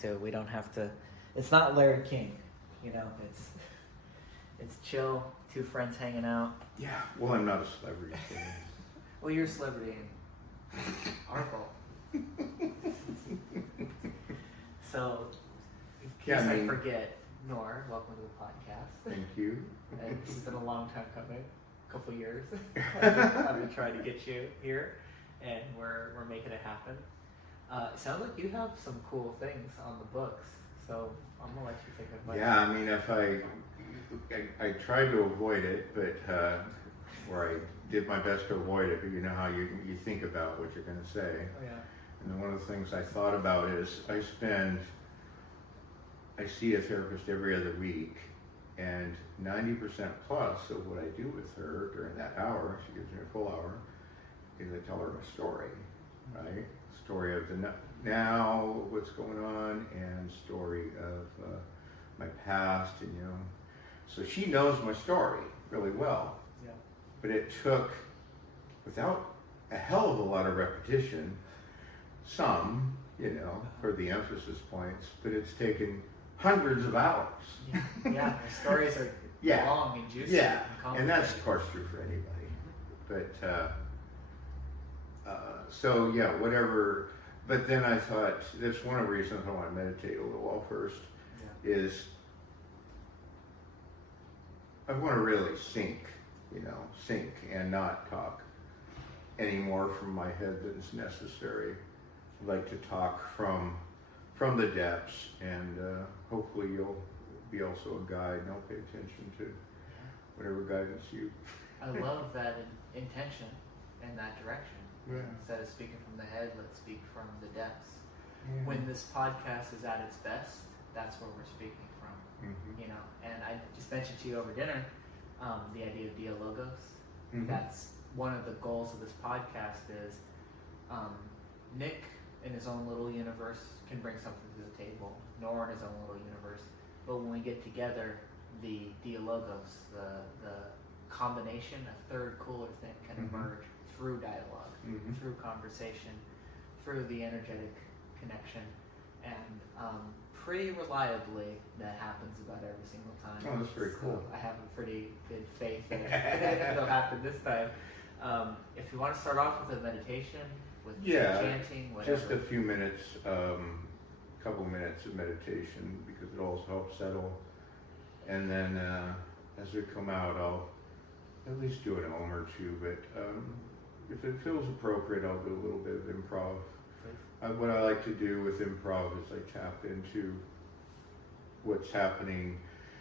too. We don't have to. It's not Larry King, you know. It's chill. Two friends hanging out. Yeah. Well, I'm not a celebrity. So. Well, you're a celebrity in our bowl. So, in case I forget, Nor, welcome to the podcast. Thank you. And this has been a long time coming, a couple years. I've been trying to get you here, and we're making it happen. It sounds like you have some cool things on the books, so I'm gonna let you take it. Yeah, I mean, if I tried to avoid it, but or I did my best to avoid it, but you know how you think about what you're going to say. Oh, yeah. And then one of the things I thought about is I see a therapist every other week, and 90% plus of what I do with her during that hour, she gives me a full hour, is I tell her a story, right? Story of the now, what's going on, and story of my past, and you know. So she knows my story really well. Yeah. But it took, without a hell of a lot of repetition, some, you know, for the emphasis points, but it's taken hundreds of hours. Yeah, the stories are long and juicy. Yeah, and that's of course true for anybody. But, so yeah, whatever. But then I thought, that's one of the reasons I want to meditate a little while first, is I want to really sink and not talk anymore from my head than is necessary. I'd like to talk from the depths, and hopefully you'll be also a guide, and I'll pay attention to whatever guidance you. I love that intention and that direction. Yeah. Instead of speaking from the head, let's speak from the depths. Yeah. When this podcast is at its best, that's where we're speaking from. Mm-hmm. You know, and I just mentioned to you over dinner the idea of dialogos. Mm-hmm. That's one of the goals of this podcast. Is Nick in his own little universe can bring something to the table, Nor in his own little universe. But when we get together, the dialogos, the combination, a third cooler thing can emerge through dialogue, through conversation, through the energetic connection, and pretty reliably that happens about every single time. Oh, that's very cool. I have a pretty good faith that it'll happen this time. If you want to start off with a meditation, with chanting, whatever. Just a few minutes, couple minutes of meditation, because it also helps settle. And then as we come out, I'll at least do an Om or two, but if it feels appropriate, I'll do a little bit of improv. What I like to do with improv is I tap into what's happening.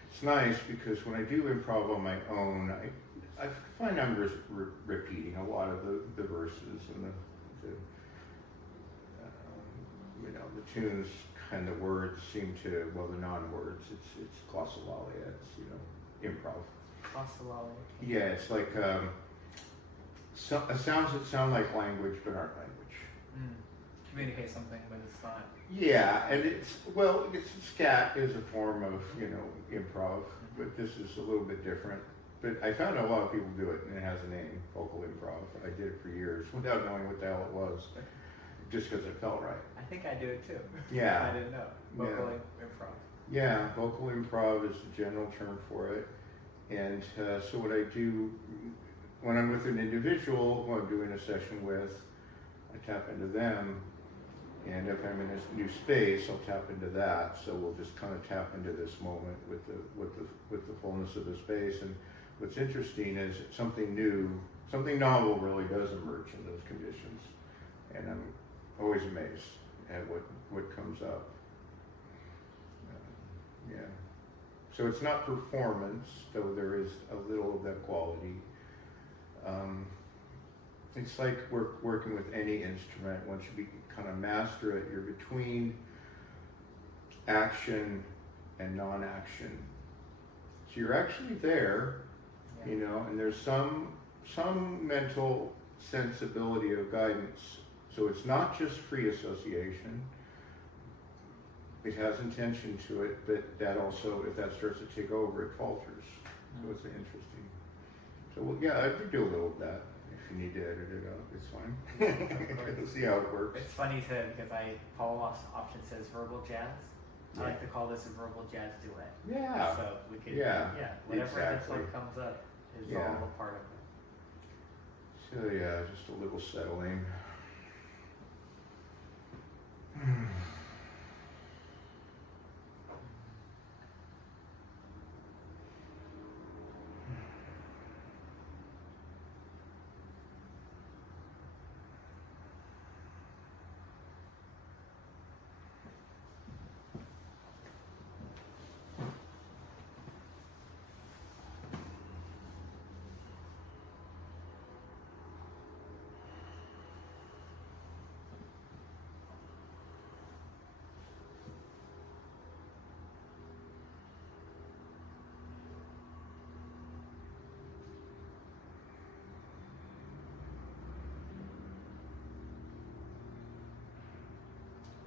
It's nice because when I do improv on my own, I find I'm repeating a lot of the verses and the the tunes, kind of words seem to, well, the non-words, it's glossolalia, it's, improv. Glossolalia. Yeah, it's like sounds that sound like language but aren't language. Communicate something, but it's not. Yeah, and scat is a form of, improv, but this is a little bit different. But I found a lot of people do it, and it has a name, vocal improv. I did it for years without knowing what the hell it was, just because it felt right. I think I do it too. Yeah. I didn't know. Vocal improv. Yeah, vocal improv is the general term for it. And so what I do when I'm with an individual who I'm doing a session with, I tap into them. And if I'm in a new space, I'll tap into that. So we'll just kind of tap into this moment with the fullness of the space. And what's interesting is something new, something novel really does emerge in those conditions. And I'm always amazed at what comes up. So it's not performance, though there is a little of that quality. It's like working with any instrument. Once you kind of master it, you're between action and non-action. So you're actually there, and there's some mental sensibility of guidance. So it's not just free association. It has intention to it, but that also, if that starts to take over, it falters. So it's interesting. So I do a little of that. If if you need to edit it out, it's fine. course. We'll see how it works. It's funny too because Paul often says verbal jazz. I like to call this a verbal jazz duet. Yeah. So we could, whatever exactly. this one comes up is Yeah. all a part of it. So yeah, just a little settling.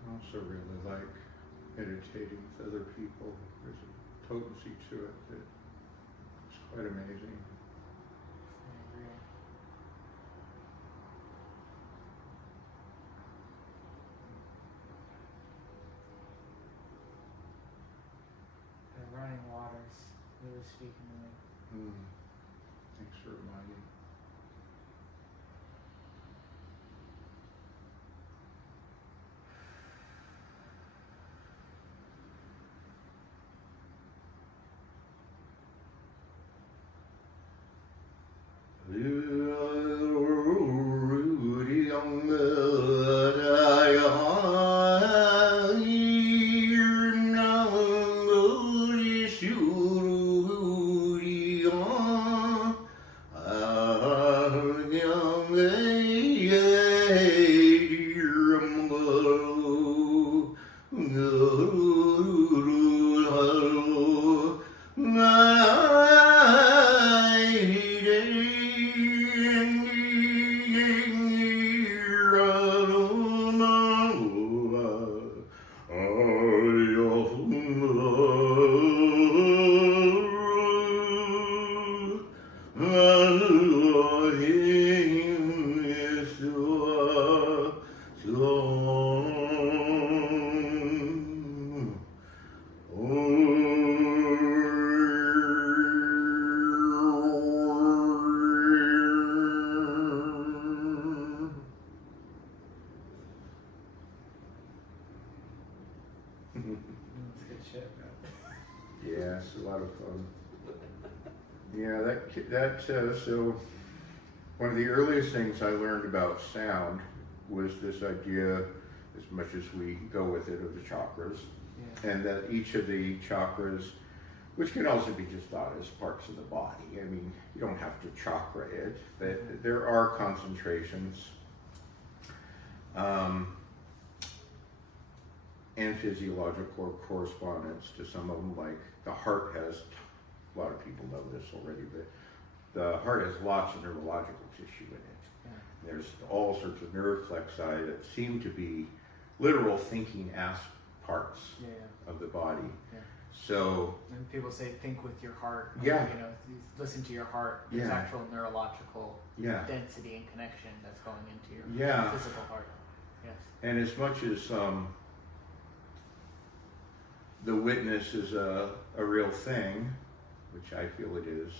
I also really like meditating with other people. There's a potency to it that is quite amazing. I agree. The running waters really speaking to me. Thanks for reminding. It's good shit, man. Yeah, it's a lot of fun. Yeah, so one of the earliest things I learned about sound was this idea, as much as we go with it, of the chakras, and that each of the chakras, which can also be just thought as parts of the body. I mean, you don't have to chakra it, but there are concentrations and physiological correspondence to some of them. Like the heart has, a lot of people know this already, but the heart has lots of neurological tissue in it. There's all sorts of neuroflexi that seem to be literal thinking parts of the body. So, and people say think with your heart. Yeah. You know, listen to your heart. There's actual neurological density and connection that's going into your physical heart. Yes. And as much as the witness is a real thing, which I feel it is,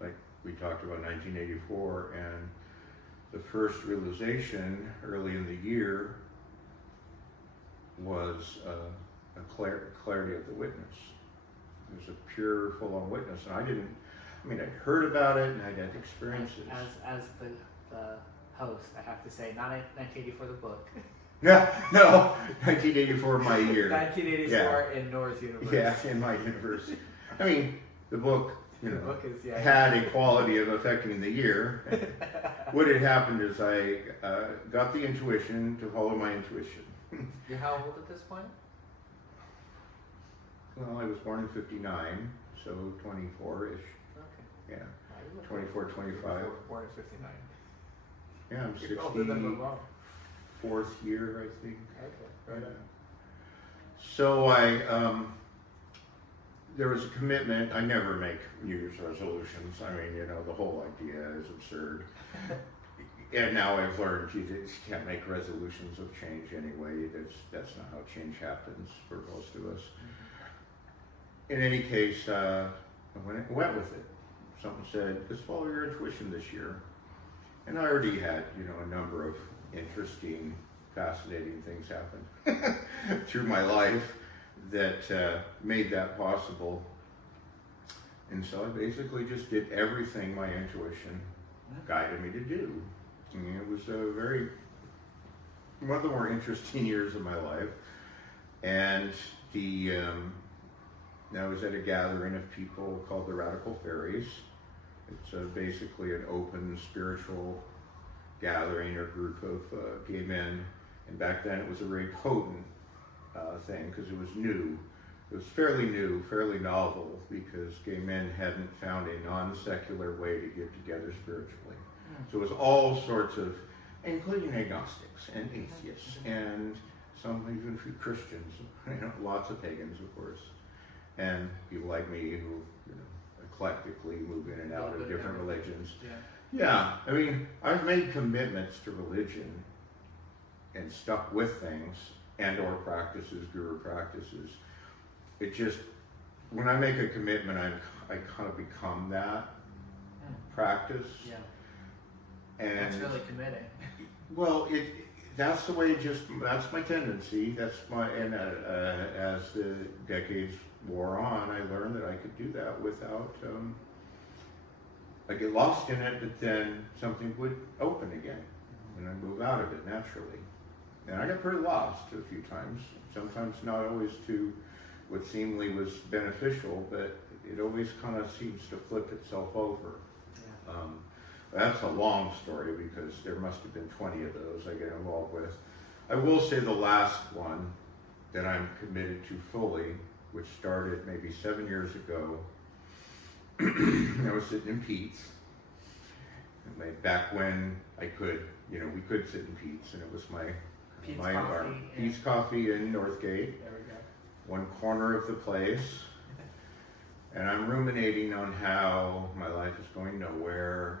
like we talked about 1984, and the first realization early in the year was a clarity of the witness. It was a pure, full-on witness, and I'd heard about it and I'd had experiences. As the host, I have to say, not 1984 the book. No, 1984 my year. 1984 in Nor's universe. Yeah, in my universe. I mean, the book, the book is, had a quality of affecting the year. What had happened is I got the intuition to follow my intuition. You're how old at this point? Well, I was born in 59, so 24-ish. Okay. Yeah, 24, 25. Born in 59. Yeah, I'm You're older than my mom. 64th year, I think. Okay, right on. So there was a commitment. I never make New Year's resolutions. I mean, the whole idea is absurd. And now I've learned you just can't make resolutions of change anyway. That's not how change happens for most of us. In any case, I went with it. Someone said, just follow your intuition this year. And I already had, a number of interesting, fascinating things happen through my life that made that possible. And so I basically just did everything my intuition guided me to do. I mean, it was one of the more interesting years of my life. And I was at a gathering of people called the Radical Fairies. It's basically an open spiritual gathering or group of gay men. And back then it was a very potent thing because it was new. It was fairly new, fairly novel, because gay men hadn't found a non-secular way to get together spiritually. So it was all sorts of, including agnostics and atheists and some even few Christians, lots of pagans, of course, and people like me who, eclectically move in and out of different religions. Yeah, I mean, I've made commitments to religion and stuck with things and/or practices, guru practices. It just, when I make a commitment, I kind of become that practice. Yeah. And that's really committing. Well, that's the way that's my tendency. And as the decades wore on, I learned that I could do that without, I get lost in it, but then something would open again and I'd move out of it naturally. And I got pretty lost a few times, sometimes not always to what seemingly was beneficial, but it always kind of seems to flip itself over. Yeah. That's a long story because there must have been 20 of those I get involved with. I will say the last one that I'm committed to fully, which started maybe 7 years ago. I was sitting in Pete's, back when I could, we could sit in Pete's, and it was Pete's Coffee in Northgate. There we go. One corner of the place. And I'm ruminating on how my life is going nowhere.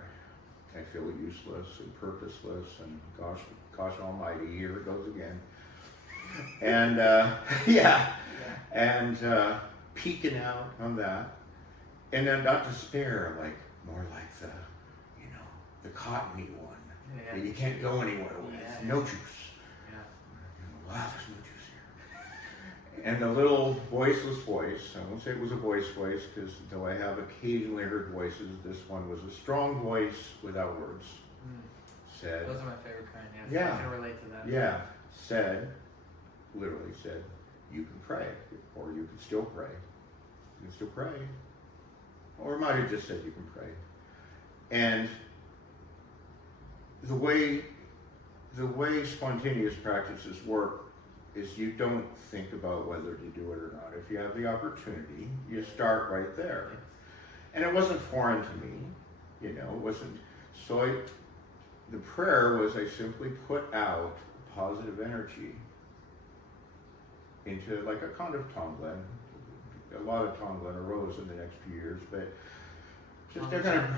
I feel useless and purposeless, and gosh almighty, here it goes again. And and peeking out on that. And then not despair, more like the cottony one. Yeah. You can't go anywhere with. Yeah. No juice. Yeah. Wow, there's no juice here. And the little voiceless voice, I won't say it was a voice because though I have occasionally heard voices, this one was a strong voice without words. Said. Those are my favorite kind, yeah. I can relate to that. Yeah. Literally said, you can pray, or you can still pray. You can still pray. Or it might have just said you can pray. And the way spontaneous practices work is you don't think about whether to do it or not. If you have the opportunity, you start right there. And it wasn't foreign to me, it wasn't. So the prayer was I simply put out positive energy into like a kind of Tonglen. A lot of Tonglen arose in the next few years, but just a kind of.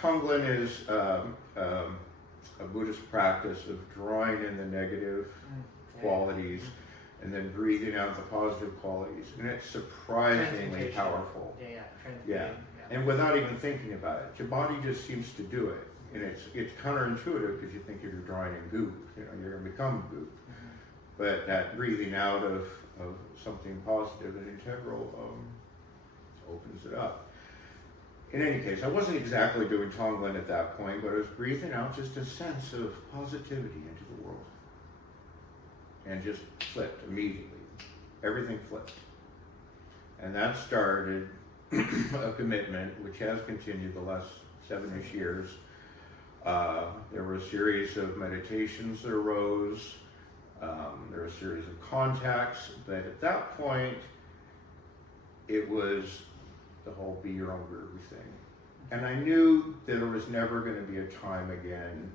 Tonglen is a Buddhist practice of drawing in the negative qualities and then breathing out the positive qualities, and it's surprisingly powerful. Yeah. And without even thinking about it, your body just seems to do it, and it's counterintuitive because you think if you're drawing in goop, you're going to become goop. But that breathing out of something positive and integral opens it up. In any case, I wasn't exactly doing Tonglen at that point, but I was breathing out just a sense of positivity into the world. And just flipped immediately. Everything flipped. And that started a commitment which has continued the last 7-ish years. There were a series of meditations that arose. There were a series of contacts, but at that point, it was the whole be your own guru thing. And I knew that there was never going to be a time again,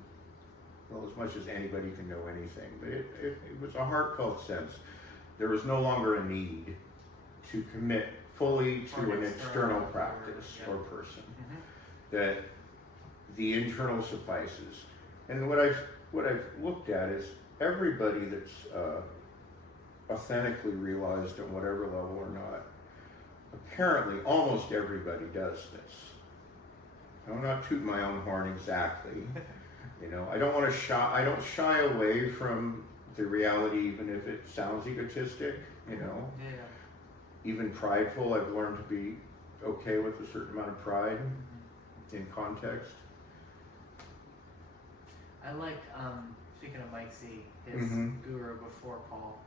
well, as much as anybody can know anything, but it was a heartfelt sense. There was no longer a need to commit fully to Or an external or- practice yeah. or person. Mhm. That the internal suffices. And what I've looked at is everybody that's authentically realized on whatever level or not, apparently almost everybody does this. I'm not tooting my own horn exactly. You know, I don't shy away from the reality, even if it sounds egotistic, you know. Yeah. Even prideful. I've learned to be okay with a certain amount of pride in context. I like, speaking of Mike Z, his guru before Paul,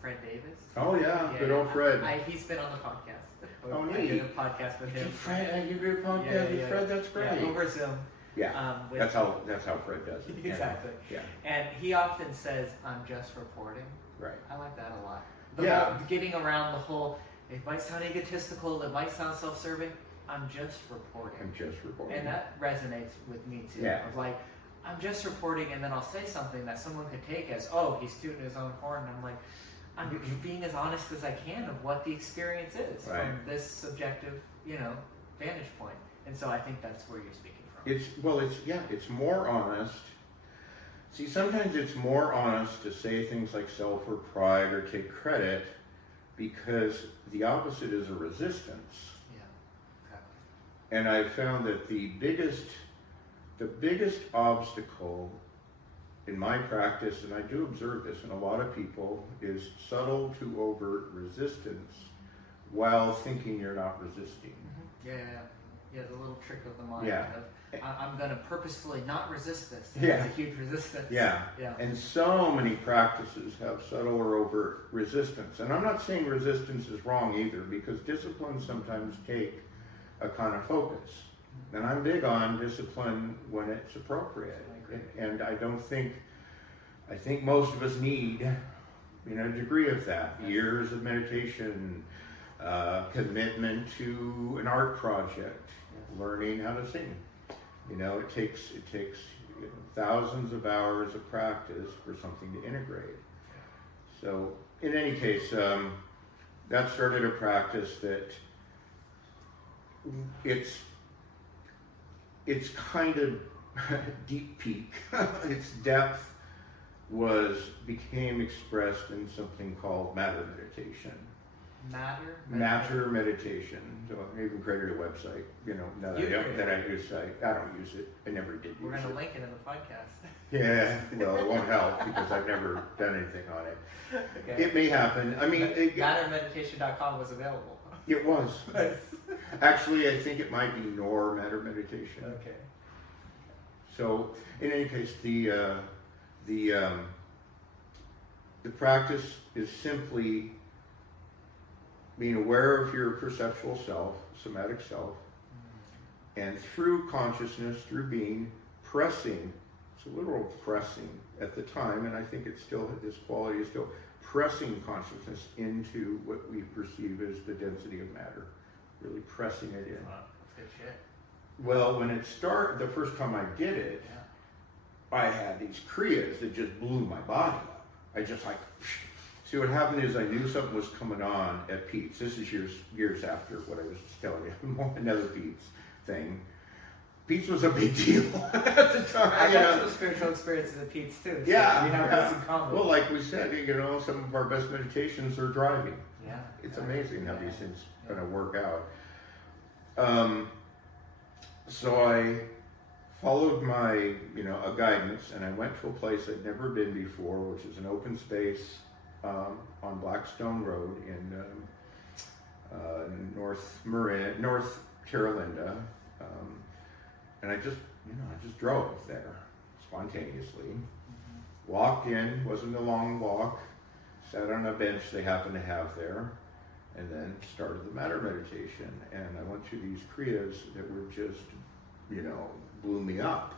Fred Davis. Oh yeah, good old Fred. He's been on the podcast. Oh, I neat. did a podcast with him. Fred, you do a podcast with Fred? That's great. Yeah, over Zoom. Yeah, with, that's how Fred does it. Exactly. Yeah. And he often says, "I'm just reporting." Right. I like that a lot. Yeah. Getting around the whole, it might sound egotistical, it might sound self-serving. I'm just reporting. I'm just reporting. And that resonates with me too. Yeah. Of like, I'm just reporting, and then I'll say something that someone could take as, oh, he's tooting his own horn. And I'm like, I'm being as honest as I can of what the experience is from this subjective, vantage point. And so I think that's where you're speaking from. It's more honest. See, sometimes it's more honest to say things like self or pride or take credit because the opposite is a resistance. Yeah, exactly. And I found that the biggest obstacle in my practice, and I do observe this in a lot of people, is subtle to overt resistance while thinking you're not resisting. Mm-hmm. Yeah, the little trick of the mind. Yeah. I'm going to purposefully not resist this. Yeah. It's a huge resistance. Yeah. Yeah. And so many practices have subtle or overt resistance. And I'm not saying resistance is wrong either, because disciplines sometimes take a kind of focus. And I'm big on discipline when it's appropriate. And I think most of us need, a degree of that. Years of meditation, commitment to an art project, learning how to sing. It takes thousands of hours of practice for something to integrate. So in any case, that started a practice that it's kind of deep peak. Its depth became expressed in something called matter meditation. Matter meditation. So I even created a website, that I use. I don't use it. I never did use it. We're going to link it in the podcast. Yeah, well, it won't help because I've never done anything on it. Okay. It may happen. I mean, mattermeditation.com was available. It was. Actually, I think it might be Nor Matter Meditation. Okay. So, in any case, the practice is simply being aware of your perceptual self, somatic self, and through consciousness, through being, pressing. It's a literal pressing at the time, and I think it's still, this quality is still pressing consciousness into what we perceive as the density of matter, really pressing it in. Wow, that's good shit. Well, when it started, the first time I did it, I had these kriyas that just blew my body up. I just see what happened is I knew something was coming on at Pete's. This is years after what I was telling you, another Pete's thing. Pete's was a big deal at the time. I got some spiritual experiences at Pete's too. So Yeah, we have this in common. Well, like we said, some of our best meditations are driving. Yeah. It's amazing how these things kind of work out. So I followed my, a guidance, and I went to a place I'd never been before, which is an open space on Blackstone Road in North Terralinda, and I just drove there spontaneously. Walked in, wasn't a long walk, sat on a bench they happened to have there, and then started the matter meditation. And I went through these kriyas that were just, blew me up.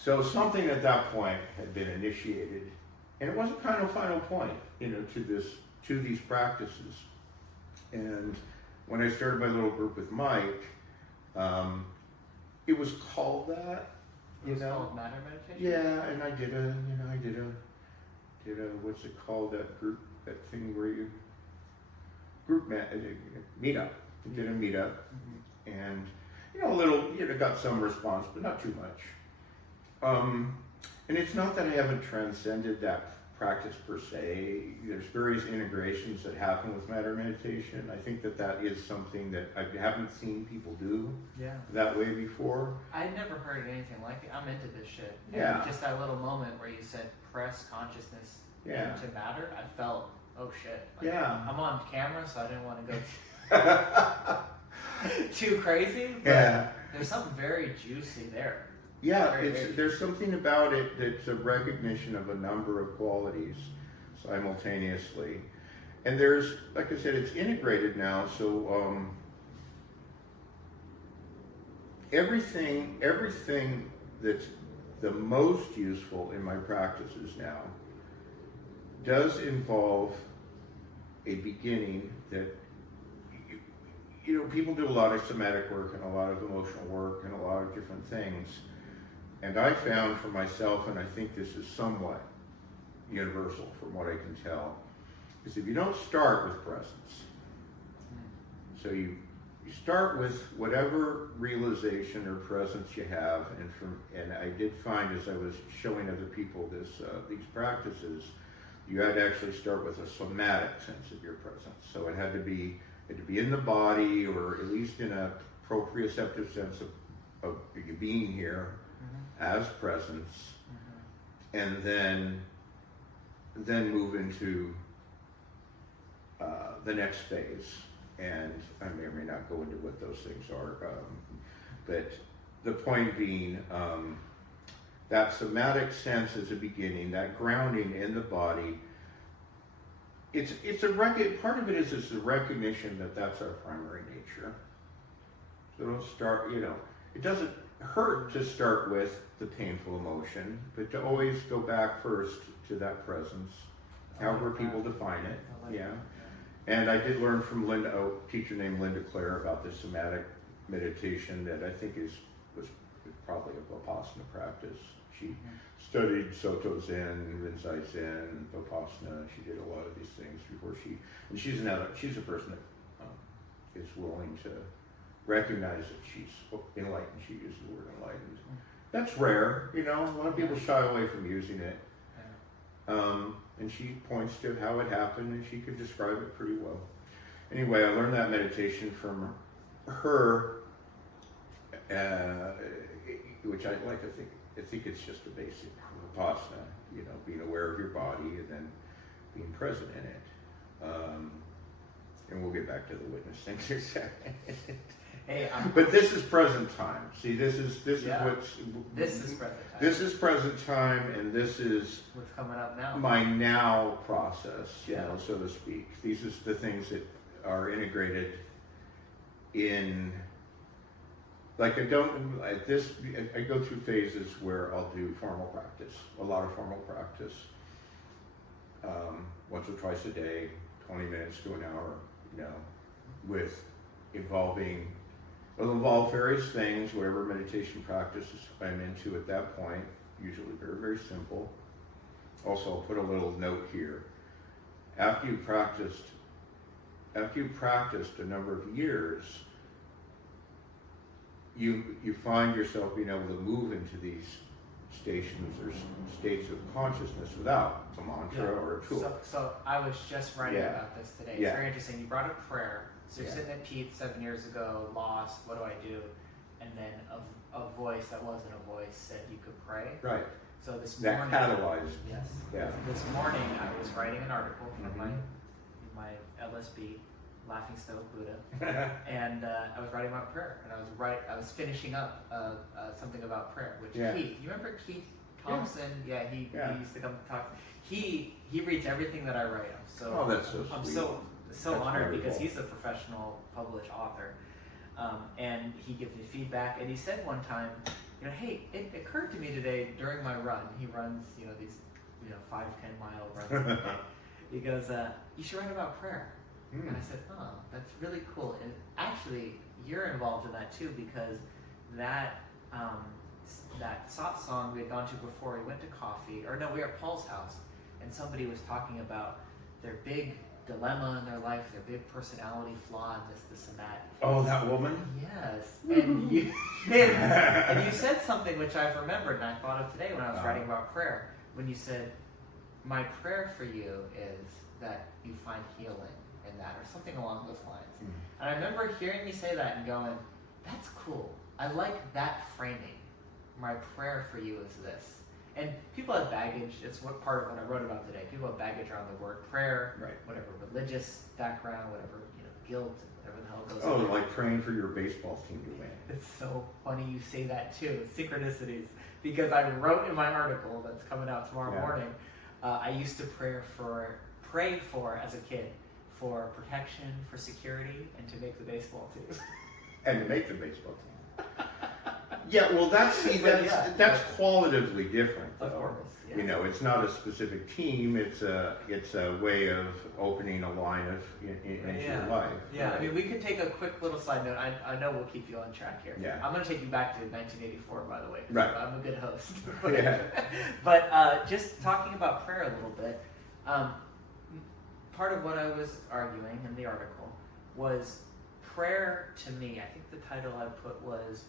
So something at that point had been initiated, and it was a kind of final point, to these practices. And when I started my little group with Mike, it was called that. It was called matter meditation? Yeah, and I did a what's it called, that group, that thing where you, meetup. We did a meetup, and got some response, but not too much. And it's not that I haven't transcended that practice per se. There's various integrations that happen with matter meditation. I think that is something that I haven't seen people do that way before. I'd never heard anything like it. I'm into this shit. Yeah. And just that little moment where you said press consciousness into matter, I felt, oh shit. I'm on camera, so I didn't want to go too crazy. But there's something very juicy there. Yeah, there's something about it that's a recognition of a number of qualities simultaneously. And there's, like I said, it's integrated now, so everything that's the most useful in my practices now does involve a beginning that, people do a lot of somatic work and a lot of emotional work and a lot of different things. And I found for myself, and I think this is somewhat universal from what I can tell, is if you don't start with presence, so you start with whatever realization or presence you have, and I did find as I was showing other people these practices, you had to actually start with a somatic sense of your presence. So it had to be in the body, or at least in a proprioceptive sense of you being here as presence, and then move into the next phase. And I may or may not go into what those things are, but the point being that somatic sense is a beginning, that grounding in the body. Part of it is the recognition that that's our primary nature. So don't start, it doesn't hurt to start with the painful emotion, but to always go back first to that presence, however people define it. And I did learn from a teacher named Linda Clare about this somatic meditation that I think was probably a Vipassana practice. She studied Soto Zen, Rinzai Zen, Vipassana. She did a lot of these things before she's a person that is willing to recognize that she's enlightened. She used the word enlightened. That's rare, a lot of people shy away from using it. And she points to how it happened, and she could describe it pretty well. Anyway, I learned that meditation from her, which I like. I think it's just a basic Vipassana, being aware of your body and then being present in it. And we'll get back to the witness thing in a second. Hey, but this is present time. See, this is present time. This is present time, and this is what's coming up now. My now process, so to speak. These are the things that are integrated in. Like I go through phases where I'll do formal practice, a lot of formal practice, once or twice a day, 20 minutes to an hour, it'll involve various things, whatever meditation practices I'm into at that point, usually very, very simple. Also, I'll put a little note here. After you practiced a number of years, you find yourself being able to move into these stations or states of consciousness without a mantra or a tool. So I was just writing about this today. It's very interesting. You brought up prayer. So you're sitting at Pete's 7 years ago, lost, what do I do? And then a voice that wasn't a voice said you could pray. Right. So this morning. That catalyzed. Yes. Yeah. This morning I was writing an article for my LSB, Laughing Stoic Buddha, and I was writing about prayer, and I was finishing up something about prayer, which Keith, you remember Keith Thompson? Yeah, he used to come talk. He reads everything that I write. That's so sweet. I'm so honored because he's a professional published author, and he gives me feedback. And he said one time, hey, it occurred to me today during my run. He runs, these 5-10 mile runs a day. He goes, you should write about prayer. And I said, oh, that's really cool. And actually, you're involved in that too, because that satsang we had gone to before, we went to coffee, we were at Paul's house, and somebody was talking about their big dilemma in their life, their big personality flaw, and this and that. Oh, that woman? Yes. And you and you said something which I've remembered and I thought of today when I was writing about prayer. When you said, my prayer for you is that you find healing in that, or something along those lines. Mm-hmm. And I remember hearing you say that and going, that's cool. I like that framing. My prayer for you is this. And people have baggage. It's what part of what I wrote about today. People have baggage around the word prayer, right? Whatever religious background, whatever guilt, whatever the hell goes. Oh, like praying for your baseball team to win. It's so funny you say that too. Synchronicities, because I wrote in my article that's coming out tomorrow morning. I used to pray for as a kid for protection, for security, and to make the baseball team. And to make the baseball team. Yeah, well, that's qualitatively different, though. Of course, yeah. You know, it's not a specific team. It's a way of opening a line into your life. Yeah, right? I mean, we could take a quick little side note. I know we'll keep you on track here. Yeah. I'm going to take you back to 1984, by the way. Right. I'm a good host. Yeah. But just talking about prayer a little bit, part of what I was arguing in the article was prayer to me. I think the title I put was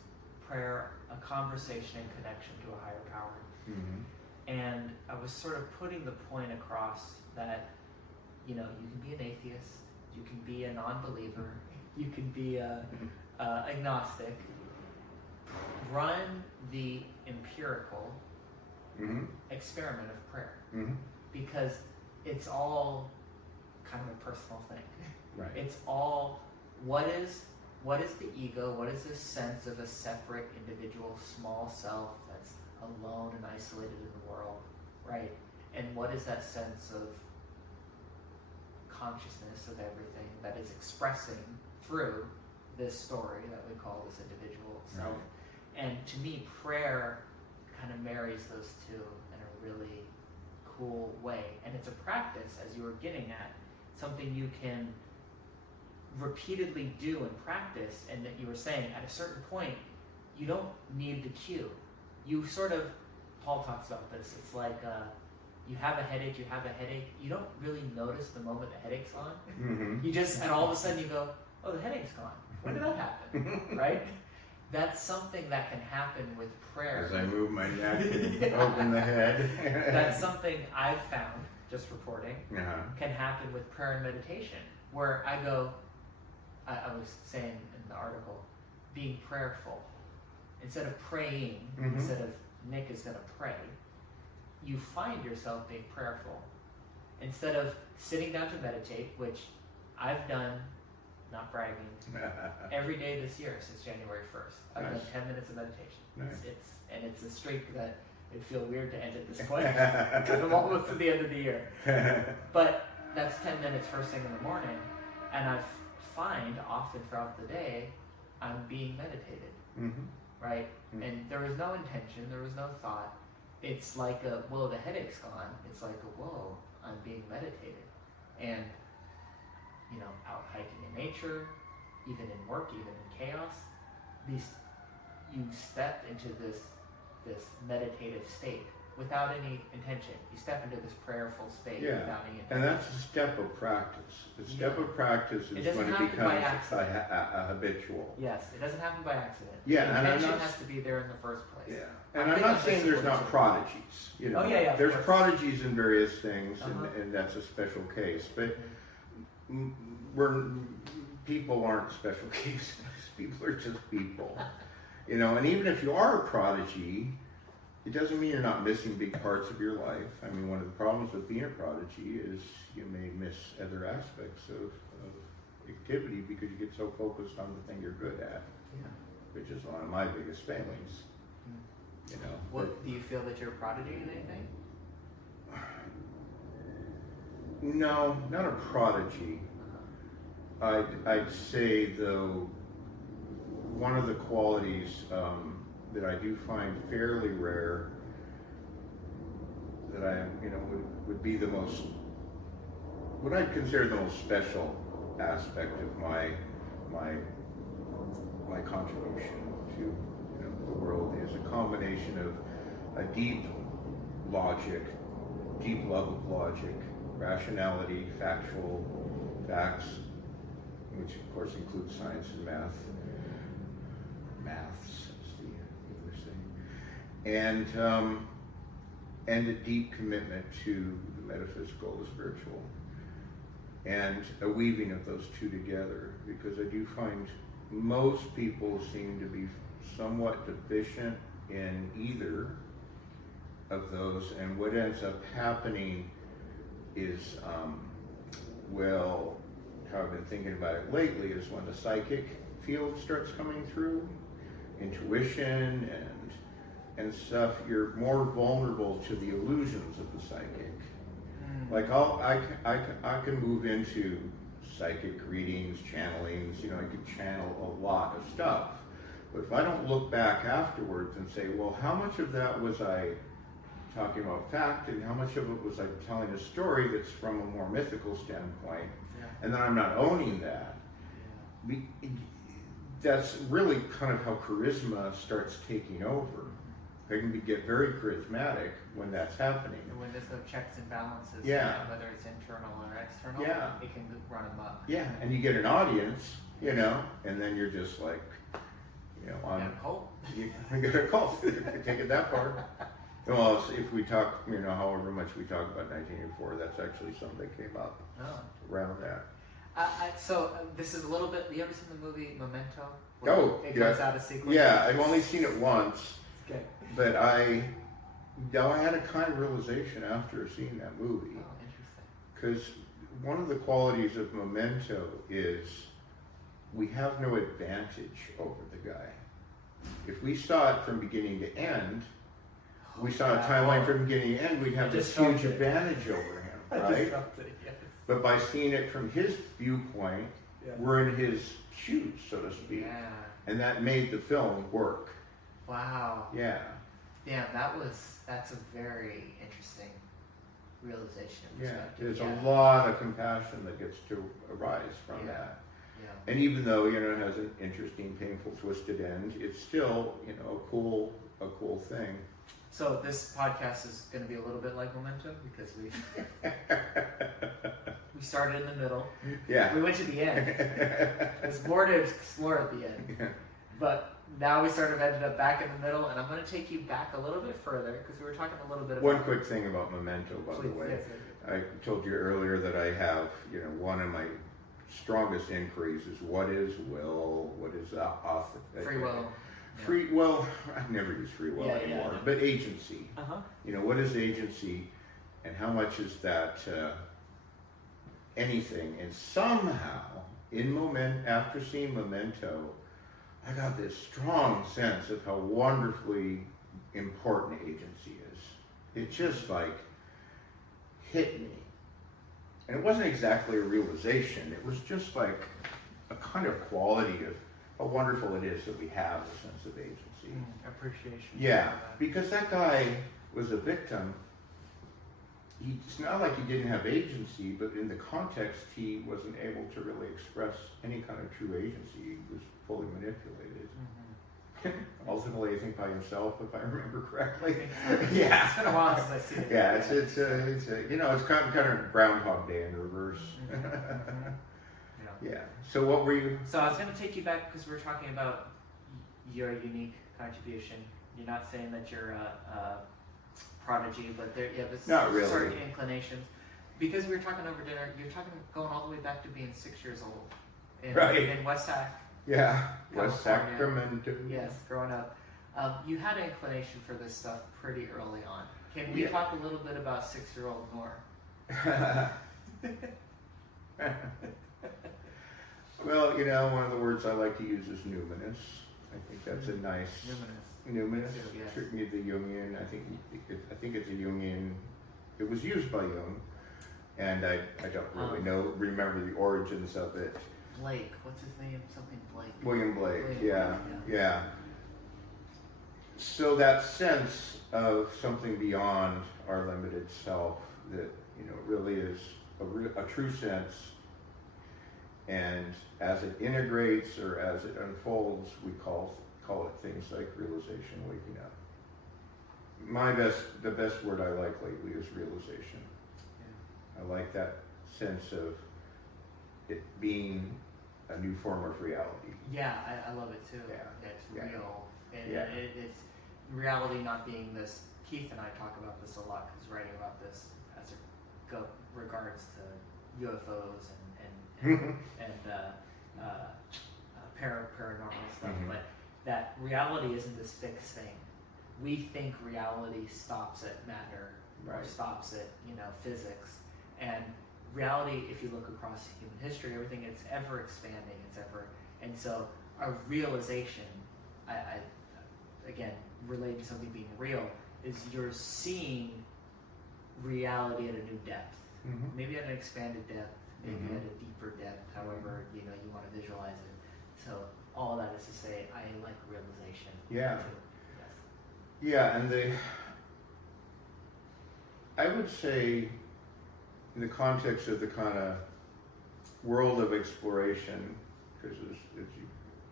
prayer, a conversation and connection to a higher power. Mm-hmm. And I was sort of putting the point across that, you can be an atheist, you can be a non-believer, you can be a agnostic. Run the empirical experiment of prayer, because it's all kind of a personal thing. Right. It's all what is the ego? What is this sense of a separate individual, small self that's alone and isolated in the world, right? And what is that sense of consciousness of everything that is expressing through this story that we call this individual self? Right. And to me, prayer kind of marries those two in a really cool way. And it's a practice, as you were getting at, something you can repeatedly do and practice, and that you were saying at a certain point you don't need the cue. You sort of, Paul talks about this, it's like you have a headache, you don't really notice the moment the headache's on. Mm-hmm. You just, and all of a sudden you go, oh, the headache's gone. When did that happen? Right? That's something that can happen with prayer. As I move my neck and open the head. That's something I've found, just reporting, can happen with prayer and meditation, where I go, I was saying in the article, being prayerful. Instead of praying, instead of Nick is going to pray, you find yourself being prayerful. Instead of sitting down to meditate, which I've done, not bragging, every day this year since January 1st. I've done 10 minutes of meditation. Nice. It's a streak that it'd feel weird to end at this point because I'm almost to the end of the year. But that's 10 minutes first thing in the morning, and I find often throughout the day I'm being meditated, right? And there was no intention, there was no thought. It's like whoa, the headache's gone. It's like whoa, I'm being meditated. And out hiking in nature, even in work, even in chaos, you step into this meditative state without any intention. You step into this prayerful state without any intention. And that's a step of practice. The step of practice is when it becomes habitual. Yes, it doesn't happen by accident. Yeah, the intention has to be there in the first place. Yeah, and I'm not saying there's not prodigies. There's prodigies in various things, and that's a special case. But people aren't special cases. People are just people. And even if you are a prodigy, it doesn't mean you're not missing big parts of your life. I mean, one of the problems with being a prodigy is you may miss other aspects of activity because you get so focused on the thing you're good at, which is one of my biggest failings. What do you feel that you're a prodigy in anything? No, not a prodigy. I'd say, though, one of the qualities that I do find fairly rare, that I would be the most, what I'd consider the most special aspect of my contribution to the world is a combination of a deep love of logic, rationality, facts, which of course includes science and maths, as the English say, and a deep commitment to the metaphysical, the spiritual, and a weaving of those two together, because I do find most people seem to be somewhat deficient in either of those, and what ends up happening is, how I've been thinking about it lately is when the psychic field starts coming through, intuition and stuff, you're more vulnerable to the illusions of the psychic. Like I can move into psychic readings, channelings, I could channel a lot of stuff. But if I don't look back afterwards and say, well, how much of that was I talking about fact and how much of it was I telling a story that's from a more mythical standpoint, and then I'm not owning that, that's really kind of how charisma starts taking over. I can get very charismatic when that's happening. And when there's no checks and balances, whether it's internal or external, it can run amok. Yeah, and you get an audience, and then you're just like, on a cult. You got a cult. Take it that far. Well, if we talk, however much we talk about 1984, that's actually something that came up around that. So this is a little bit. You ever seen the movie Memento? It goes out of sequence. Yeah, I've only seen it once. Okay. But I had a kind of realization after seeing that movie. Oh, interesting. Because one of the qualities of Memento is we have no advantage over the guy. If we saw it from beginning to end, we saw a timeline from beginning to end, we'd have this huge advantage over him, right? But by seeing it from his viewpoint, we're in his shoes, so to speak. Yeah. And that made the film work. Wow. Yeah. Yeah, that's a very interesting realization. Yeah, there's a lot of compassion that gets to arise from that. Yeah. And even though, it has an interesting, painful, twisted end, it's still, a cool thing. So this podcast is going to be a little bit like Memento because we started in the middle. Yeah. We went to the end. There's more to explore at the end. Yeah. But now we sort of ended up back in the middle, and I'm going to take you back a little bit further because we were talking a little bit about... One quick thing about Memento, by the way. Yes. I told you earlier that I have, one of my strongest inquiries is what is will, what is free will. Free, well, I never use free will anymore, but agency. What is agency, and how much is that anything? And somehow, after seeing Memento, I got this strong sense of how wonderfully important agency is. It just hit me. And it wasn't exactly a realization, it was just like a kind of quality of how wonderful it is that we have a sense of agency. Appreciation. Yeah, because that guy was a victim. It's not like he didn't have agency, but in the context, he wasn't able to really express any kind of true agency. He was fully manipulated. Ultimately, I think by himself, if I remember correctly. Yeah, it's been a while since I've seen it. Yeah, it's kind of Groundhog Day in reverse. Yeah. So what were you? So I was going to take you back because we were talking about your unique contribution. You're not saying that you're a prodigy, but you have not really. certain inclinations. Because we were talking over dinner, you're going all the way back to being 6 years old in West Sac. Yeah, West Sacramento. Yes, growing up. You had an inclination for this stuff pretty early on. Can we talk a little bit about 6-year-old Nor? Well, one of the words I like to use is numinous. I think that's a nice... Numinous. Yes. The Jungian, I think it's a Jungian... It was used by Jung, and I don't really remember the origins of it. Blake, what's his name? Something Blake. William Blake, yeah. So that sense of something beyond our limited self that, really is a true sense, and as it integrates or as it unfolds, we call it things like realization, waking up. The best word I like lately is realization. I like that sense of it being a new form of reality. Yeah, I love it too. Yeah. It's Yeah. real. And Yeah. it's reality not being this. Keith and I talk about this a lot because writing about this as it regards to UFOs and paranormal stuff. Mhm. But that reality isn't this fixed thing. We think reality stops at matter or Right. stops at physics, and reality, if you look across human history, everything, it's ever expanding, and so a realization, I again related to something being real, is you're seeing reality at a new depth, Mhm. maybe at an expanded depth, maybe Mhm. at a deeper depth, however you want to visualize it. So all that is to say, I like realization. Yeah. Too. Yes. Yeah, and I would say, in the context of the kind of world of exploration, because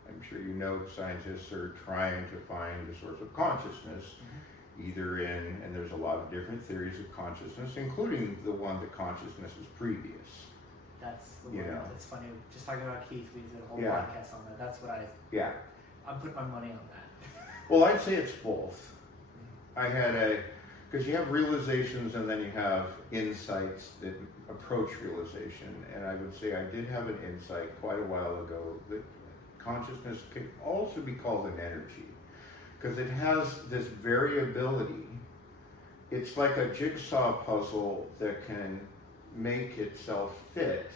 I'm sure you know, scientists are trying to find the source of consciousness, either and there's a lot of different theories of consciousness, including the one that consciousness is previous. That's the You one. know. That's funny. Just talking about Keith, we did a whole Yeah. podcast on that. That's what Yeah. I'm putting my money on that. Well, I'd say it's both. I had because you have realizations and then you have insights that approach realization. And I would say I did have an insight quite a while ago that consciousness can also be called an energy, because it has this variability. It's like a jigsaw puzzle that can make itself fit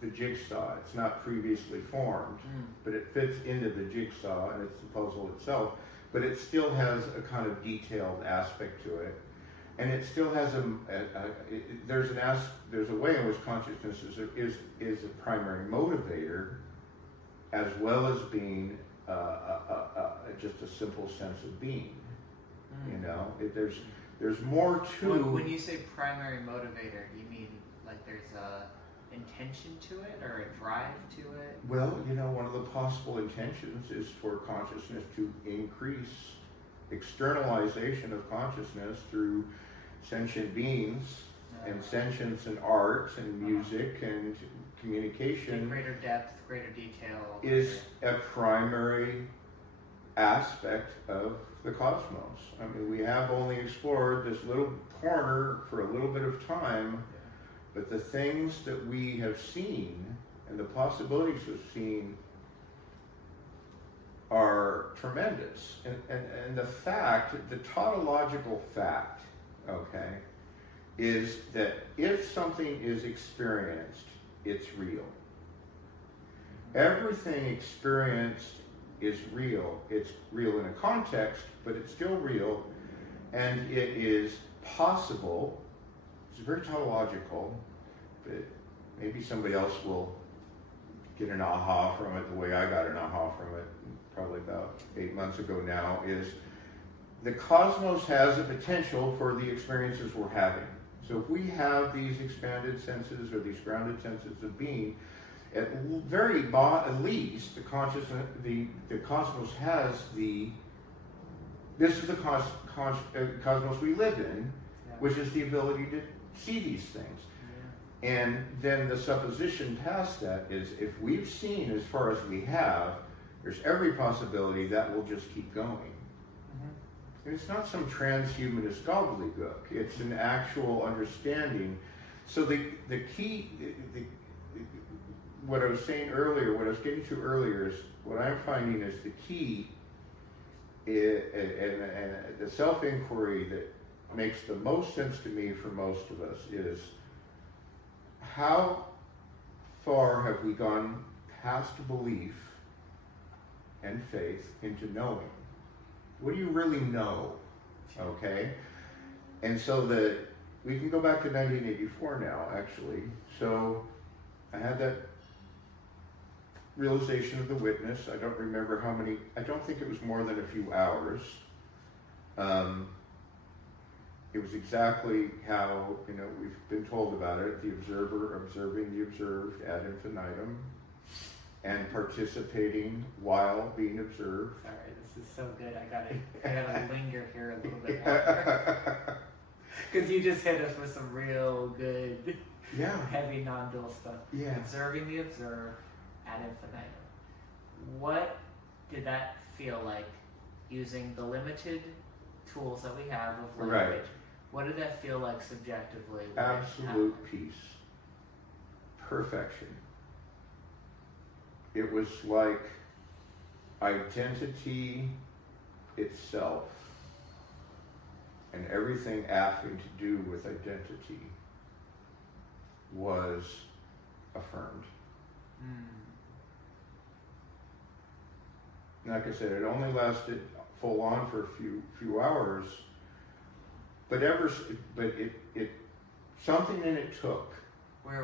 the jigsaw. It's not previously formed, but it fits into the jigsaw, and it's the puzzle itself, but it still has a kind of detailed aspect to it, and it still has there's a way in which consciousness is a primary motivator, as well as being just a simple sense of being. There's more to. When you say primary motivator, you mean like there's a intention to it or a drive to it? Well, one of the possible intentions is for consciousness to increase externalization of consciousness through sentient beings and sentience and art and music and communication. Greater depth, greater detail. Is a primary aspect of the cosmos. I mean, we have only explored this little corner for a little bit of time, but the things that we have seen and the possibilities we've seen are tremendous. And the tautological fact, okay, is that if something is experienced, it's real. Everything experienced is real. It's real in a context, but it's still real, and it is possible. It's very tautological, but maybe somebody else will get an aha from it the way I got an aha from it probably about 8 months ago now, is the cosmos has a potential for the experiences we're having. So if we have these expanded senses or these grounded senses of being, at least the consciousness, the cosmos has this is the cosmos we live in, which is the ability to see these things. And then the supposition past that is, if we've seen as far as we have, there's every possibility that will just keep going. It's not some transhumanist gobbledygook. It's an actual understanding. So the key, what I was saying earlier, what I was getting to earlier is, what I'm finding is the key and the self-inquiry that makes the most sense to me for most of us is, how far have we gone past belief and faith into knowing? What do you really know? Okay? And so we can go back to 1984 now, actually. So I had that realization of the witness. I don't remember how many, I don't think it was more than a few hours. It was exactly how, we've been told about it, the observer observing the observed ad infinitum and participating while being observed. Sorry, this is so good. I gotta linger here a little bit longer. Because you just hit us with some real good, Yeah. heavy non-dual stuff. Yeah. Observing the observed ad infinitum. What did that feel like using the limited tools that we have of language? Right. What did that feel like subjectively? Absolute peace. Perfection. It was like identity itself and everything having to do with identity was affirmed. Like I said, it only lasted full on for a few hours, but it something in it took. Where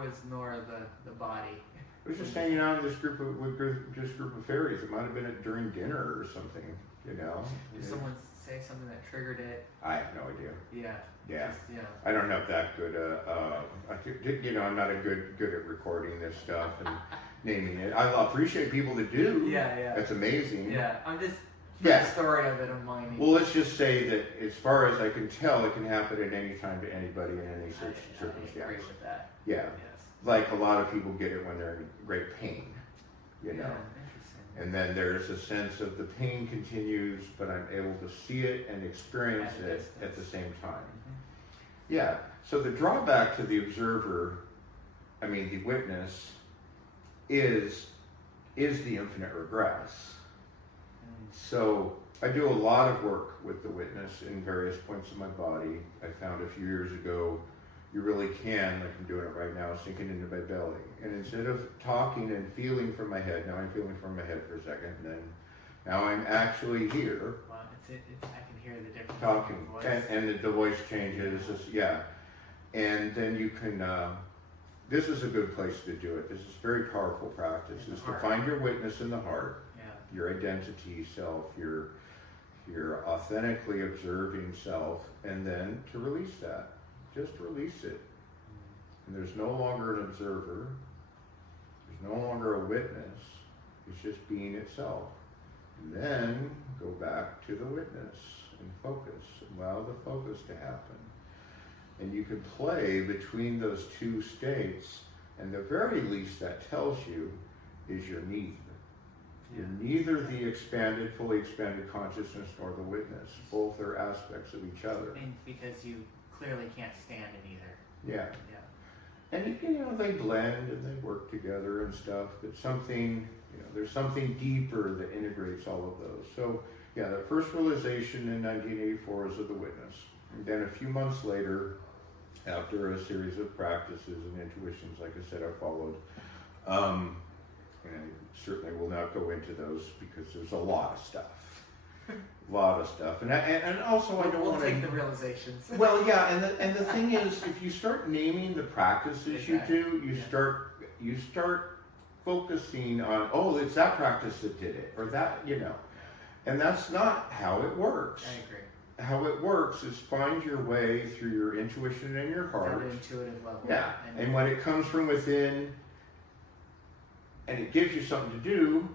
was Nor the body? It was just hanging out with this group of fairies. It might have been during dinner or something, you know. Did someone say something that triggered it? I have no idea. Yeah. Yeah. Just, yeah. I don't have that good. I'm not a good at recording this stuff and naming it. I appreciate people that do. Yeah. That's amazing. Yeah. I'm just. Yeah. The story of it, I'm mining. Well, let's just say that as far as I can tell, it can happen at any time to anybody in any circumstance. I agree with that. Yeah. Yes. Like a lot of people get it when they're in great pain, you know. Interesting. And then there's a sense of the pain continues, but I'm able to see it and experience it at the same time. Mm-hmm. Yeah. So the drawback to the observer, the witness, is the infinite regress. So I do a lot of work with the witness in various points of my body. I found a few years ago, you really can, like I'm doing it right now, sinking into my belly. And instead of talking and feeling from my head, now I'm feeling from my head for a second, and then now I'm actually here. Well, I can hear the difference. Talking, in the voice. and the voice changes, yeah. And then you can, this is a good place to do it. This is very powerful practice, is to find your witness in the heart. Your identity self, your authentically observing self, and then to release that. Just release it. And there's no longer an observer. There's no longer a witness. It's just being itself. And then go back to the witness and focus. Allow the focus to happen. And you can play between those two states, and the very least that tells you is you're neither. You're neither the fully expanded consciousness nor the witness. Both are aspects of each other. And because you clearly can't stand in either. Yeah. And they blend and they work together and stuff, but there's something deeper that integrates all of those. So yeah, the first realization in 1984 is of the witness. And then a few months later, after a series of practices and intuitions, like I said, I followed, and I certainly will not go into those because there's a lot of stuff. And also I don't We'll want to take the realizations. Well, yeah, and the thing is, if you start naming the practices you do, you start focusing on, it's that practice that did it, or that, and that's not how it works. I agree. How it works is find your way through your intuition and your heart. At an intuitive level. Yeah, and when it comes from within, and it gives you something to do,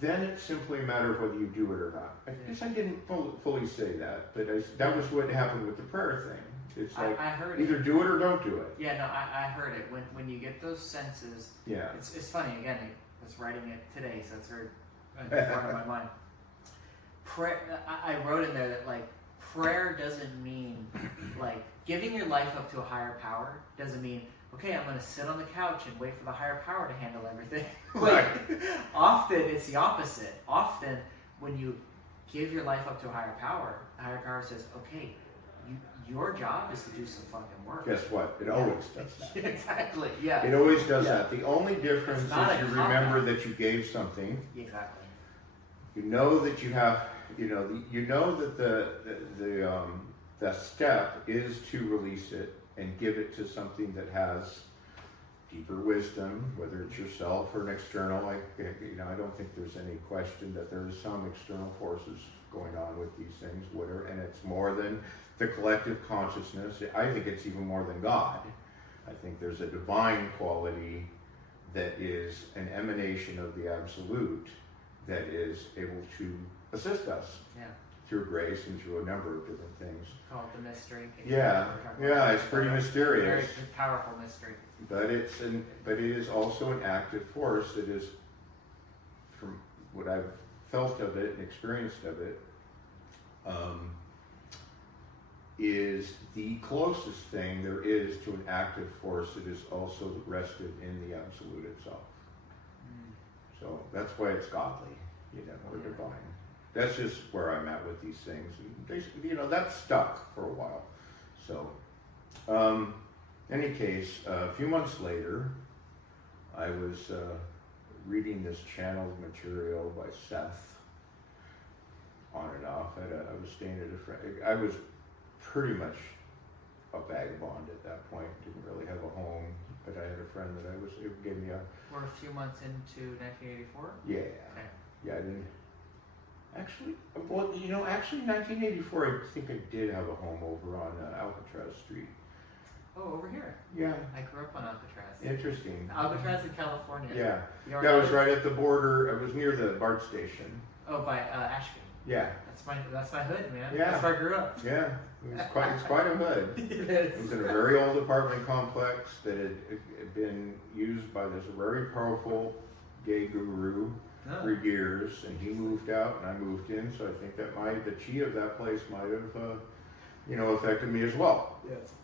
then it's simply a matter of whether you do it or not. I guess I didn't fully say that, but that was what happened with the prayer thing. It's like, I heard either do it or don't do it. Yeah, no, I heard it. When you get those senses, yeah, it's funny, again, I was writing it today, so it's very in front of my mind. Prayer, I wrote in there that, like, prayer doesn't mean, like, giving your life up to a higher power doesn't mean, okay, I'm going to sit on the couch and wait for the higher power to handle everything. Right. Often it's the opposite. Often when you give your life up to a higher power, the higher power says, okay, your job is to do some fucking work. Guess what? It always does that. Exactly, yeah. It always does that. The only difference is not you a remember cop-out. that you gave something. Exactly. You know that you have, that the step is to release it and give it to something that has deeper wisdom, whether it's yourself or an external. I don't think there's any question that there is some external forces going on with these things, and it's more than the collective consciousness. I think it's even more than God. I think there's a divine quality that is an emanation of the absolute that is able to assist us through grace and through a number of different things. Called the mystery. Yeah, it's pretty mysterious. Very powerful mystery. But it is also an active force that is, from what I've felt of it and experienced of it, is the closest thing there is to an active force that is also rested in the absolute itself. So that's why it's godly, or divine. That's just where I'm at with these things. And that stuck for a while. So, any case, a few months later, I was reading this channeled material by Seth, on and off. I was staying at a friend. I was pretty much a vagabond at that point. Didn't really have a home, but I had a friend that it gave me a. We're a few months into 1984. Yeah. Okay. Yeah, I didn't. Actually, well, actually, 1984, I think I did have a home over on Alcatraz Street. Oh, over here. Yeah. I grew up on Alcatraz. Interesting. Alcatraz in California. Yeah. You know That was right at the border. I was near the BART station. Oh, by Ashby. Yeah. That's my hood, man. Yeah. That's where I grew up. Yeah. It's quite a hood. It was in a very old apartment complex that had been used by this very powerful gay guru for years, and he moved out and I moved in, so I think that the chi of that place might have affected me as well. Yes.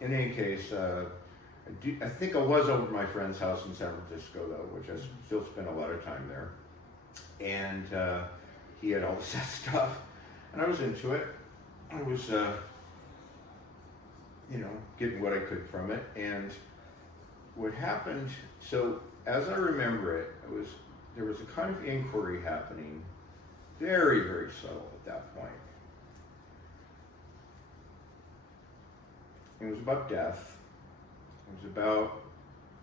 In any case, I think I was over at my friend's house in San Francisco, though, which I still spent a lot of time there. And he had all this stuff, and I was into it. I was, getting what I could from it. And what happened, so as I remember it, there was a kind of inquiry happening, very, very subtle at that point. It was about death. It was about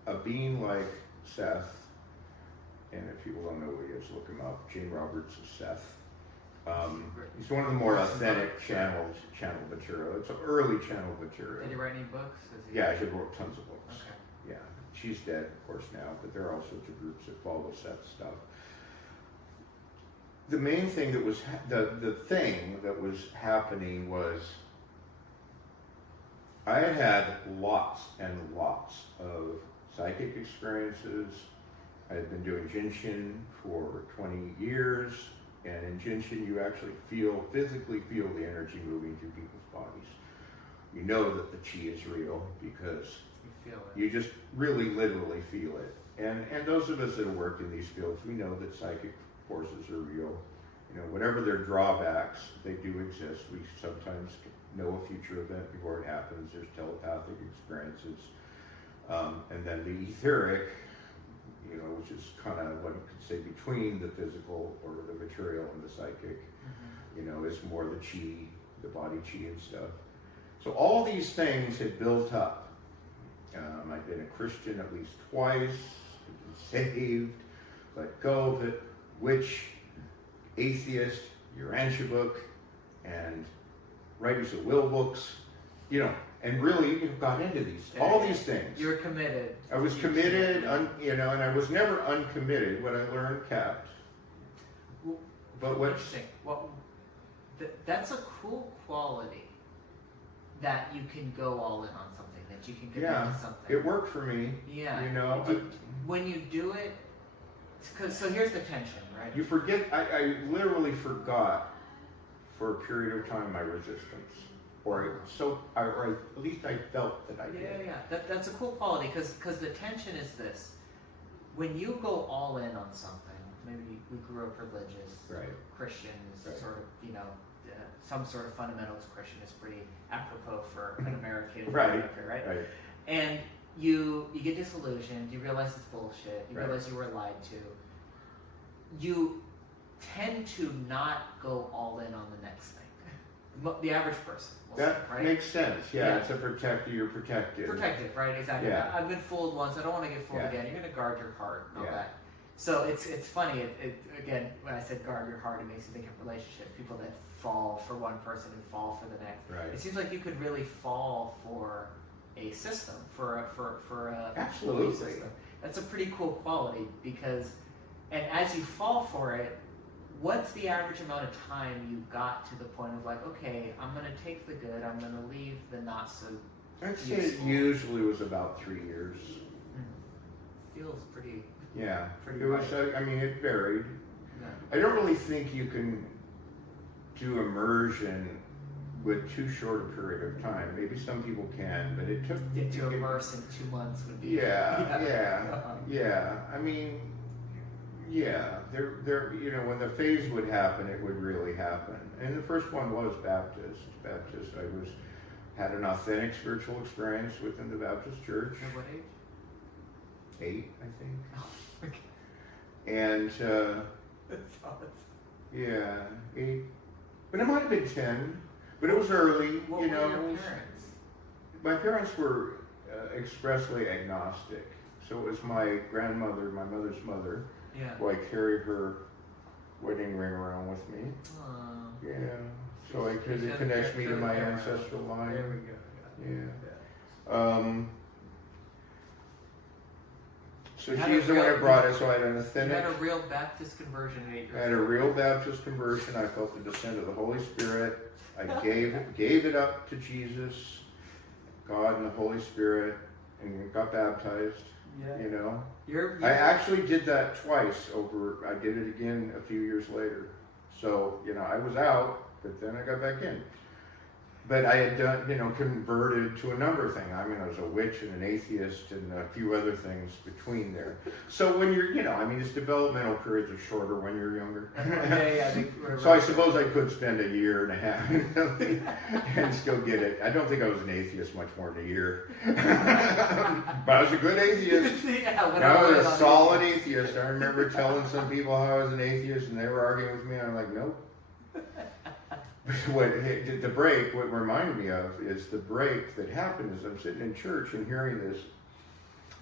a being like Seth, and if people don't know who he is, look him up. Gene Roberts is Seth. He's one of the more authentic channeled material. It's early channeled material. Did he write any books? Yeah, he wrote tons of books. Okay. Yeah, she's dead, of course, now, but there are all sorts of groups that follow Seth's stuff. The main thing that was the thing that was happening was I had had lots and lots of psychic experiences. I had been doing Jinshin for 20 years, and in Jinshin you actually physically feel the energy moving through people's bodies. You know that the chi is real because you feel it. You just really literally feel it. And those of us that have worked in these fields, we know that psychic forces are real. Whatever their drawbacks, they do exist. We sometimes know a future event before it happens. There's telepathic experiences. And then the etheric, which is kind of what you could say between the physical or the material and the psychic, is more the chi, the body chi and stuff. So all these things had built up. I'd been a Christian at least twice, been saved, let go of it, witch, atheist, Urantia book, and writers of will books, and really got into all these things. You were committed. I was committed, and I was never uncommitted. What I learned kept. But what's interesting? Well, that's a cool quality that you can go all in on something, that you can commit to something. It worked for me. Yeah. When you do it, so here's the tension, right? You forget. I literally forgot for a period of time my resistance. Or at least I felt that I did. Yeah. That's a cool quality because the tension is this: when you go all in on something, maybe we grew up religious, right? Christians, right. Sort of, some sort of fundamentalist Christian is pretty apropos for an American, right? And you get disillusioned, you realize it's bullshit, you right. realize you were lied to. You tend to not go all in on the next thing. The average person. That makes sense. Yeah, it's a protector. You're protected. Protective, right? Exactly. Yeah. I've been fooled once. I don't want to get fooled again. You're going to guard your heart and all that. So it's funny. Again, when I said guard your heart, it makes you think of relationships. People that fall for one person and fall for the next. Right. It seems like you could really fall for a system, for a absolutely system. That's a pretty cool quality because, and as you fall for it, What's the average amount of time you got to the point of like, okay, I'm gonna take the good, I'm gonna leave the not so I'd say it useful? usually was about 3 years. Feels pretty. Yeah, Pretty it was. right. I mean, it varied. Yeah. I don't really think you can do immersion with too short a period of time. Maybe some people can, but it took. Get to immerse in 2 months would be. Yeah. I mean, yeah. There. You know, when the phase would happen, it would really happen. And the first one was Baptist. I had an authentic spiritual experience within the Baptist church. At what age? 8, I think. Oh, okay. And That's awesome. yeah, 8. But it might have been 10. But it was early, What you were know. your parents? My parents were expressly agnostic. So it was my grandmother, my mother's mother, Yeah. who I carried her wedding ring around with me. Yeah. So it connects me to my ancestral line. There we go. Yeah. So You had she's a the one real- that brought it. So I had an You authentic. had a real Baptist conversion at 8 years I had a old. real Baptist conversion. I felt the descent of the Holy Spirit. I gave it up to Jesus, God and the Holy Spirit, and got baptized. Yeah. You know, You're I actually did that twice over. I did it again a few years later. So you know, I was out, but then I got back in. But I had done, you know, converted to a number of things. I mean, I was a witch and an atheist and a few other things between there. So when you're, you know, I mean, its developmental periods are shorter when you're younger. I think So I suppose I could spend a year and a half and still get it. I don't think I was an atheist much more than a year. But I was a good atheist. Yeah, I was a solid atheist. I remember telling some people how I was an atheist and they were arguing with me. And I'm like, nope. What reminded me of is the break that happened is I'm sitting in church and hearing this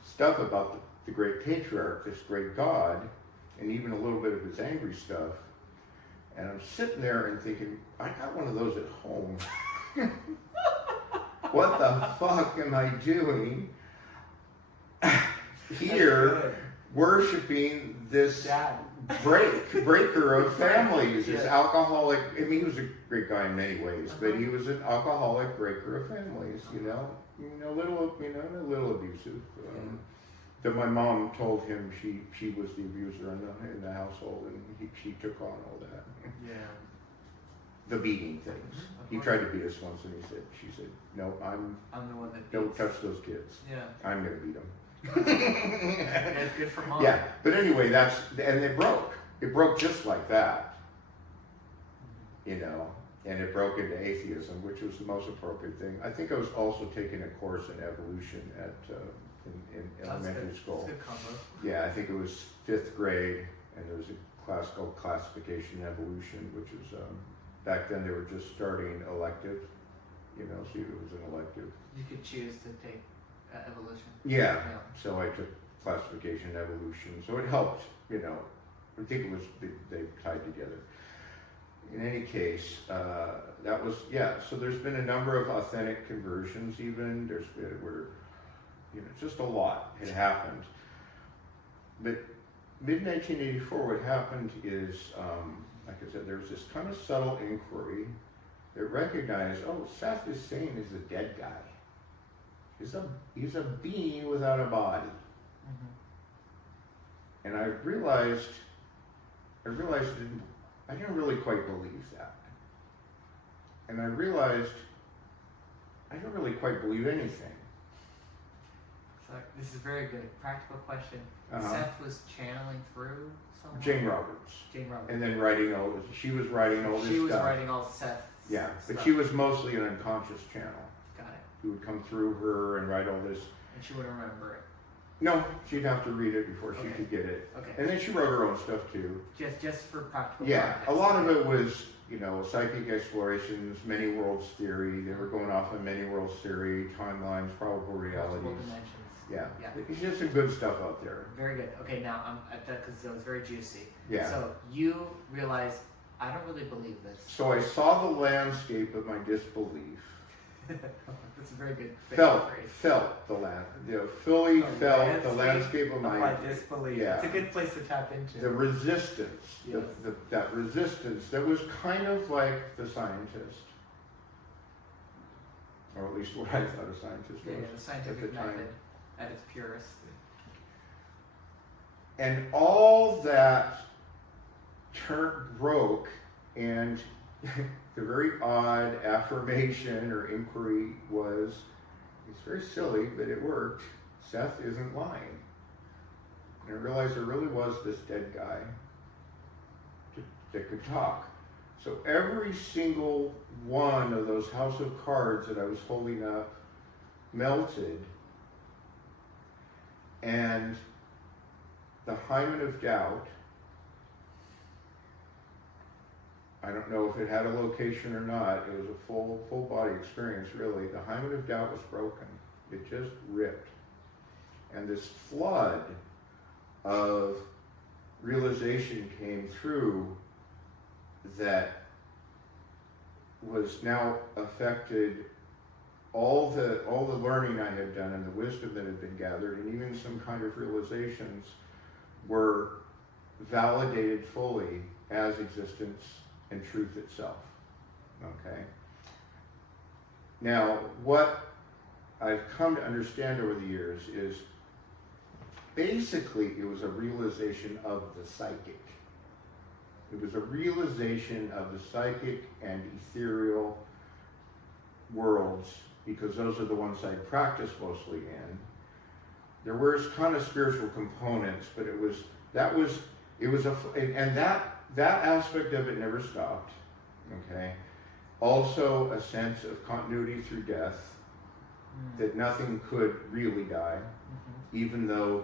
stuff about the great patriarch, this great God, and even a little bit of his angry stuff. And I'm sitting there and thinking, I got one of those at home. What the fuck am I doing here worshiping this Dad. breaker of families, Yes. this alcoholic? I mean, he was a great guy in many ways, but he was an alcoholic breaker of families. A little abusive. That my mom told him she was the abuser in the household, and she took on all that. Yeah. The beating things. He tried to beat us once, and she said, no, I'm the one that don't touch those kids. Yeah. I'm gonna beat them. Yeah, good for mom. Yeah, but anyway, and it broke. It broke just like that, you know, and it broke into atheism, which was the most appropriate thing. I think I was also taking a course in evolution in elementary school. That's a good combo. Yeah, I think it was 5th grade, and there was a class called classification and evolution, which was, back then they were just starting elective, you know, so it was an elective. You could choose to take evolution. Yeah, so I took classification and evolution, so it helped, you know. I think it was, they tied together. In any case, that was, so there's been a number of authentic conversions even. There's been where, you know, just a lot had happened. But mid-1984, what happened is, like I said, there was this kind of subtle inquiry that recognized, Seth Hussein is a dead guy. He's a being without a body. Mm-hmm. And I realized I didn't really quite believe that. And I realized I don't really quite believe anything. So this is very good. Practical question. Uh-huh. Seth was channeling through someone? Jane Roberts. And then she was writing all this stuff. She was writing all Seth's Yeah, but stuff. she was mostly an unconscious channel. Got it. Who would come through her and write all this. And she wouldn't remember it. No, she'd have to read it before she could get it. Okay. And then she wrote her own stuff too. Just for practical Yeah, context. a lot of it was, you know, psychic explorations, many worlds theory. They were going off on many worlds theory, timelines, probable realities. Multiple dimensions. Yeah. Yeah. It's just some good stuff out there. Very good. Okay, now I'm at that because it was very juicy. Yeah. So you realize I don't really believe this. So I saw the landscape of my disbelief, That's a very good felt phrase. the land, fully The felt the landscape of my my disbelief. yeah. It's a good place to tap into. The resistance, Yes. that resistance that was kind of like the scientist, or at least what I thought a scientist was. The scientific at the time. method at its purest. And all that broke, and the very odd affirmation or inquiry was, it's very silly, but it worked. Seth isn't lying. And I realized there really was this dead guy that could talk. So every single one of those house of cards that I was holding up melted, and the hymen of doubt, I don't know if it had a location or not, it was a full body experience really. The hymen of doubt was broken. It just ripped. And this flood of realization came through that was now affected all the learning I had done and the wisdom that had been gathered, and even some kind of realizations were validated fully as existence and truth itself. Okay? Now, what I've come to understand over the years is basically it was a realization of the psychic. It was a realization of the psychic and ethereal worlds, because those are the ones I practice mostly in. There were kind of spiritual components, but that aspect of it never stopped. Okay. Also a sense of continuity through death, that nothing could really die, even though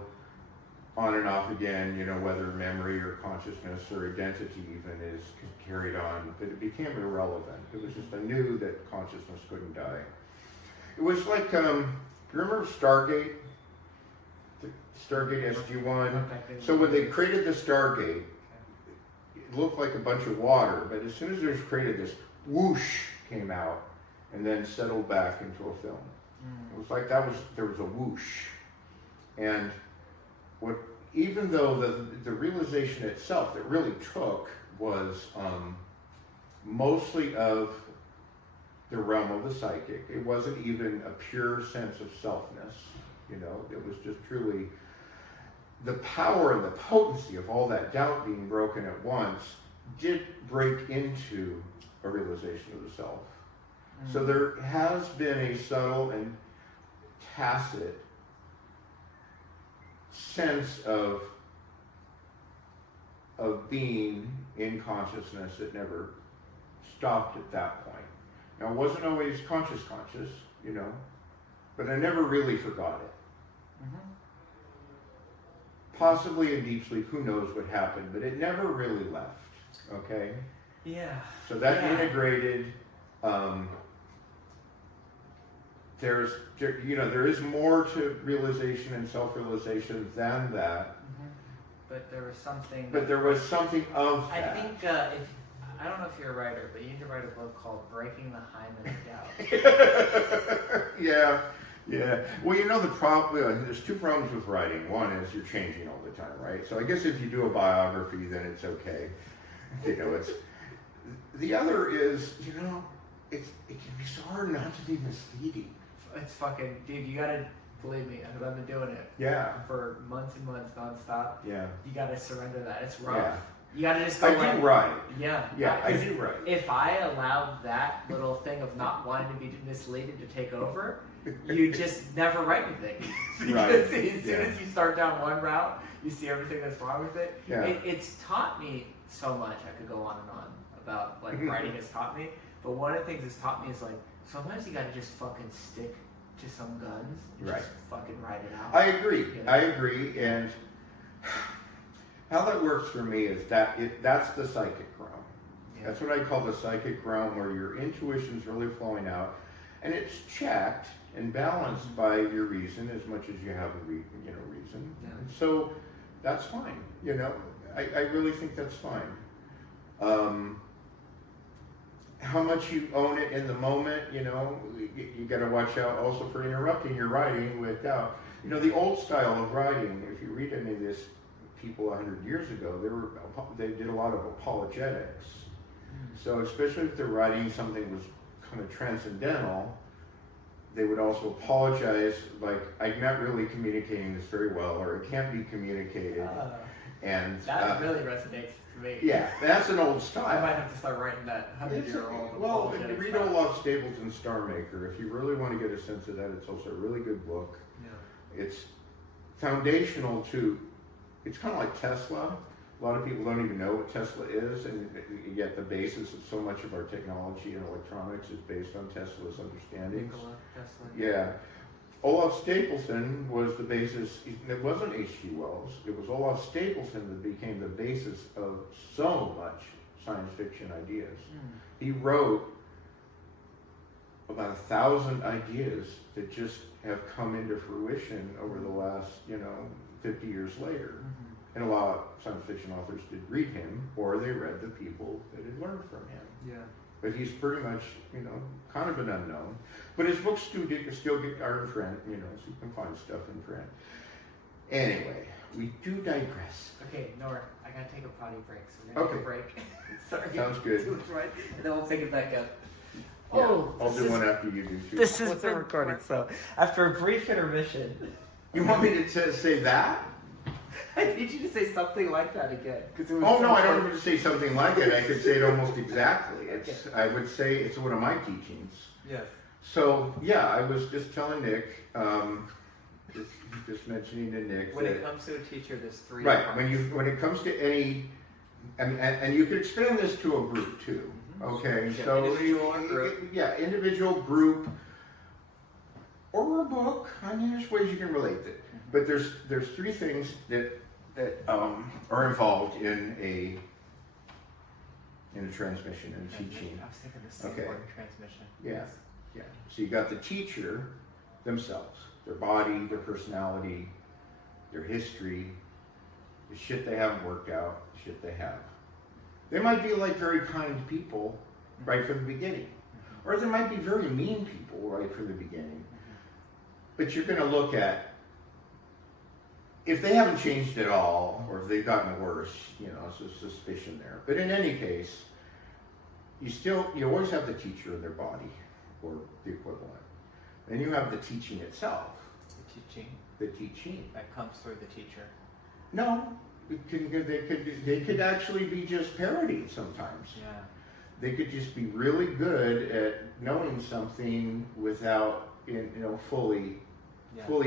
on and off again, whether memory or consciousness or identity even is carried on, but it became irrelevant. It was just, I knew that consciousness couldn't die. It was like, remember Stargate? The Stargate SG-1? So when they created the Stargate, it looked like a bunch of water, but as soon as it was created, this whoosh came out and then settled back into a film. It was like there was a whoosh. And even though the realization itself that really took was mostly of the realm of the psychic. It wasn't even a pure sense of selfness, it was just truly the power and the potency of all that doubt being broken at once did break into a realization of the self. So there has been a subtle and tacit sense of being in consciousness that never stopped at that point. Now, it wasn't always conscious, but I never really forgot it. Possibly in deep sleep, who knows what happened, but it never really left, okay? Yeah. So that integrated, there is more to realization and self-realization than that. But there was something. But there was something of that. I think I don't know if you're a writer, but you need to write a book called "Breaking the Hymen of Doubt." Yeah. Well, the problem. There's two problems with writing. One is you're changing all the time, right? So I guess if you do a biography, then it's okay. It's. The other is, it can be so hard not to be misleading. It's fucking, dude, you gotta believe me, because I've been doing it for months and months nonstop. Yeah. You gotta surrender that. It's rough. Yeah. You gotta just go I do right. Yeah. I do right. If I allowed that little thing of not wanting to be misleaded to take over, you just never write anything. Because as soon as you start down one route, you see everything that's wrong with it. Yeah. It's taught me so much. I could go on and on about writing has taught me. But one of the things it's taught me is sometimes you gotta just fucking stick to some guns and just fucking write it out. I agree. And how that works for me is that's the psychic realm. Yeah. That's what I call the psychic realm, where your intuition's really flowing out, and it's checked and balanced by your reason as much as you have a reason. Yeah. And so that's fine. I really think that's fine. how much you own it in the moment, you know, you got to watch out also for interrupting your writing with doubt. You know, the old style of writing, if you read any of this, people 100 years ago, they did a lot of apologetics. So especially if they're writing something that was kind of transcendental, they would also apologize, like, I'm not really communicating this very well, or it can't be communicated. And that really resonates to me. Yeah, that's an old style. I might have to start writing that 100-year-old. Well, if you read Olaf Stapleton's Star Maker, if you really want to get a sense of that, it's also a really good book. Yeah. It's foundational to, it's kind of like Tesla. A lot of people don't even know what Tesla is, and yet the basis of so much of our technology and electronics is based on Tesla's understandings. Nikola Tesla. Yeah. Olaf Stapleton was the basis. It wasn't H.G. Wells. It was Olaf Stapleton that became the basis of so much science fiction ideas. He wrote about 1,000 ideas that just have come into fruition over the last, 50 years later. And a lot of science fiction authors did read him, or they read the people that had learned from him. Yeah. But he's pretty much, kind of an unknown. But his books still are in print, so you can find stuff in print. Anyway, we do digress. Okay, Nor, I gotta take a potty break, so we're gonna take a break. Sorry. Sounds good. Too much, right? And then we'll pick it back up. Yeah, I'll do one after you do too. This is the recording, so after a brief intermission. You want me to say that? I need you to say something like that again. No, I don't need to say something like it. I could say it almost exactly. I would say it's one of my teachings. Yes. So, yeah, I was just telling Nick, just mentioning to Nick when it comes to a teacher, there's three right, parts. when it comes to any, and you could expand this to a group too, okay? Yeah, so individual or group. Yeah, individual, group, or a book. I mean, there's ways you can relate it. But there's three things that are involved in a transmission and teaching. I was thinking the same word, transmission. Yeah, yeah. So you got the teacher themselves, their body, their personality, their history, the shit they haven't worked out, the shit they have. They might be like very kind people right from the beginning, or they might be very mean people right from the beginning. But you're going to look at, if they haven't changed at all, or if they've gotten worse, it's a suspicion there. But in any case, you always have the teacher in their body, or the equivalent. Then you have the teaching itself. The teaching. That comes through the teacher. No, they could actually be just parodied sometimes. Yeah. They could just be really good at knowing something without, fully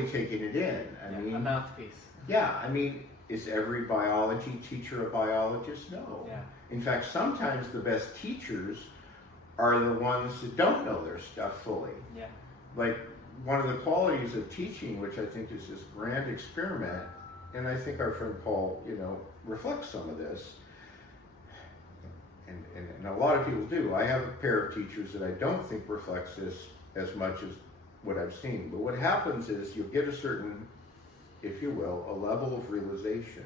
taking it in. I mean, a mouthpiece. Yeah, I mean, is every biology teacher a biologist? No. Yeah. In fact, sometimes the best teachers are the ones that don't know their stuff fully. Yeah. Like, one of the qualities of teaching, which I think is this grand experiment, and I think our friend Paul, reflects some of this, and a lot of people do. I have a pair of teachers that I don't think reflects this as much as what I've seen. But what happens is you'll get a certain, if you will, a level of realization,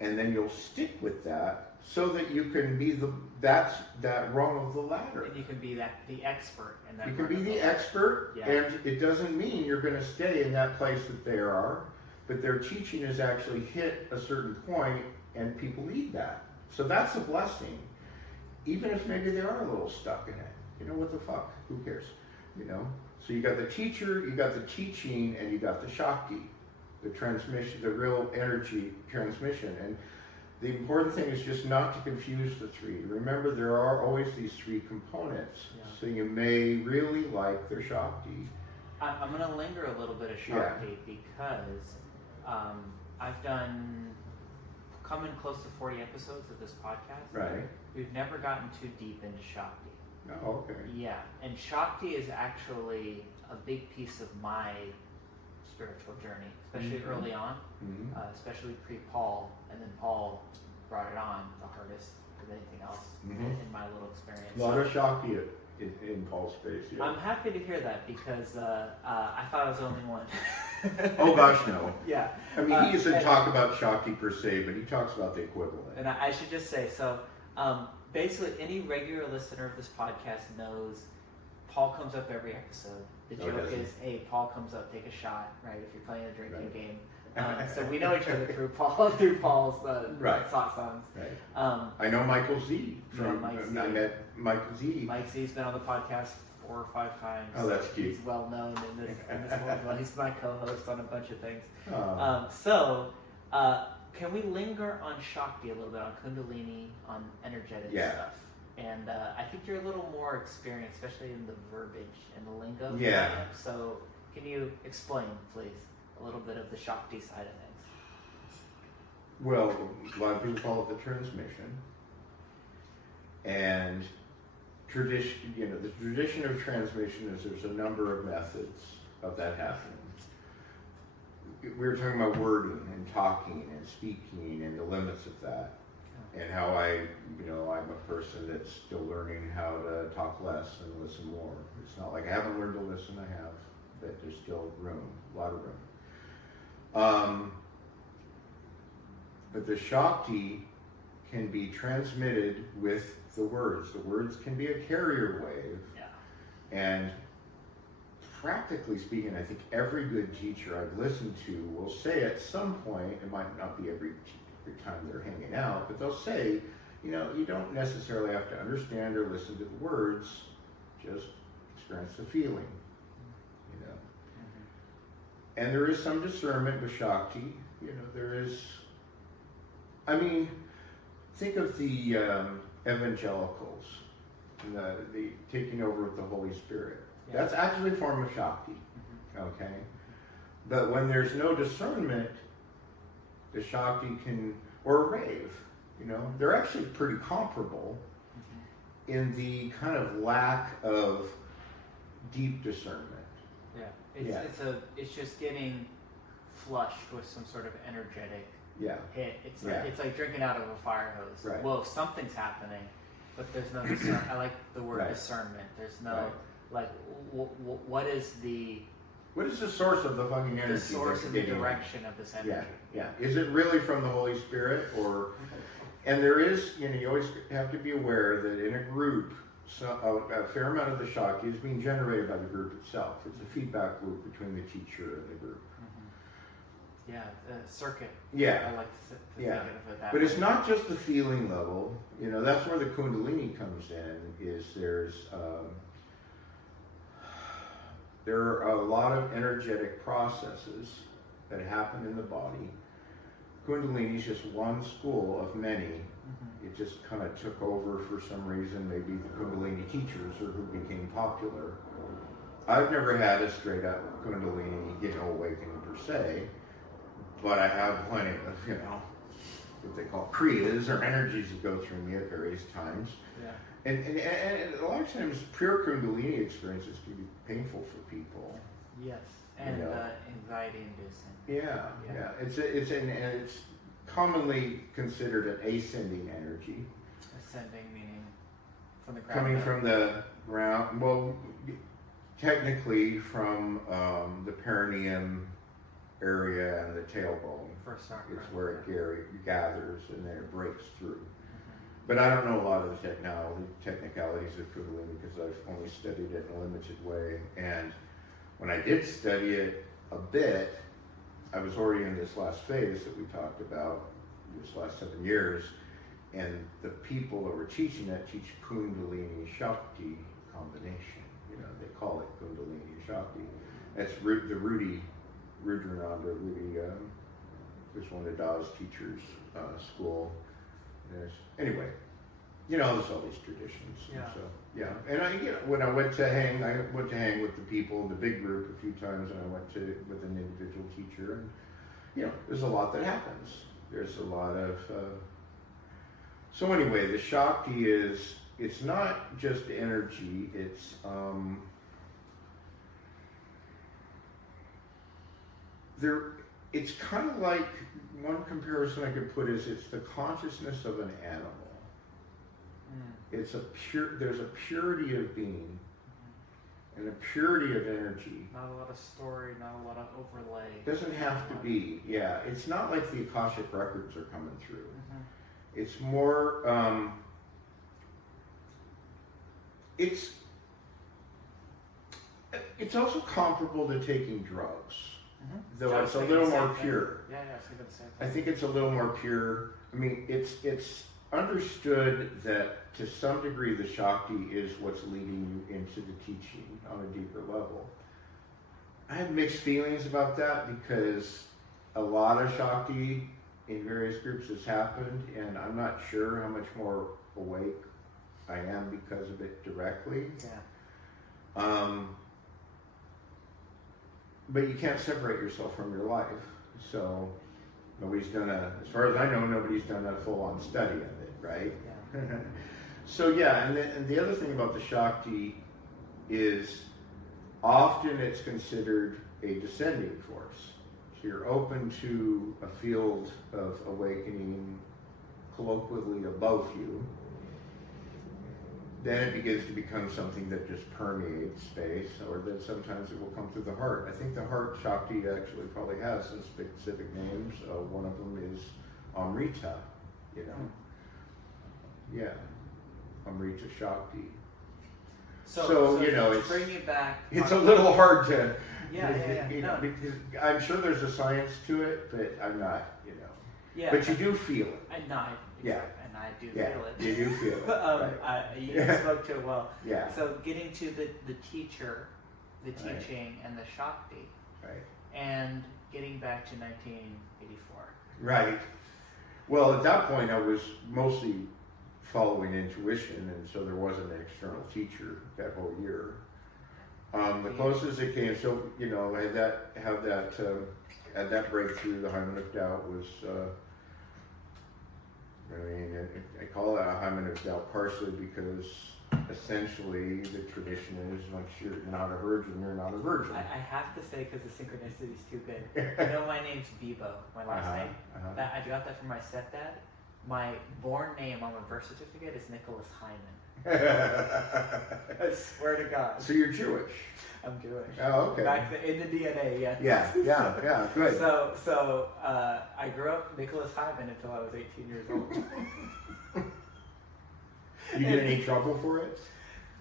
and then you'll stick with that so that you can be that rung of the ladder. And you can be the expert in that. You can be the expert, yeah. And it doesn't mean you're going to stay in that place that they are, but their teaching has actually hit a certain point, and people need that. So that's a blessing, even if maybe they are a little stuck in it. What the fuck? Who cares? So you got the teacher, you got the teaching, and you got the Shakti, the transmission, the real energy transmission. And the important thing is just not to confuse the three. Remember, there are always these three components. Yeah. So you may really like their Shakti. I'm going to linger a little bit of Shakti because I've done coming close to 40 episodes of this podcast. Right. We've never gotten too deep into Shakti. Oh, okay. Yeah, and Shakti is actually a big piece of my spiritual journey, especially early on, especially pre-Paul, and then Paul brought it on the hardest of anything else in my little experience. A lot of Shakti in Paul's space. Yeah. I'm happy to hear that because I thought I was the only one. Oh gosh, no. Yeah. I mean, he doesn't talk about Shakti per se, but he talks about the equivalent. And I should just say, so basically any regular listener of this podcast knows Paul comes up every episode. The joke is, hey, Paul comes up, take a shot, right? If you're playing a drinking game. So we know each other through Paul's sock songs. Right. I know Michael Z. I met Michael Z. Mike Z's been on the podcast 4 or 5 times. Oh, that's cute. He's well known in this world. He's my co-host on a bunch of things. Oh. Can we linger on Shakti a little bit, on Kundalini, on energetic stuff? And I think you're a little more experienced, especially in the verbiage and the lingo. Yeah. So can you explain, please, a little bit of the Shakti side of things? Well, a lot of people call it the transmission. And tradition, the tradition of transmission is there's a number of methods of that happening. We were talking about wording and talking and speaking and the limits of that. And how I'm a person that's still learning how to talk less and listen more. It's not like I haven't learned to listen, I have, but there's still room, a lot of room. But the Shakti can be transmitted with the words. The words can be a carrier wave. Yeah. And practically speaking, I think every good teacher I've listened to will say at some point, it might not be every time they're hanging out, but they'll say, you don't necessarily have to understand or listen to the words, just experience the feeling, And there is some discernment with Shakti, there is, think of the evangelicals, the taking over with the Holy Spirit. Yeah. That's actually a form of Shakti, okay? But when there's no discernment, the Shakti can, or a rave, they're actually pretty comparable in the kind of lack of deep discernment. Yeah, it's just getting flushed with some sort of energetic hit. It's like drinking out of a fire hose. Right. Well, something's happening, but there's no discernment. I like the word discernment. There's no what is the source of the fucking energy? The source and the direction of this energy. Yeah. Is it really from the Holy Spirit, or? And there is, you always have to be aware that in a group, a fair amount of the Shakti is being generated by the group itself. It's a feedback loop between the teacher and the group. Yeah, the circuit. Yeah. I like to think of it that But way. it's not just the feeling level. That's where the Kundalini comes in. There are a lot of energetic processes that happen in the body. Kundalini is just one school of many. It just kind of took over for some reason, maybe the Kundalini teachers or who became popular. I've never had a straight up Kundalini, awakening per se, but I have plenty of, what they call kriyas or energies that go through me at various times. Yeah. And a lot of times pure Kundalini experiences can be painful for people. Yes, and anxiety inducing. Yeah. It's commonly considered an ascending energy. Ascending meaning from the ground. Coming from the ground, well, technically from the perineum area and the tailbone. First chakra. It's where it gathers and then it breaks through. But I don't know a lot of the technicalities of Kundalini because I've only studied it in a limited way. And when I did study it a bit, I was already in this last phase that we talked about, this last 7 years, and the people that were teaching that teach Kundalini Shakti combination. They call it Kundalini Shakti. That's the Rudy was one of Da's teachers, school. Anyway, there's all these traditions. Yeah. And when I went to hang with the people in the big group a few times, and I went with an individual teacher, and there's a lot that happens. There's a lot of. So anyway, the Shakti it's not just energy. It's kind of like, one comparison I could put is it's the consciousness of an animal. There's a purity of being and a purity of energy. Not a lot of story, not a lot of overlay. Doesn't have to be, It's not like the Akashic records are coming through. It's more it's also comparable to taking drugs, though So I it's was a thinking little the more same thing. pure. Yeah, I was thinking the same I thing. think it's a little more pure. I mean, it's understood that to some degree the Shakti is what's leading you into the teaching on a deeper level. I have mixed feelings about that because a lot of Shakti in various groups has happened, and I'm not sure how much more awake I am because of it directly. Yeah. But you can't separate yourself from your life. So nobody's done as far as I know, nobody's done a full-on study of it, right? Yeah. So yeah, and the other thing about the Shakti is often it's considered a descending force. So you're open to a field of awakening colloquially above you. Then it begins to become something that just permeates space, or that sometimes it will come through the heart. I think the heart Shakti actually probably has some specific names. One of them is Amrita, you know. Yeah, Amrita Shakti. So you know, to bring you back. It's a little hard to. Yeah. No. Because I'm sure there's a science to it, but I'm not, you know. Yeah. But you do feel it. Yeah. And I do feel it. You do feel it. Right. You spoke to it well. Yeah. So getting to the teacher, the Right. teaching, and the Shakti, Right. and getting back to 1984. Right. Well, at that point, I was mostly following intuition, and so there wasn't an external teacher that whole year. The closest it came, so you know, I had that breakthrough. The hymen of doubt was. I call it a hymen of doubt partially because essentially the tradition is once you're not a virgin, you're not a virgin. I have to say, because the synchronicity is too good. You know, my name's Bibeau, my last name. That I got that from my stepdad. My born name on my birth certificate is Nicholas Hyman. I swear to God. So you're Jewish. I'm Jewish. Oh, okay. In the DNA, yes. Yeah, good. So I grew up Nicholas Hyman until I was 18 years old. You get any trouble for it?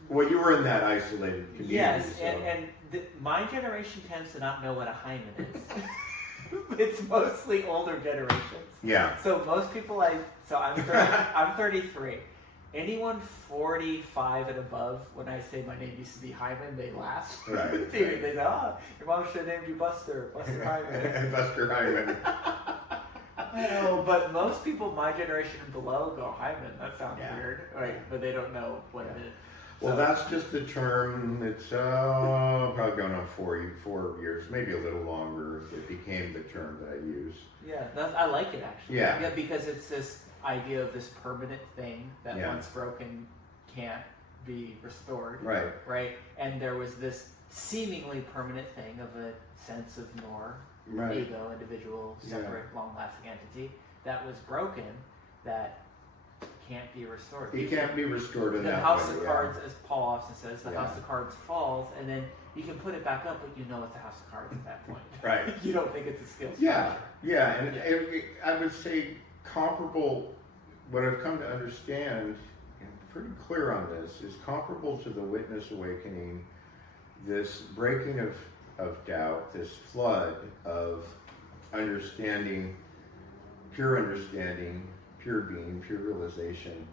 Well, you were in that isolated community. Yes, so. and my generation tends to not know what a hymen is. It's mostly older generations. Yeah. So most people I'm 33. Anyone 45 and above, when I say my name used to be Hyman, they laugh. Right. They say, "Oh, your mom should have named you Buster Hyman." Buster Hyman. No, but most people my generation and below go Hyman. That sounds Yeah. weird, right? But they don't know what it is. Well, So- that's just the term. It's probably going on 4 years, maybe a little longer. It became the term that I use. Yeah, I like it actually. Yeah. Because it's this idea of this permanent thing that Yeah. once broken can't be restored. Right. Right? And there was this seemingly permanent thing of a sense of Nor, Right. ego, individual, separate, long-lasting entity that was broken that can't be restored. It can't be restored in The that house way. of yeah. cards, as Paul often says, the Yeah. house of cards falls, and then you can put it back up, but you know it's a house of cards at that point. Right. You don't think it's a skill. Yeah. Yeah, and Yeah. I would say comparable. What I've come to understand, and pretty clear on this, is comparable to the witness awakening. This breaking of doubt, this flood of understanding, pure being, pure realization.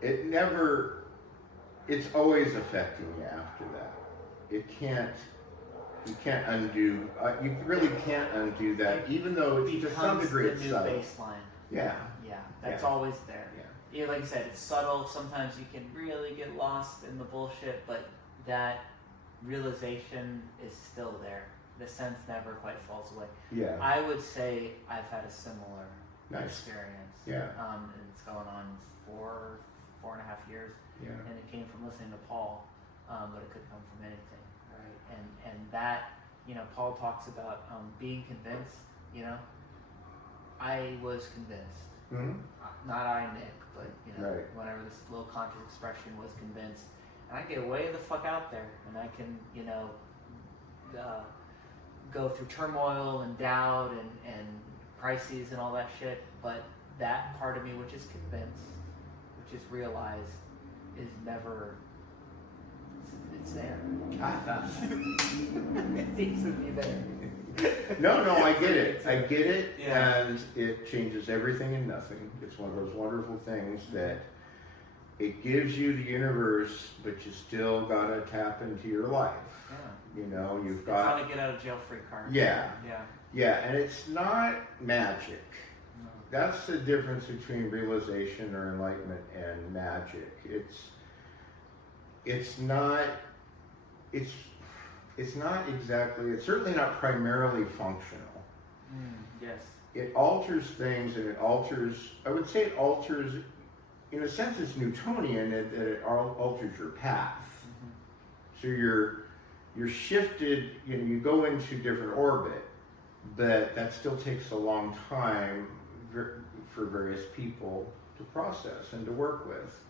It's always affecting you after that. You can't undo, you really can't undo that, even though it's to some degree it's the new subtle. baseline. Yeah. Yeah, that's Yeah. always there. Yeah. Yeah, like I said, it's subtle. Sometimes you can really get lost in the bullshit, but that realization is still there. The sense never quite falls away. Yeah. I would say I've had a similar Nice. experience. Yeah. And it's going on 4.5 years, Yeah. and it came from listening to Paul, but it could come from anything, right? And that, Paul talks about being convinced. I was convinced. Mhm. Not I, Nick, but Right. whenever this little conscious expression was convinced, and I get way the fuck out there, and I can, go through turmoil and doubt and crises and all that shit. But that part of me, which is convinced, which is realized, is never It's there. It seems to be there. No, I get it. I get it, Yeah. and it changes everything and nothing. It's one of those wonderful things that it gives you the universe, but you still gotta tap into your life. Yeah. You know, you've It's got. not a get out of jail free card. Yeah. Yeah. Yeah, and it's not magic. No. That's the difference between realization or enlightenment and magic. It's not exactly, it's certainly not primarily functional. Yes. It alters things, and I would say it alters, in a sense it's Newtonian, that it alters your path. So you're shifted, you go into different orbit, but that still takes a long time for various people to process and to work with.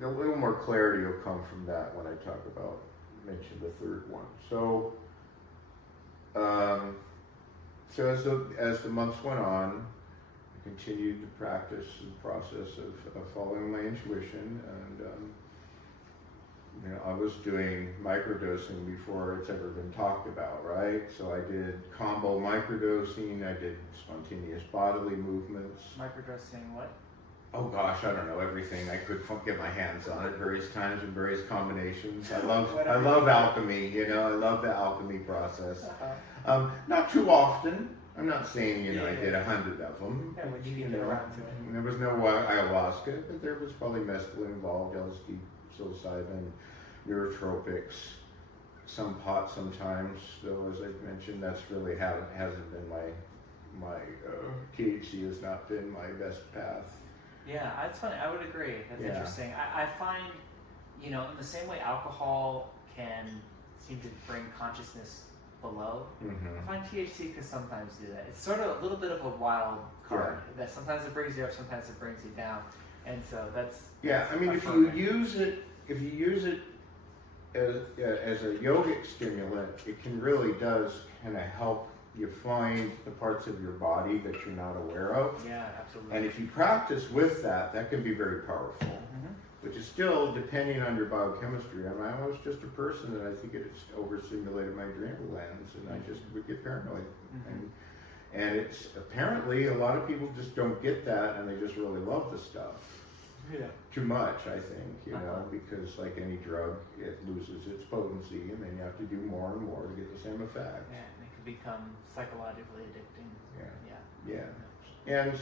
A little more clarity will come from that when I mention the third one. So as the months went on, I continued to practice the process of following my intuition, and I was doing microdosing before it's ever been talked about, right? So I did combo microdosing, I did spontaneous bodily movements. Microdosing what? Oh gosh, I don't know, everything I could get my hands on at various times in various combinations. I love alchemy, I love the alchemy process. Not too often. I'm not saying, I did 100 of them. Yeah, when you get around to it. There was no ayahuasca, but there was probably mescaline involved, LSD, psilocybin, neurotropics, some pot sometimes, though as I've mentioned, that's really hasn't been my THC has not been my best path. Yeah, that's funny. I would agree. That's Yeah. interesting. I find, in the same way alcohol can seem to bring consciousness below, I find THC can sometimes do that. It's sort of a little bit of a wild card that sometimes it brings you up, sometimes it brings you down, and so that's I mean, affirming. if you use it as a yogic stimulant, it does kind of help you find the parts of your body that you're not aware of. Yeah, absolutely. And if you practice with that can be very powerful. Which is still depending on your biochemistry. I mean, I was just a person that I think it overstimulated my adrenal glands, and I just would get paranoid. And it's apparently a lot of people just don't get that, and they just really love the stuff. Yeah. Too much, I think, because like any drug, it loses its potency, and then you have to do more and more to get the same effect. Yeah, and it can become psychologically addicting. Yeah. And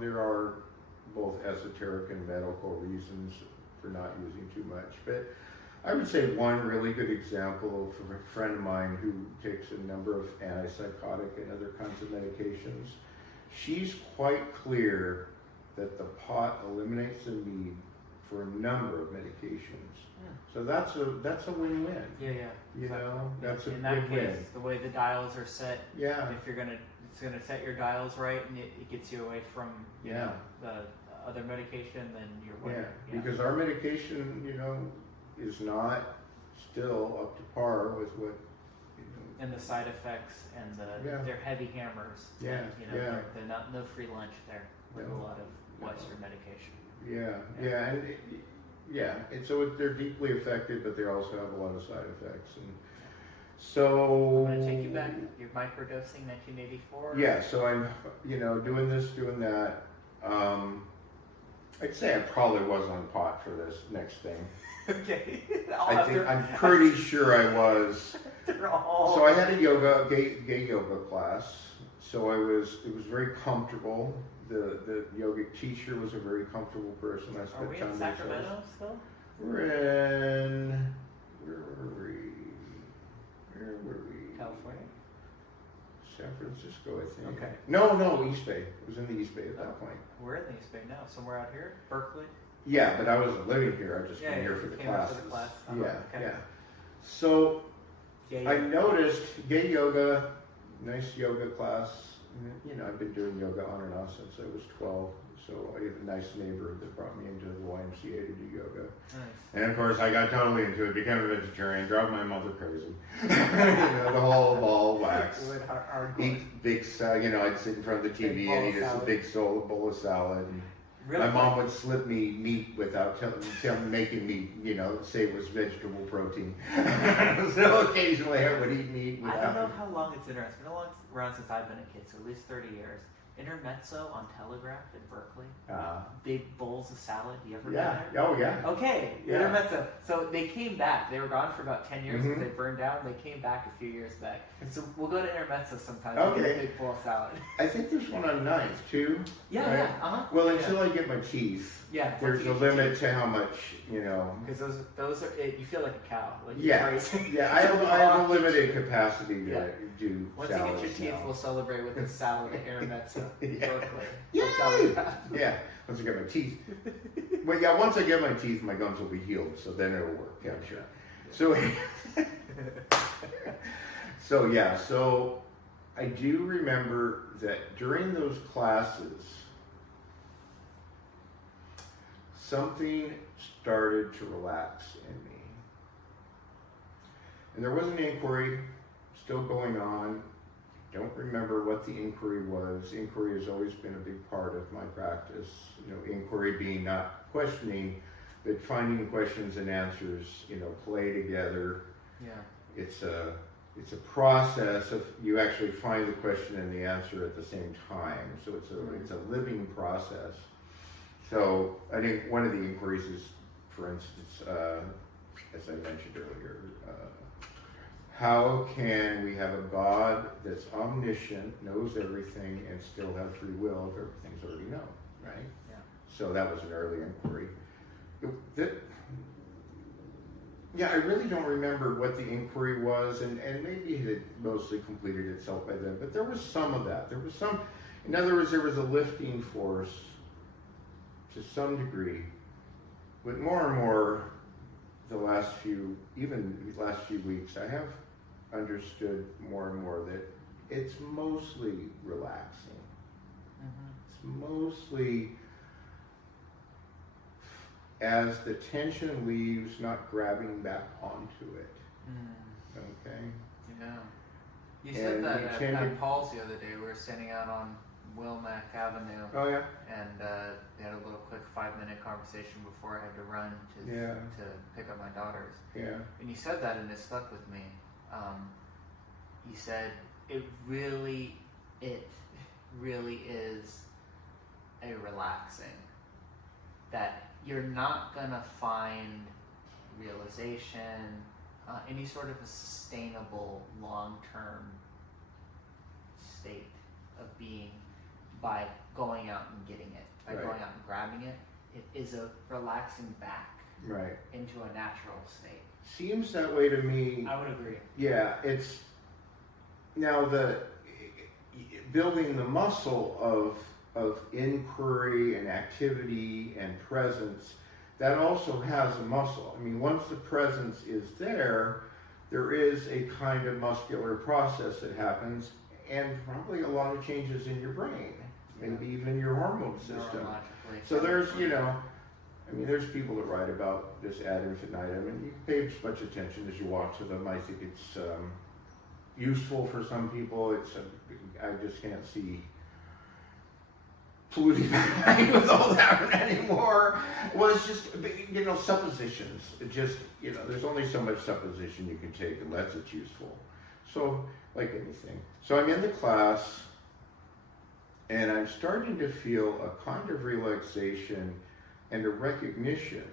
there are both esoteric and medical reasons for not using too much. But I would say one really good example of a friend of mine who takes a number of antipsychotic and other kinds of medications. She's quite clear that the pot eliminates the need for a number of medications. So that's a win-win. Yeah. That's a in that win-win. case, the way the dials are set, Yeah. if it's gonna set your dials right, and it gets you away from the other medication, then you're winning. Because our medication, is not still up to par with what. And the side effects and they're heavy hammers. Yeah. They're not no free lunch there with a lot of Western medication. And so they're deeply affected, but they also have a lot of side effects, and so. I'm gonna take you back. You're microdosing 1984. Yeah, so I'm, doing this, doing that. I'd say I probably was on pot for this next thing. Okay. I'm pretty sure I was. So I had a gay yoga class. So it was very comfortable. The yogic teacher was a very comfortable person. I Are spent we time in with Sacramento still? We're in. Where were we? California. San Francisco, I think. Okay. No, East Bay. It was in the East Bay at that point. We're in the East Bay now. Somewhere out here, Berkeley. Yeah, but I wasn't living here. I just came here for the came out classes. for the class. Yeah. So Yeah. I noticed gay yoga, nice yoga class. I've been doing yoga on and off since I was 12. So I had a nice neighbor that brought me into the YMCA to do yoga. Nice. And of course, I got totally into it, became a vegetarian, drove my mother crazy. The whole ball wax. Eat big salad, I'd sit in front of the TV and eat a big bowl of salad. Real My mom quick. would slip me meat without making me, say it was vegetable protein. So occasionally I would eat meat. I don't know how long it's been around. It's been around since I've been a kid, so at least 30 years. Intermezzo on Telegraph in Berkeley. Big bowls of salad. You ever been Yeah. there? Oh, yeah. Okay, Yeah. Intermezzo. So they came back. They were gone for about 10 years Mhm. because they burned down. They came back a few years back. So we'll go to Intermezzo sometime. Okay. And get a big bowl of salad. I think there's one on 9th too. Yeah, right? yeah. Uh-huh. Well, until I get my teeth, Yeah. there's a limit to how much, Because those are, you feel like a cow. Like Yeah, yeah. I have a limited capacity to Yeah. do Once you get your salads teeth, now. we'll celebrate with a salad at Intermezzo in Yeah. Berkeley. Yay! That's all we have. Yeah, once I get my teeth. Well, yeah, once I get my teeth, my gums will be healed, so then it'll work. Yeah, sure. So, so I do remember that during those classes, something started to relax in me. And there was an inquiry still going on. Don't remember what the inquiry was. Inquiry has always been a big part of my practice. Inquiry being not questioning, but finding questions and answers, play together. Yeah. It's a process of you actually find the question and the answer at the same time. So it's a living process. So I think one of the inquiries is, for instance, as I mentioned earlier, how can we have a God that's omniscient, knows everything, and still have free will if everything's already known, right? Yeah. So that was an early inquiry. I really don't remember what the inquiry was, and maybe it had mostly completed itself by then, but there was some of that. There was some, in other words, there was a lifting force to some degree, but more and more the last few weeks, I have understood more and more that it's mostly relaxing. Mm-hmm. It's mostly as the tension leaves, not grabbing back onto it. Okay? Yeah. You said And that we at tended- Paul's the other day. We were standing out on Wilmac Avenue, Oh, yeah? and they had a little quick 5-minute conversation before I had to run to pick up my daughters. Yeah. And you said that, and it stuck with me. You said it really is a relaxing, that you're not gonna find realization, any sort of a sustainable long-term state of being by going out and getting it, by Right. going out and grabbing it. It is a relaxing back Right. into a natural state. Seems that way to me. I would agree. Yeah, it's now the building the muscle of inquiry and activity and presence. That also has a muscle. I mean, once the presence is there is a kind of muscular process that happens, and probably a lot of changes in your brain, maybe even your hormone system. Neurologically. So there's, there's people that write about this ad infinitum, and you can pay as much attention as you want to them. I think it's useful for some people. I just can't see polluting my mind with all that anymore. Well, it's just, suppositions. It just, there's only so much supposition you can take unless it's useful. So, like anything. So I'm in the class, and I'm starting to feel a kind of relaxation and a recognition.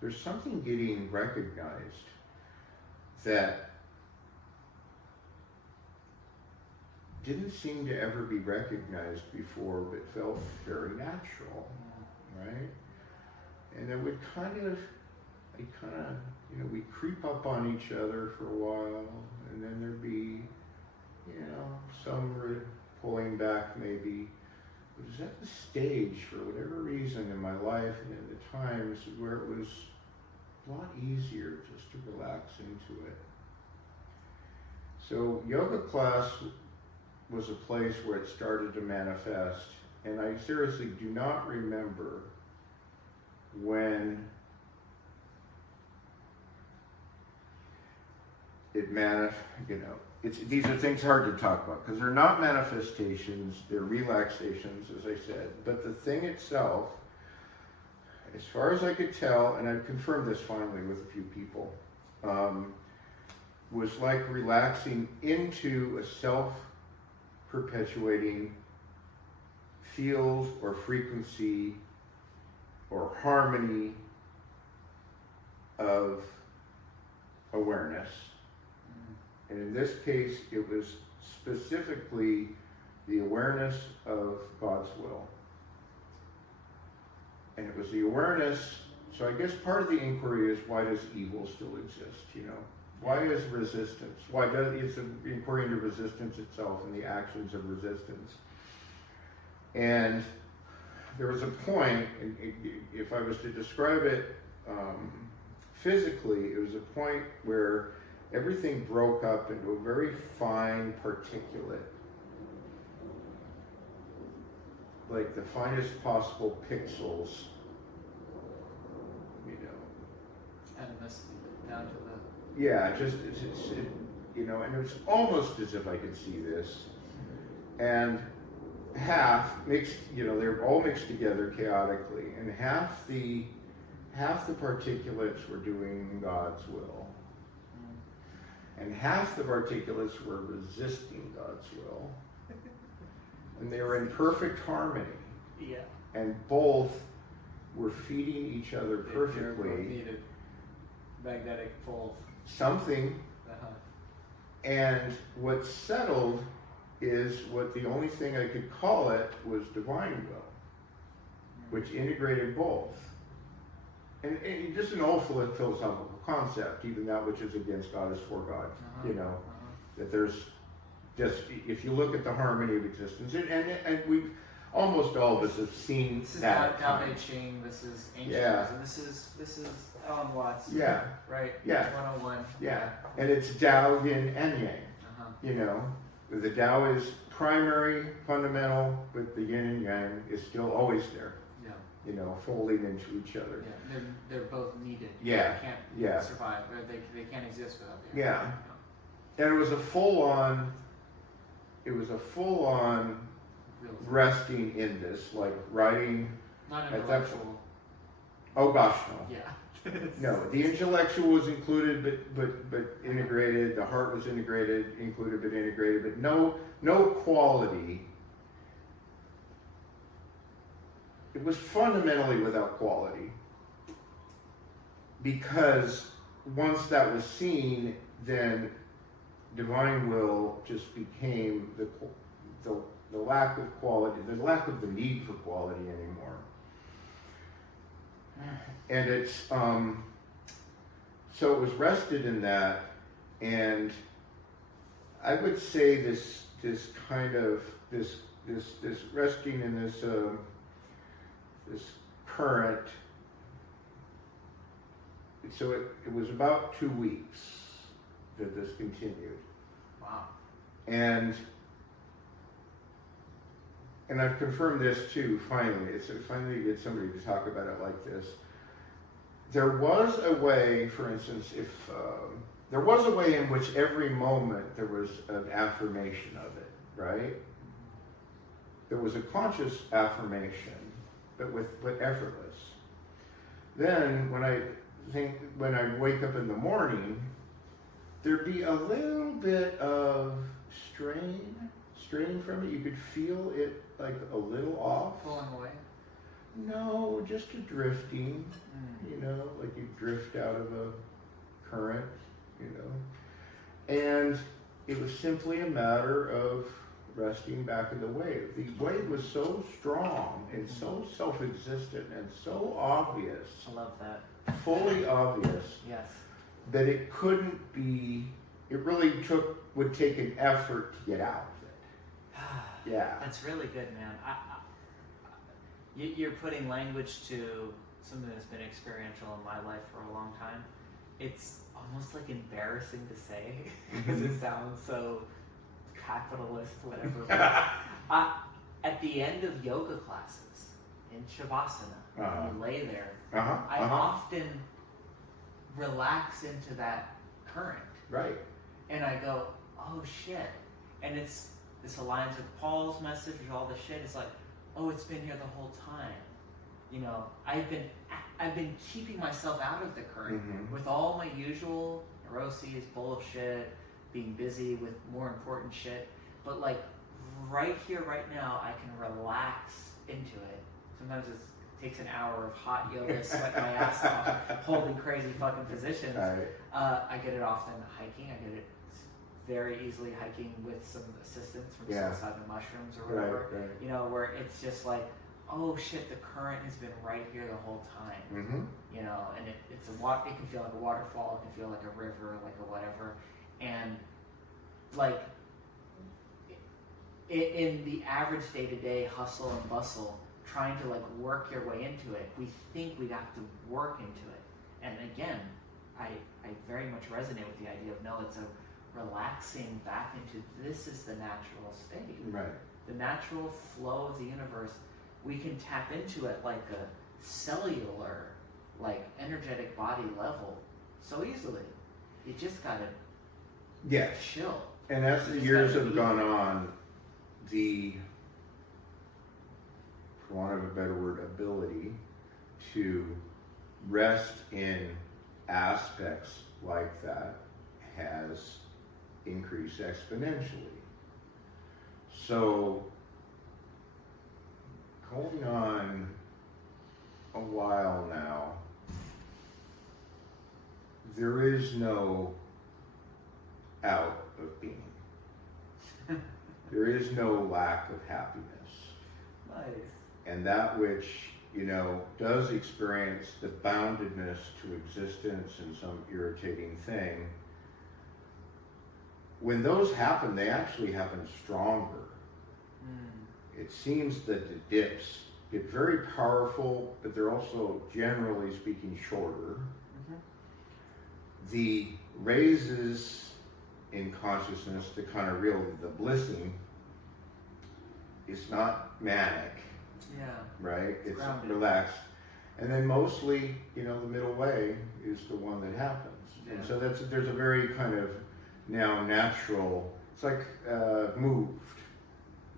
There's something getting recognized that didn't seem to ever be recognized before, but felt very natural, right? And it would we'd creep up on each other for a while, and then there'd be, some pulling back maybe. But it was at the stage, for whatever reason in my life and at the times, where it was a lot easier just to relax into it. So yoga class was a place where it started to manifest, and I seriously do not remember when these are things hard to talk about because they're not manifestations, they're relaxations, as I said. But the thing itself, as far as I could tell, and I've confirmed this finally with a few people, was like relaxing into a self-perpetuating field or frequency or harmony of awareness. And in this case, it was specifically the awareness of God's will. And it was the awareness, so I guess part of the inquiry is, why does evil still exist, you know? Why is resistance? Why does it's an inquiry into resistance itself and the actions of resistance? And there was a point, if I was to describe it physically, it was a point where everything broke up into a very fine particulate, like the finest possible pixels, you know. And this down to the. Yeah, just you know, and it was almost as if I could see this, and half mixed, you know, they're all mixed together chaotically, and half the particulates were doing God's will. And half the particulates were resisting God's will. And they were in perfect harmony. Yeah. And both were feeding each other perfectly. They needed magnetic poles. Something. Uh-huh. And what settled is what the only thing I could call it was divine will, which integrated both. And just an old philosophical concept, even that which is against God is for God. Uh-huh. You know, that there's just, if you look at the harmony of existence, and we've, almost all of us have seen this is that. Tao Te Ching, this is ancient, Yeah. this is Alan Watts. Yeah. Right? Yeah. 101. Yeah. And it's Tao, Yin, and Yang. Uh-huh. You know, the Tao is primary, fundamental, but the Yin and Yang is still always there. Yeah. You know, folding into each other. Yeah. They're both needed. Yeah. They can't Yeah. survive. Or they can't exist without the other. Yeah. And it was a full-on Realism. resting in this, like writing. Not at that intellectual. Oh gosh, no. Yeah. No, the intellectual was included, but integrated. The heart was integrated, included, but integrated. But no quality. It was fundamentally without quality, because once that was seen, then divine will just became the lack of quality, the lack of the need for quality anymore. And it's so it was rested in that, and I would say this kind of this resting in this current. So it was about 2 weeks that this continued. Wow. And I've confirmed this too, finally. It's finally to get somebody to talk about it like this. There was a way, for instance, there was a way in which every moment there was an affirmation of it, right? There was a conscious affirmation, but effortless. Then when I wake up in the morning, there'd be a little bit of strain from it. You could feel it like a little off. Pulling away. No, just a drifting, you know, like you drift out of a current, you know. And it was simply a matter of resting back in the wave. The wave was so strong and so self-existent and so obvious, I love that. fully obvious, Yes. that it couldn't be, it really would take an effort to get out of it. Yeah. That's really good, man. You're putting language to something that's been experiential in my life for a long time. It's almost like embarrassing to say because it sounds so capitalist, whatever. At the end of yoga classes in Shavasana, when you lay there, I often relax into that current. Right. And I go, oh shit. And this aligns with Paul's message and all this shit. It's like, oh, it's been here the whole time. You know, I've been keeping myself out of the current with all my usual neuroses, bullshit, being busy with more important shit. But like right here, right now, I can relax into it. Sometimes it takes an hour of hot yoga, sweat my ass off, holding crazy fucking positions. I get it often hiking. I get it very easily hiking with some assistance from psilocybin mushrooms or whatever. You know, where it's just like, oh shit, the current has been right here the whole time. You know, and it can feel like a waterfall, it can feel like a river, like a whatever. And like in the average day-to-day hustle and bustle, trying to like work your way into it, we think we have to work into it. And again, I very much resonate with the idea of no, it's a relaxing back into this is the natural state. Right. The natural flow of the universe. We can tap into it like a cellular, like energetic body level so easily. You just gotta chill. And as the years have gone on, the, for want of a better word, ability to rest in aspects like that has increased exponentially. So, going on a while now, there is no out of being. There is no lack of happiness. Nice. And that which, you know, does experience the boundedness to existence and some irritating thing, when those happen, they actually happen stronger. It seems that the dips get very powerful, but they're also, generally speaking, shorter. The raises in consciousness, the kind of real, the blissing, is not manic. Yeah. Right? It's grounded. Relaxed. And then mostly, you know, the middle way is the one that happens. Yeah. And so there's a very kind of now natural, it's like moved,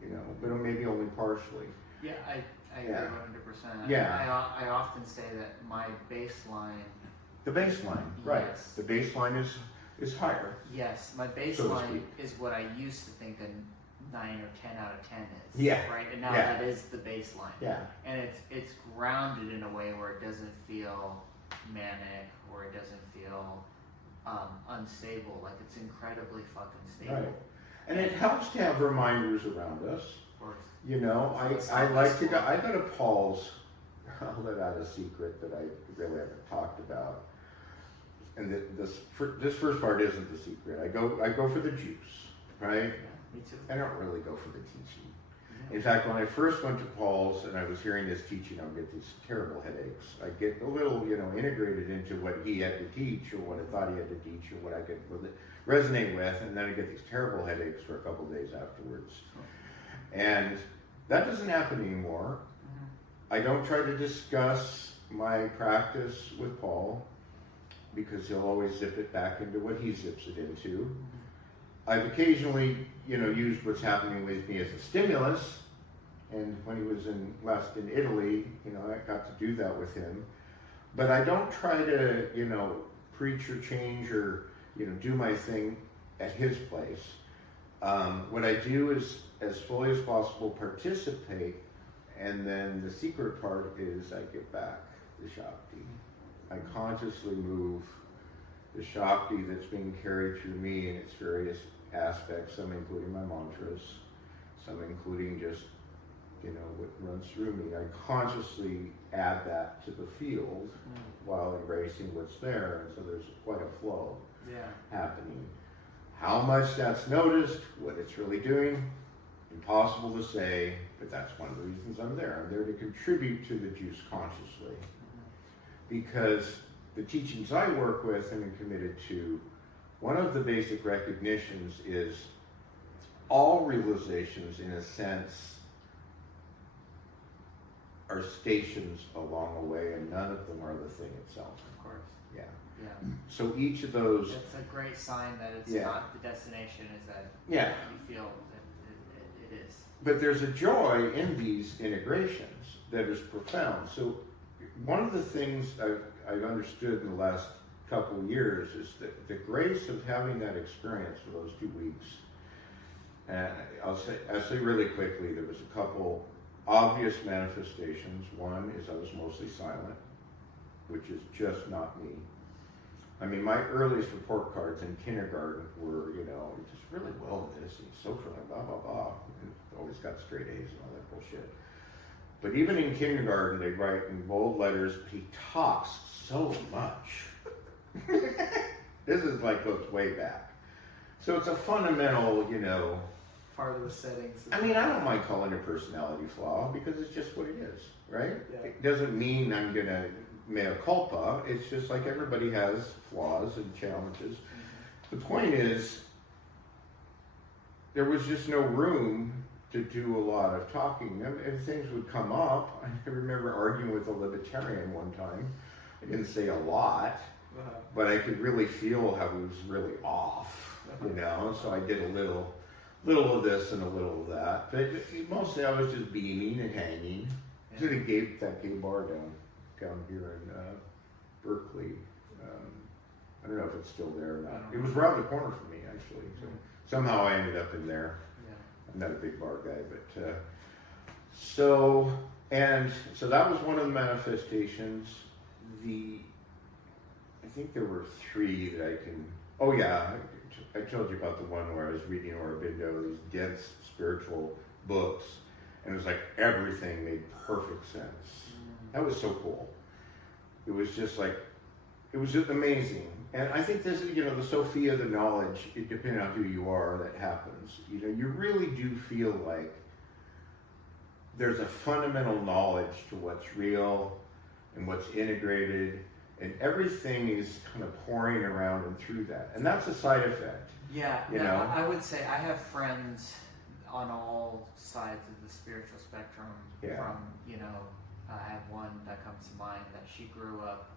you know, but maybe only partially. Yeah, I agree 100%. Yeah. I often say that my baseline. The baseline, right. Yes. The baseline is higher. Yes, my baseline is what I used to think a 9 or 10 out of 10 is. Yeah. Right? And now that is the baseline. Yeah. And it's grounded in a way where it doesn't feel manic or it doesn't feel unstable. Like it's incredibly fucking stable. Right. And it helps to have reminders around us. Of course. You know, I like to go, I go to Paul's, I'll let out a secret that I really haven't talked about. And this first part isn't the secret. I go for the juice, right? Yeah, me too. I don't really go for the teaching. In fact, when I first went to Paul's and I was hearing this teaching, I would get these terrible headaches. I get a little, you know, integrated into what he had to teach or what I thought he had to teach or what I could resonate with, and then I get these terrible headaches for a couple of days afterwards. And that doesn't happen anymore. I don't try to discuss my practice with Paul because he'll always zip it back into what he zips it into. I've occasionally, you know, used what's happening with me as a stimulus, and when he was last in Italy, you know, I got to do that with him. But I don't try to, you know, preach or change or, you know, do my thing at his place. What I do is, as fully as possible, participate, and then the secret part is I give back the Shakti. I consciously move the Shakti that's being carried through me in its various aspects, some including my mantras, some including just, you know, what runs through me. I consciously add that to the field while embracing what's there, and so there's quite a flow happening. How much that's noticed, what it's really doing, impossible to say, but that's one of the reasons I'm there. I'm there to contribute to the juice consciously. Because the teachings I work with and am committed to, one of the basic recognitions is all realizations, in a sense, are stations along the way, and none of them are the thing itself. Of course. Yeah. Yeah. So each of those. It's a great sign that it's Yeah. not the destination, is that Yeah. you feel that it is. But there's a joy in these integrations that is profound. So one of the things I've understood in the last couple of years is that the grace of having that experience for those 2 weeks. And I'll say really quickly, there was a couple obvious manifestations. One is I was mostly silent, which is just not me. I mean, my earliest report cards in kindergarten were, you know, just really well in this and social and blah, blah, blah. And always got straight A's and all that bullshit. But even in kindergarten, they write in bold letters, he talks so much. This is like goes way back. So it's a fundamental, you know. Part of the settings. I mean, I don't mind calling it a personality flaw because it's just what it is, right? Yeah. It doesn't mean I'm gonna mea culpa. It's just like everybody has flaws and challenges. The point is, there was just no room to do a lot of talking, and things would come up. I remember arguing with a libertarian one time. I didn't say a lot, but I could really feel how he was really off, you know. So I did a little of this and a little of that, but mostly I was just beaming and hanging. To the that gay bar down here in Berkeley. I don't know if it's still there or not. It was around the corner from me, actually. So somehow I ended up in there. Yeah. I'm not a big bar guy, but so that was one of the manifestations. I think there were 3 that I can. Oh yeah, I told you about the one where I was reading Bibeau, these dense spiritual books, and it was like everything made perfect sense. That was so cool. It was just like, it was just amazing. And I think this is, you know, the Sophia, the knowledge, depending on who you are, that happens. You know, you really do feel like there's a fundamental knowledge to what's real and what's integrated, and everything is kind of pouring around and through that. And that's a side effect. Yeah, you know? I would say I have friends on all sides of the spiritual spectrum. Yeah. From, you know, I have one that comes to mind that she grew up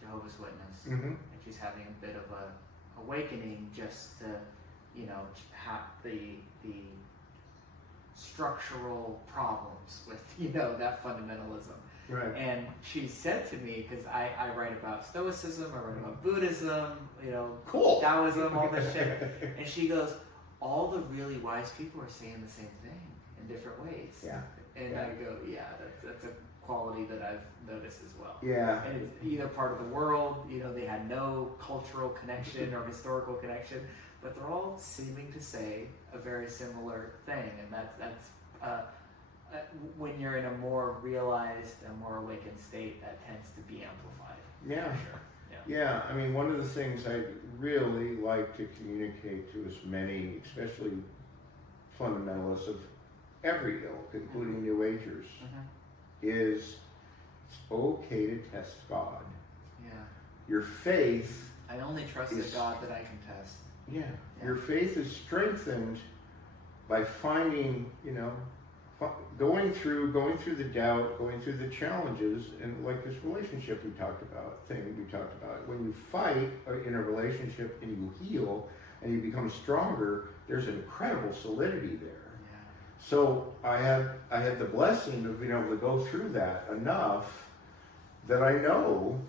Jehovah's Witness, Mm-hmm. and she's having a bit of a awakening just to, you know, have the structural problems with, you know, that fundamentalism. Right. And she said to me, because I write about Stoicism, I write about Buddhism, you know, Cool. Taoism, all this shit. And she goes, all the really wise people are saying the same thing in different ways. Yeah. And Yeah. I go, yeah, that's a quality that I've noticed as well. Yeah. And it's either part of the world, you know, they had no cultural connection or historical connection, but they're all seeming to say a very similar thing. And that's when you're in a more realized, a more awakened state, that tends to be amplified. Yeah. For sure. Yeah, I mean, one of the things I really like to communicate to as many, especially fundamentalists of every ilk, including New Agers, is it's okay to test God. Yeah. Your faith. I only trust the God that I can test. Yeah. Your faith is strengthened by finding, you know, going through the doubt, going through the challenges, and like this relationship we talked about, when you fight in a relationship and you heal and you become stronger, there's incredible solidity there. Yeah. So I had the blessing of being able to go through that enough that I know,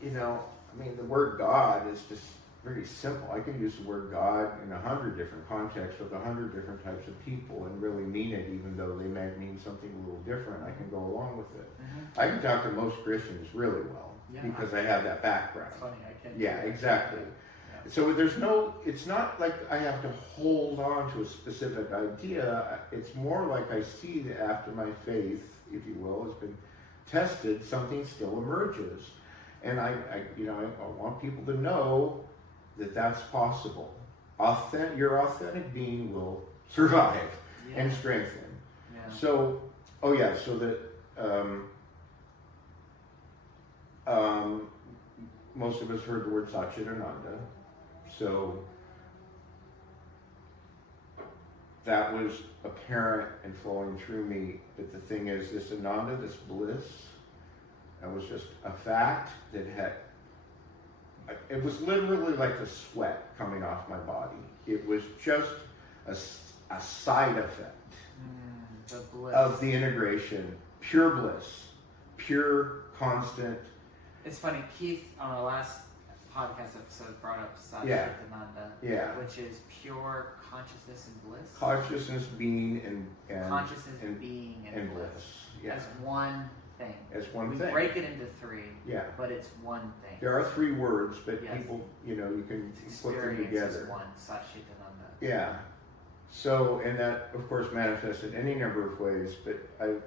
you know, I mean, the word God is just very simple. I can use the word God in 100 different contexts with 100 different types of people and really mean it, even though they may mean something a little different. I can go along with it. I can talk to most Christians really well because I have that background. It's funny, I can't. Yeah, exactly. Yeah. So it's not like I have to hold on to a specific idea. It's more like I see that after my faith, if you will, has been tested, something still emerges. And I want people to know that that's possible. Your authentic being will survive and strengthen. Yeah. So, so that most of us heard the word Satchidananda. So that was apparent and flowing through me. But the thing is, this Ananda, this bliss, that was just a fact that it was literally like the sweat coming off my body. It was just a side effect The bliss. of the integration, pure bliss, pure, constant. It's funny, Keith on our last podcast episode brought up Satchitananda, which is pure consciousness and bliss. Consciousness, being, and consciousness, and, being, and bliss. Yeah. As one thing. As one we thing. break it into three, Yeah. but it's one thing. There are three words, but Yes. people, you can It's put them experience together. is one, Satchitananda. Yeah. So, and that, of course, manifests in any number of ways, but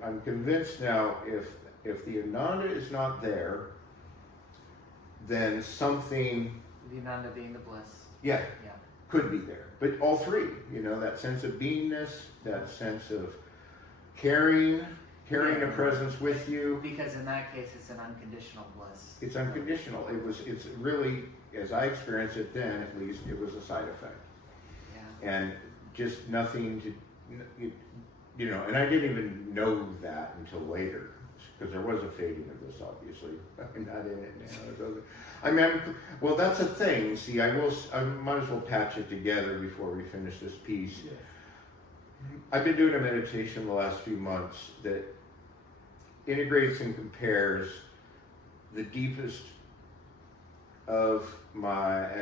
I'm convinced now if the Ananda is not there, then something, The Ananda being the bliss. yeah, Yeah. could be there. But all three, that sense of beingness, that sense of carrying a presence with you. Because in that case, it's an unconditional bliss. It's unconditional. It's really, as I experienced it then, at least, it was a side effect. Yeah. And just nothing to, and I didn't even know that until later, because there was a fading of this, obviously. I'm not in it now. Well, that's a thing. See, I might as well patch it together before we finish this piece. Yeah. I've been doing a meditation the last few months that integrates and compares the deepest and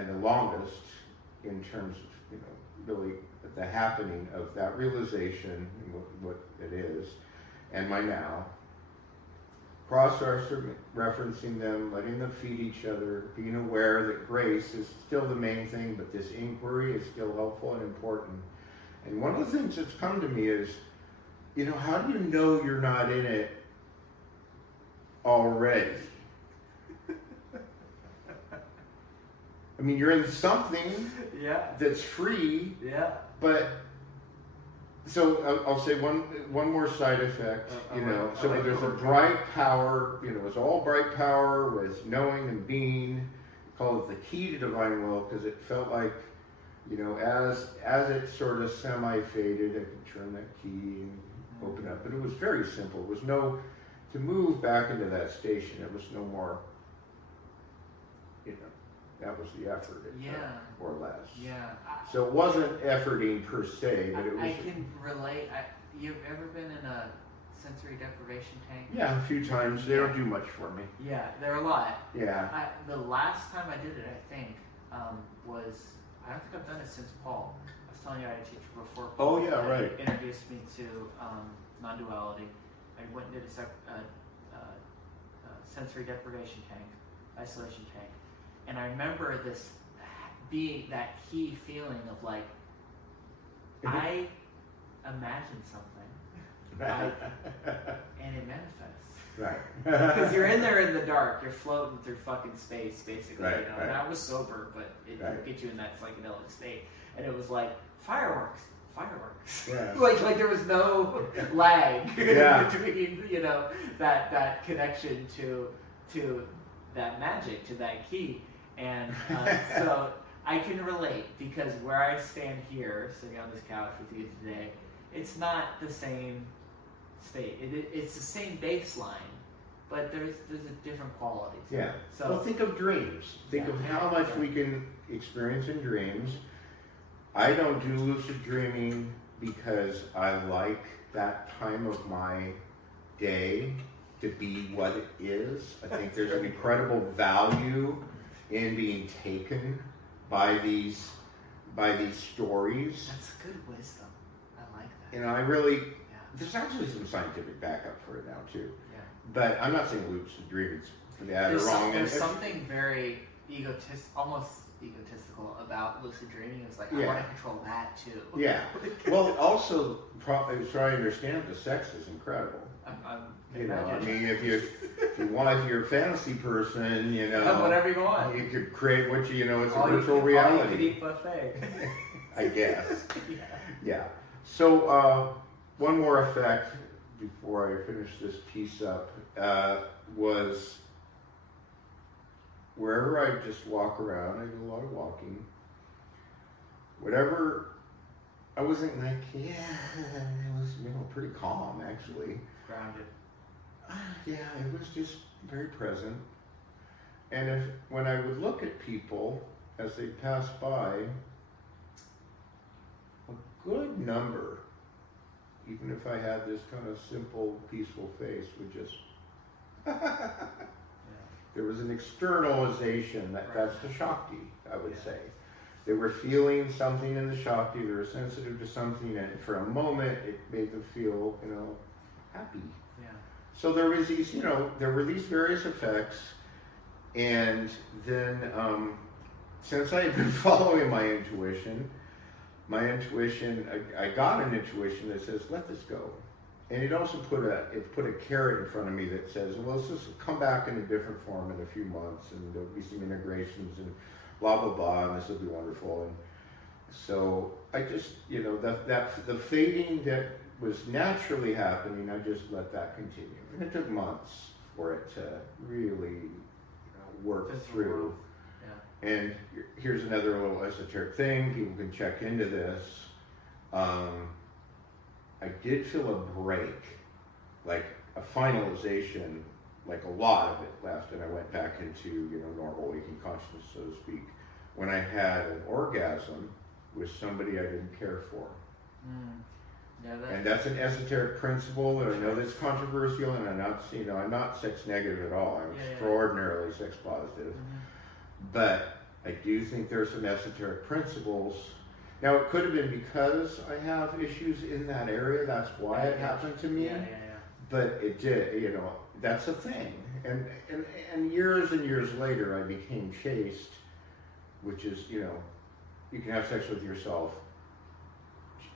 the longest in terms of, really the happening of that realization and what it is, and my now. Cross-referencing them, letting them feed each other, being aware that grace is still the main thing, but this inquiry is still helpful and important. And one of the things that's come to me is, how do you know you're not in it already? I mean, you're in something that's free, but so I'll say one more side effect, so there's a bright power, it's all bright power with knowing and being. I call it the key to divine will, because it felt like, as it sort of semi-faded, I could turn that key and open up. But it was very simple. It was to move back into that station, it was no more, that was the effort, more or less. Yeah. So it wasn't efforting per se, but it was. I can relate. You've ever been in a sensory deprivation tank? Yeah, a few times. They don't do much for me. Yeah, they're a lot. Yeah. The last time I did it, I think, was, I don't think I've done it since Paul. I was telling you I had a teacher before Paul. Oh, yeah, right. Introduced me to non-duality. I went and did a sensory deprivation tank, isolation tank. And I remember this being that key feeling of like, I imagined something, and it manifests. Right. Because you're in there in the dark, you're floating through fucking space, basically. Right, right. And I was sober, but it Right. gets you in that psychedelic state. And it was like, fireworks. Yeah. like there was no lag Yeah. between, that connection to that magic, to that key. And so I can relate, because where I stand here, sitting on this couch with you today, it's not the same state. It's the same baseline, but there's a different quality to it. So Well, think of dreams. Think of how much we can experience in dreams. I don't do lucid dreaming because I like that time of my day to be what it is. I think there's an incredible value in being taken by these stories. that's good wisdom. I like that. I really, Yeah. there's actually some scientific backup for it now too. Yeah. But I'm not saying lucid dreams are wrong. There's something very almost egotistical about lucid dreaming. It's like, I Yeah. want to control that too. Yeah. Well, also, so I understand the sex is incredible. I mean, if you're a fantasy person, Have whatever you want. you could create what it's a All virtual you can reality. eat buffet. I guess. Yeah. Yeah. So one more effect before I finish this piece up was wherever I just walk around, I do a lot of walking. Whatever, I wasn't like, it was pretty calm actually. Grounded. Yeah, it was just very present. And when I would look at people as they passed by, a good number, even if I had this kind of simple, peaceful face, would just, there was an externalization, that's the Shakti, I would say. They were feeling something in the Shakti, they were sensitive to something, and for a moment it made them feel, happy. Yeah. So there was these, there were these various effects, and then since I had been following my intuition, I got an intuition that says, let this go. And it also put a carrot in front of me that says, well, let's just come back in a different form in a few months, and there'll be some integrations and blah, blah, blah, and this will be wonderful. And so I just, the fading that was naturally happening, I just let that continue. And it took months for it to really work through. Yeah. And here's another little esoteric thing, people can check into this. I did feel a break, like a finalization, like a lot of it left, and I went back into, normal waking consciousness, so to speak, when I had an orgasm with somebody I didn't care for. Yeah, and that's an esoteric principle, and I know that's controversial, and I'm not sex negative at all. I'm extraordinarily sex positive. But I do think there's some esoteric principles. Now, it could have been because I have issues in that area, that's why it happened to me. But it did, that's a thing. And years and years later, I became chaste, which is, you can have sex with yourself.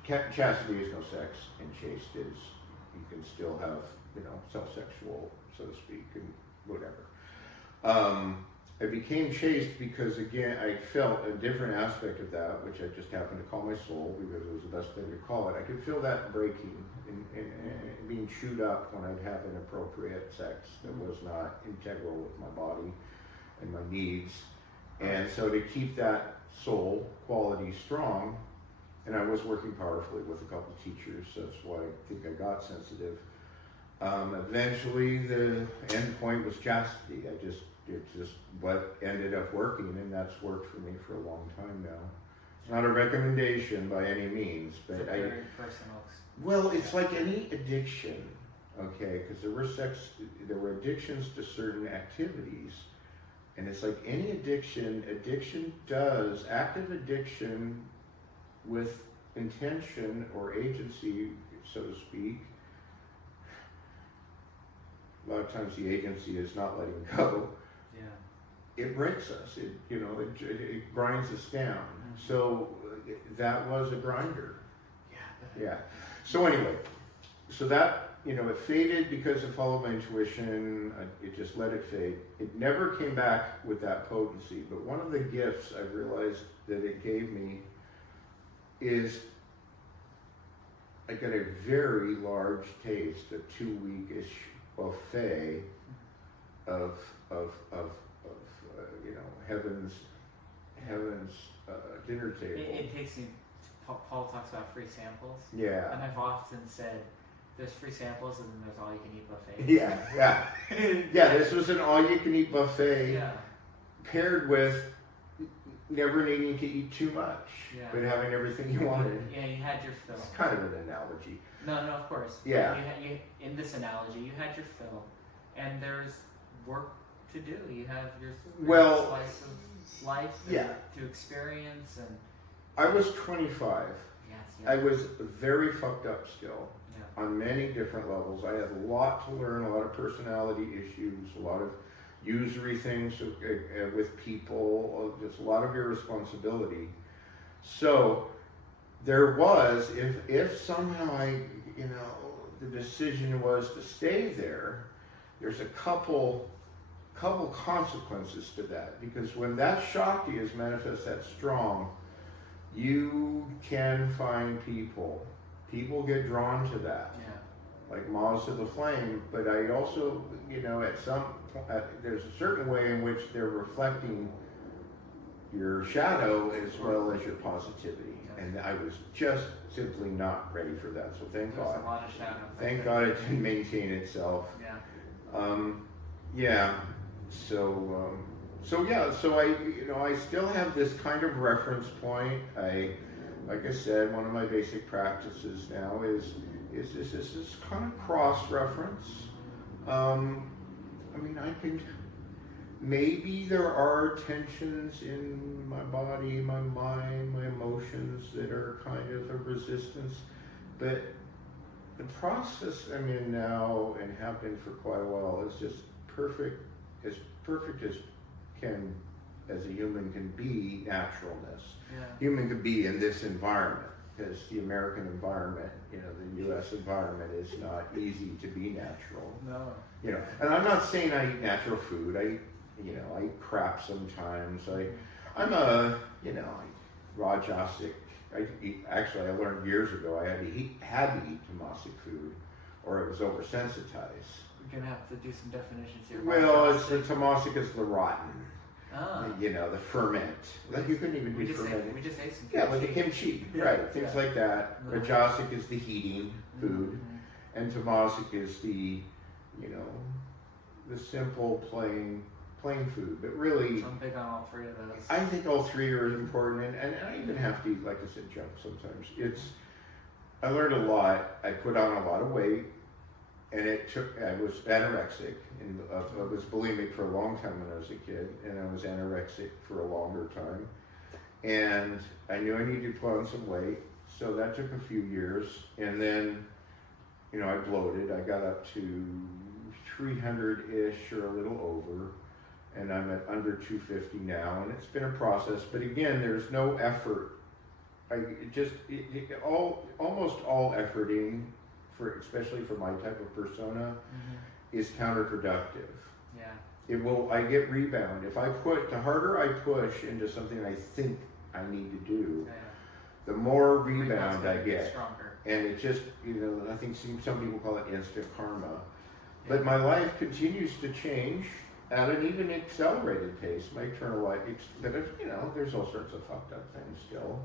Chastity is no sex, and chaste is, you can still have, self-sexual, so to speak, and whatever. I became chaste because, again, I felt a different aspect of that, which I just happened to call my soul, because it was the best thing to call it. I could feel that breaking and being chewed up when I'd have inappropriate sex that was not integral with my body and my needs. And so to keep that soul quality strong, and I was working powerfully with a couple of teachers, so that's why I think I got sensitive. Eventually, the end point was chastity. It's just what ended up working, and that's worked for me for a long time now. It's not a recommendation by any means, but it's very personal. Well, it's like any addiction, okay? Because there were addictions to certain activities, and it's like any addiction. Active addiction with intention or agency, so to speak. A lot of times the agency is not letting go. Yeah. It breaks us. It grinds us down. So that was a grinder. Yeah. So anyway, that it faded because I followed my intuition. It just let it fade. It never came back with that potency. But one of the gifts I've realized that it gave me is I got a very large taste, a 2-week-ish buffet of heaven's dinner table. It takes me. Paul talks about free samples. Yeah. And I've often said, there's free samples and then there's all you can eat buffet. Yeah. This was an all-you-can-eat buffet. Yeah. Paired with never needing to eat too much, but having everything you wanted. Yeah, you had your fill. It's kind of an analogy. No, of course. Yeah. You in this analogy, you had your fill, and there's work to do. You have your slice of life to experience. And I was 25. Yes. I was very fucked up still. Yeah. On many different levels. I had a lot to learn, a lot of personality issues, a lot of usury things with people, just a lot of irresponsibility. So there was, if somehow the decision was to stay there, there's a couple consequences to that, because when that Shakti is manifest that strong, you can find people get drawn to that. Like moths to the flame, but I also, there's a certain way in which they're reflecting your shadow as well as your positivity. And I was just simply not ready for that. So thank God. A lot of shadow. Thank God it didn't maintain itself. Yeah. So So I still have this kind of reference point. Like I said, one of my basic practices now is this kind of cross reference. I can, maybe there are tensions in my body, my mind, my emotions that are kind of a resistance, but the process I'm in now and have been for quite a while is just perfect as a human can be, naturalness. Yeah. Human could be in this environment, because the American environment, the U.S. environment is not easy to be natural. No. And I'm not saying I eat natural food. I eat crap sometimes. I'm a, Rajasic. Actually, I learned years ago I had to eat tamasic food, or it was oversensitized. We're gonna have to do some definitions here. Well, it's the tamasic is the rotten. Ah. The ferment. Like you couldn't even do fermented. We just ate some kimchi. Yeah, like the kimchi, right? Things like that. Mm-hmm. Rajasic is the heating food, and tamasic is the, the simple plain food. But really, So I'm big on all three of those. I think all three are important, and I even have to eat, like I said, junk sometimes. I learned a lot. I put on a lot of weight, and I was anorexic, and I was bulimic for a long time when I was a kid, and I was anorexic for a longer time. And I knew I needed to put on some weight, so that took a few years. And then, I bloated. I got up to 300-ish or a little over, and I'm at under 250 now, and it's been a process. But again, there's no effort. Almost all efforting, especially for my type of persona, is counterproductive. Yeah. I get rebound. If the harder I push into something I think I need to do, the more rebound I get. Stronger. And it just, I think some people call it instant karma. But my life continues to change at an even accelerated pace. My internal life, there's all sorts of fucked up things still.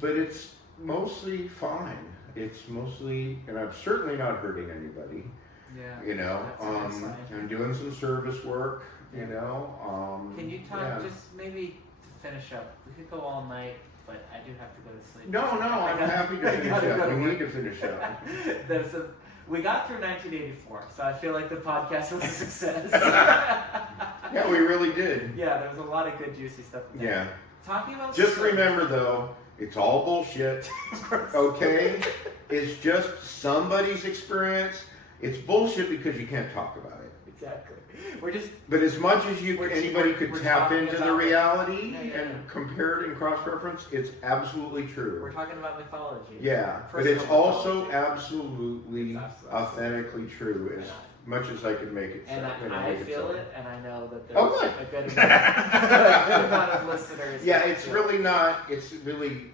But it's mostly fine. It's mostly, and I'm certainly not hurting anybody. Yeah. I'm doing some service work, Can you talk, just maybe to finish up, we could go all night, but I do have to go to sleep. No, I'm happy to finish up. We need to finish up. We got through 1984, so I feel like the podcast was a success. Yeah, we really did. Yeah, there was a lot of good juicy stuff in there. Yeah. Talking about just remember though, it's all bullshit. Okay? It's just somebody's experience. It's bullshit because you can't talk about it. Exactly. But as much as anybody could tap into the reality Yeah. and compare it and cross-reference, it's absolutely true. We're talking about mythology. Yeah, but it's also absolutely authentically true, as much as I can make it. And I feel it, and I know that Oh, there's good. a good amount of listeners. Yeah, it's really not. It's really,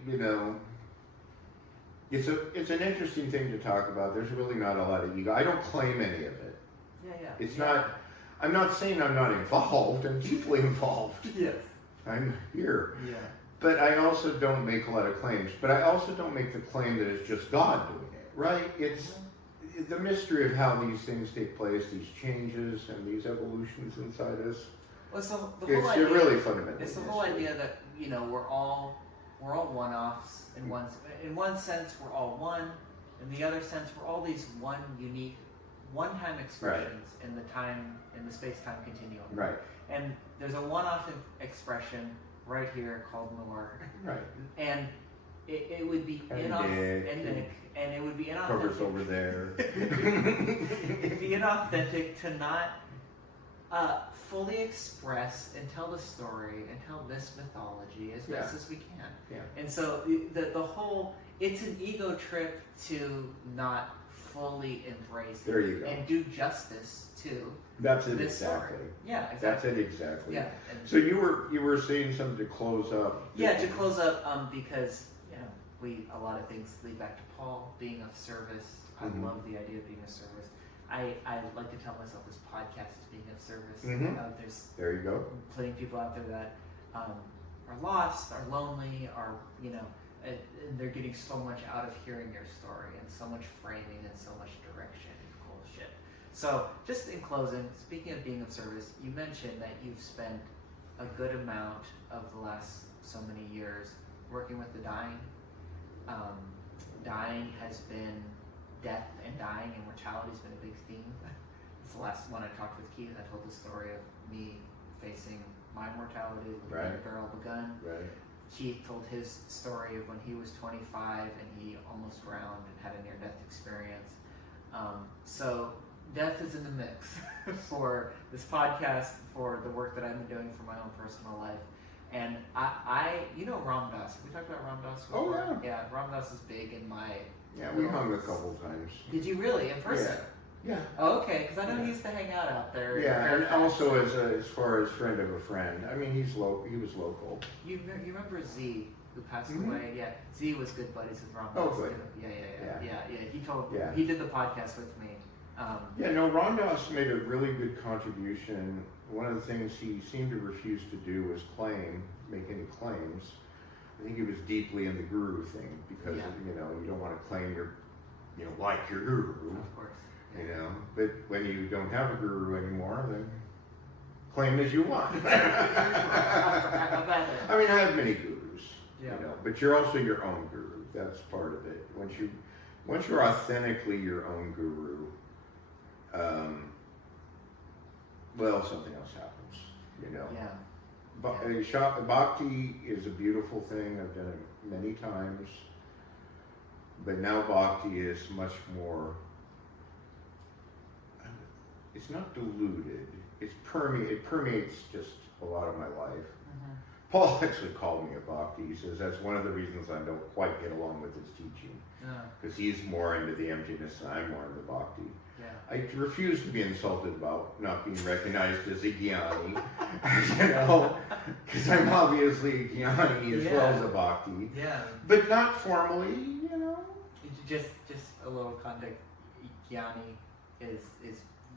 it's an interesting thing to talk about. There's really not a lot of ego. I don't claim any of it. Yeah. It's not. I'm not saying I'm not involved. I'm deeply involved. Yes. I'm here. Yeah. But I also don't make a lot of claims. But I also don't make the claim that it's just God doing it, right? It's the mystery of how these things take place, these changes and these evolutions inside us. Well, so the It's whole idea, really fundamental. It's the whole idea that we're all one-offs in one sense we're all one, in the other sense we're all these one unique one-time expressions in the space-time continuum. Right. And there's a one-off expression right here called Nor. Right. And it would be And inauthentic, and it would be inauthentic. Covers over there. It'd be inauthentic to not fully express and tell the story and tell this mythology as best as we can. Yeah. And so the whole, it's an ego trip to not fully embrace There you go. and do justice to That's it this exactly. story. Yeah, exactly. That's it exactly. Yeah. So you were saying something to close up. Yeah, to close up, because a lot of things lead back to Paul being of service. I love the idea of being of service. I like to tell myself this podcast is being of service. There you go. Plenty of people out there that are lost, are lonely, and they're getting so much out of hearing your story, and so much framing, and so much direction and cool shit. So, just in closing, speaking of being of service, you mentioned that you've spent a good amount of the last so many years working with the dying. Dying has been, death and dying and mortality has been a big theme. It's the last one I talked with Keith. I told the story of me facing my mortality, looking at the barrel of a gun. Right. Keith told his story of when he was 25 and he almost drowned and had a near-death experience. So death is in the mix for this podcast, for the work that I've been doing for my own personal life. And you know Ram Dass. Have we talked about Ram Dass before? Oh, yeah. Yeah, Ram Dass is big in my... Yeah, we hung a couple times. Did you really? In person? Yeah. Oh, okay, because I know he used to hang out there. Yeah, and also as far as friend of a friend. I mean, he was local. You remember Z, who passed Mm-hmm. away? Yeah, Z was good buddies with Ram Oh, Dass good. too. Yeah. Yeah. He did the podcast with me. Ron Dass made a really good contribution. One of the things he seemed to refuse to do was make any claims. I think he was deeply in the guru thing because, you don't want to claim like your guru. Of course. But when you don't have a guru anymore, then claim as you want. I mean, I have many gurus, but you're also your own guru. That's part of it. Once you're authentically your own guru, something else happens, Yeah. Bhakti is a beautiful thing. I've done it many times, but now Bhakti is much more. It's not diluted. It permeates just a lot of my life. Mm-hmm. Paul actually called me a Bhakti. He says that's one of the reasons I don't quite get along with his teaching, because he's more into the emptiness and I'm more into Bhakti. Yeah. I refuse to be insulted about not being recognized as a Jnani, because I'm obviously a Jnani as well as a Bhakti. Yeah. But not formally, Just a little context. Jnani is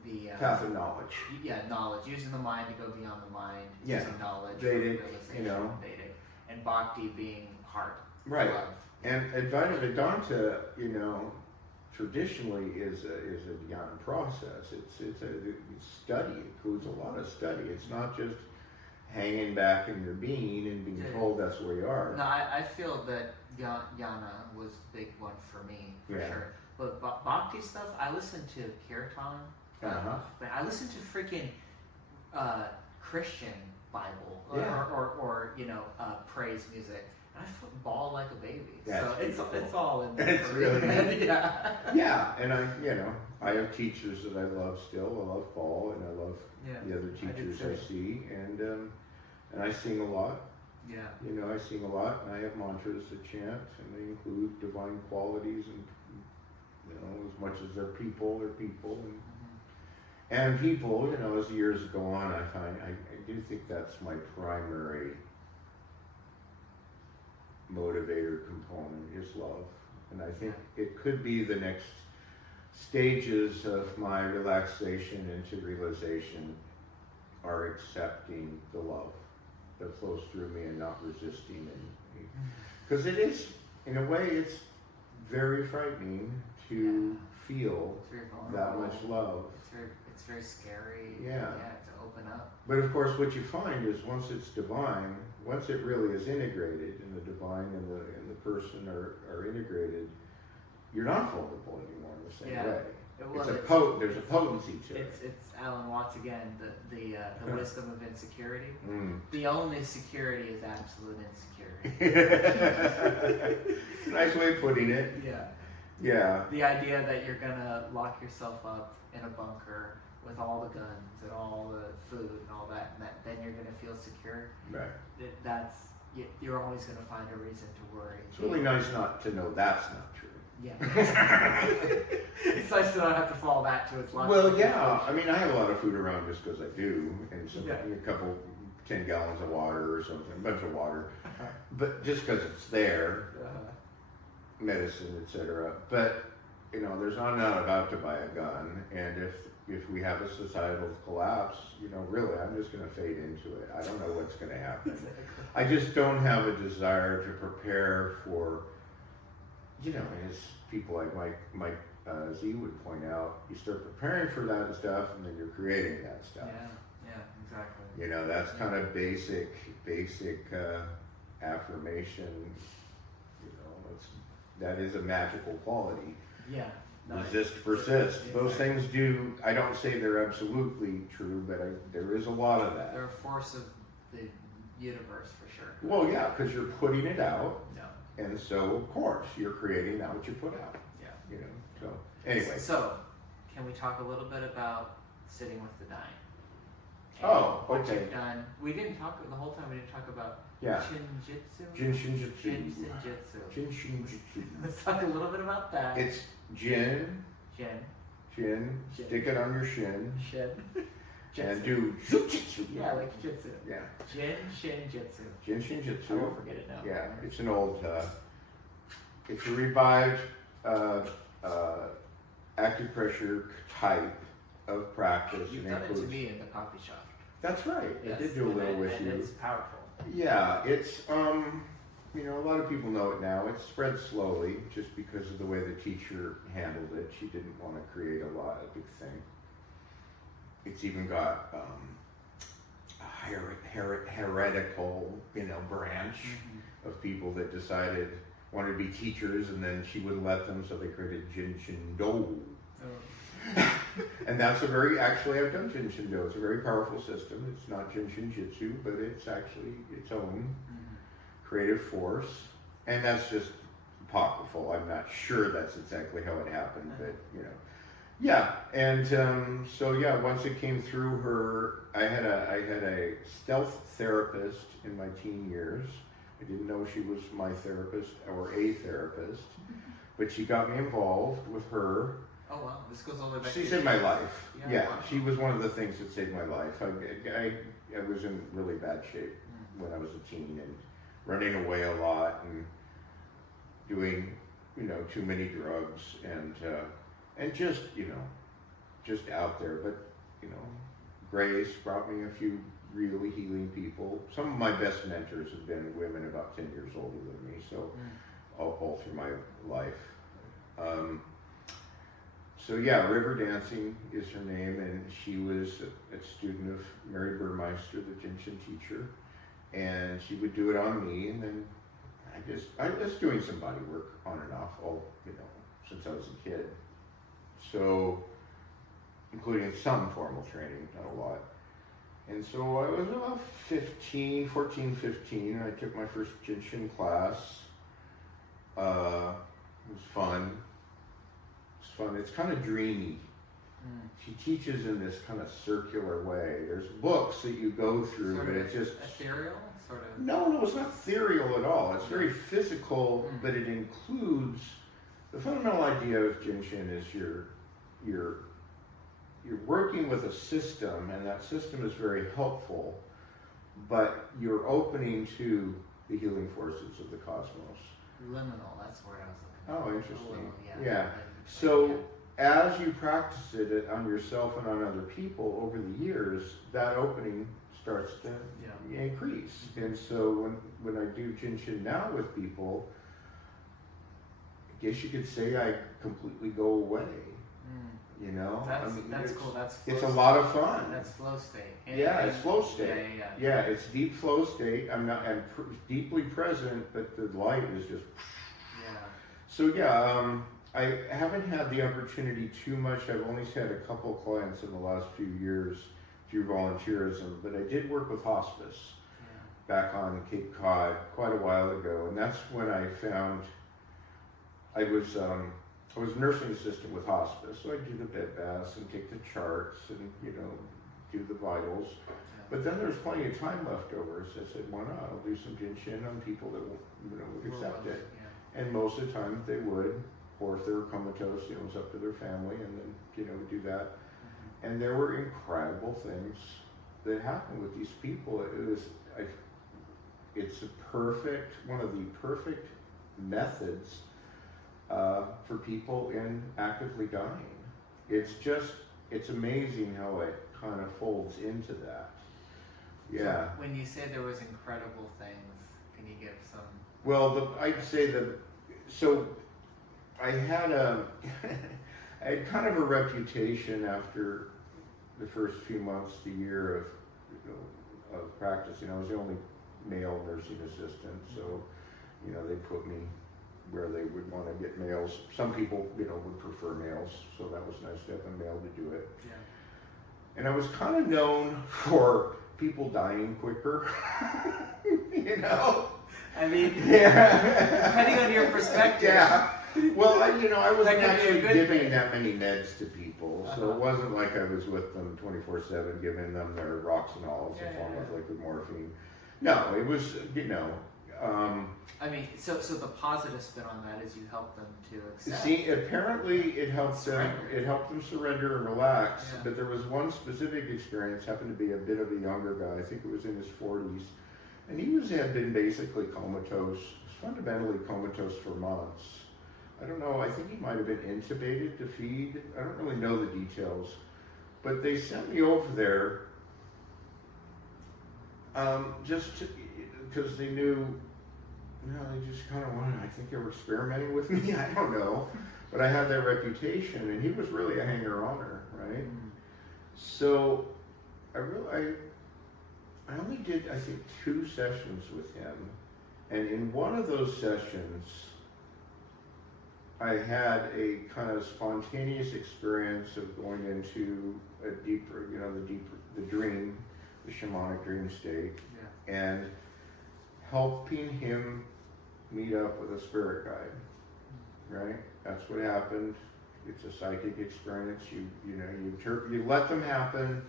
the path of knowledge. Yeah, knowledge. Using the mind to go beyond the mind. Yeah. Using knowledge. Vedic, realization, Vedic. And Bhakti being heart. Right. Love. And Advaita Vedanta, traditionally is a jnana process. It's study. It includes a lot of study. It's not just hanging back in your being and being told that's where you are. No, I feel that jnana was a big one for me, for sure. But Bhakti stuff, I listen to Kirtan. I listen to freaking Christian Bible or praise music. I bawl like a baby. That's so beautiful. it's all in there. It's really neat. Yeah. And I have teachers that I love still. I love Paul and I love the other teachers I see, and I sing a lot. Yeah. I sing a lot, and I have mantras to chant, and they include divine qualities, and as much as they're people, and people. As the years go on, I find I do think that's my primary motivator component is love, and I think it could be the next stages of my relaxation into realization are accepting the love that flows through me and not resisting it, because it is, in a way, it's very frightening to feel that much love. It's very scary. Yeah. To open up. But of course, what you find is once it's divine, once it really is integrated, and the divine and the person are integrated, you're not vulnerable anymore in the same way. There's a potency to it. It's Alan Watts again, the wisdom of insecurity. Mm. The only security is absolute insecurity. Nice way of putting it. Yeah. Yeah. The idea that you're gonna lock yourself up in a bunker with all the guns and all the food and all that, and then you're gonna feel secure. Right. You're always gonna find a reason to worry. It's really nice not to know that's not true. Yeah. It's nice to not have to fall back to its logic. Well, yeah. I mean, I have a lot of food around just because I do, and a couple 10 gallons of water or something, a bunch of water. But just because it's there, medicine, etc. But I'm not about to buy a gun, and if we have a societal collapse, really, I'm just going to fade into it. I don't know what's going to happen. I just don't have a desire to prepare for. As people like Mike Z would point out, you start preparing for that stuff, and then you're creating that stuff. Yeah, Exactly. You know, that's kind of basic affirmation. You know, that is a magical quality. Yeah. No, Resist, persist. exactly. Those things do. I don't say they're absolutely true, but there is a lot of that. They're a force of the universe for sure. Well, yeah, because you're putting it out, Yeah. and so of course you're creating that what you put out. Yeah. You know. So anyway. So, can we talk a little bit about sitting with the dying? And Oh, what okay. you've done. We didn't talk the whole time. We didn't talk about Yeah. Shinjitsu. Jinshinjutsu. Jinshinjutsu. Jinshinjutsu. Let's talk a little bit about that. It's Jin. Jin. Stick it on your shin. Shin. And do jujitsu. Yeah, like jitsu. Yeah. Jin Shinjitsu. Jinshinjutsu. I won't forget it now. Yeah, it's an old, it's a revived acupressure type of practice. You've It done it to includes- me in the coffee shop. That's right. Yes, I did do a little and with you. It's powerful. Yeah, it's you know, a lot of people know it now. It's spread slowly just because of the way the teacher handled it. She didn't want to create a big thing. It's even got a heretical, you know, branch of people that wanted to be teachers, and then she wouldn't let them, so they created Jinshindo. Oh. And that's I've done Jinshindo. It's a very powerful system. It's not Jinshinjutsu, but it's actually its own creative force. And that's just apocryphal. I'm not sure that's exactly how it happened, but you know. Yeah, and so yeah, once it came through her, I had a stealth therapist in my teen years. I didn't know she was my therapist or a therapist, but she got me involved with her. Oh wow, this goes all the way back. She to saved my life. Yeah, wow. she was one of the things that saved my life. I was in really bad shape when I was a teen and running away a lot and doing, you know, too many drugs and just, you know, just out there. But, you know, Grace brought me a few really healing people. Some of my best mentors have been women about 10 years older than me, so all through my life. So yeah, River Dancing is her name, and she was a student of Mary Burmeister, the Jinshin teacher, and she would do it on me, and then I was doing some body work on and off, you know, since I was a kid. So, including some formal training, not a lot. And so I was about 14, 15, and I took my first Jinshin class. It was fun. It's kind of dreamy. She teaches in this kind of circular way. There's books that you go through, Sort but of it's just ethereal, sort of. no, it's not ethereal at all. It's very physical, but it includes the fundamental idea of Jinshin is you're working with a system, and that system is very helpful, but you're opening to the healing forces of the cosmos. Liminal, that's where I was looking Oh, for. interesting. Liminal, Yeah. So as you practice it on yourself and on other people over the years, that opening starts to increase. And so when I do Jinshin now with people, I guess you could say I completely go away. You know, That's cool. That's flow it's a state. lot of fun. That's flow state. Yeah, it's flow state. Yeah. It's deep flow state. I'm deeply present, but the light is just. Yeah. So yeah, I haven't had the opportunity too much. I've only had a couple of clients in the last few years through volunteerism, but I did work with hospice back on Cape Cod quite a while ago, and that's when I found I was a nursing assistant with hospice, so I do the bed baths and take the charts and, you know, do the vitals. But then there's plenty of time left over, so I said, why not? I'll do some Jinshin on people that would accept it. And most of the time they would, or if they were comatose, it was up to their family, and then, you know, do that. And there were incredible things that happened with these people. It's one of the perfect methods for people in actively dying. It's amazing how it kind of folds into that. Yeah. So when you say there was incredible things, can you give some? Well, I'd say so I had I had kind of a reputation after the first few months, the year of practicing. I was the only male nursing assistant, so they put me where they would want to get males. Some people would prefer males, so that was nice to have a male to do it. Yeah. And I was kind of known for people dying quicker. I mean, yeah. depending on your perspective. Yeah. Well, I wasn't That could be a actually good giving thing. that many meds to people, so it wasn't like I was with them 24/7 giving them their Roxanols in form of liquid morphine. No, it was, I mean, so the positive spin on that is you help them to accept. See, apparently it helped them. Surrender. It helped them surrender and relax. Yeah. But there was one specific experience. Happened to be a bit of a younger guy. I think it was in his 40s, and he had been basically comatose, fundamentally comatose for months. I don't know. I think he might have been intubated to feed. I don't really know the details, but they sent me over there just because they knew. They just kind of wanted. I think they were experimenting with me. I don't know, but I had that reputation, and he was really a hanger-oner, right? Mm. So I only did, I think, 2 sessions with him, and in one of those sessions, I had a kind of spontaneous experience of going into a deeper, the dream, the shamanic dream state, and helping him meet up with a spirit guide, right? That's what happened. It's a psychic experience. You let them happen.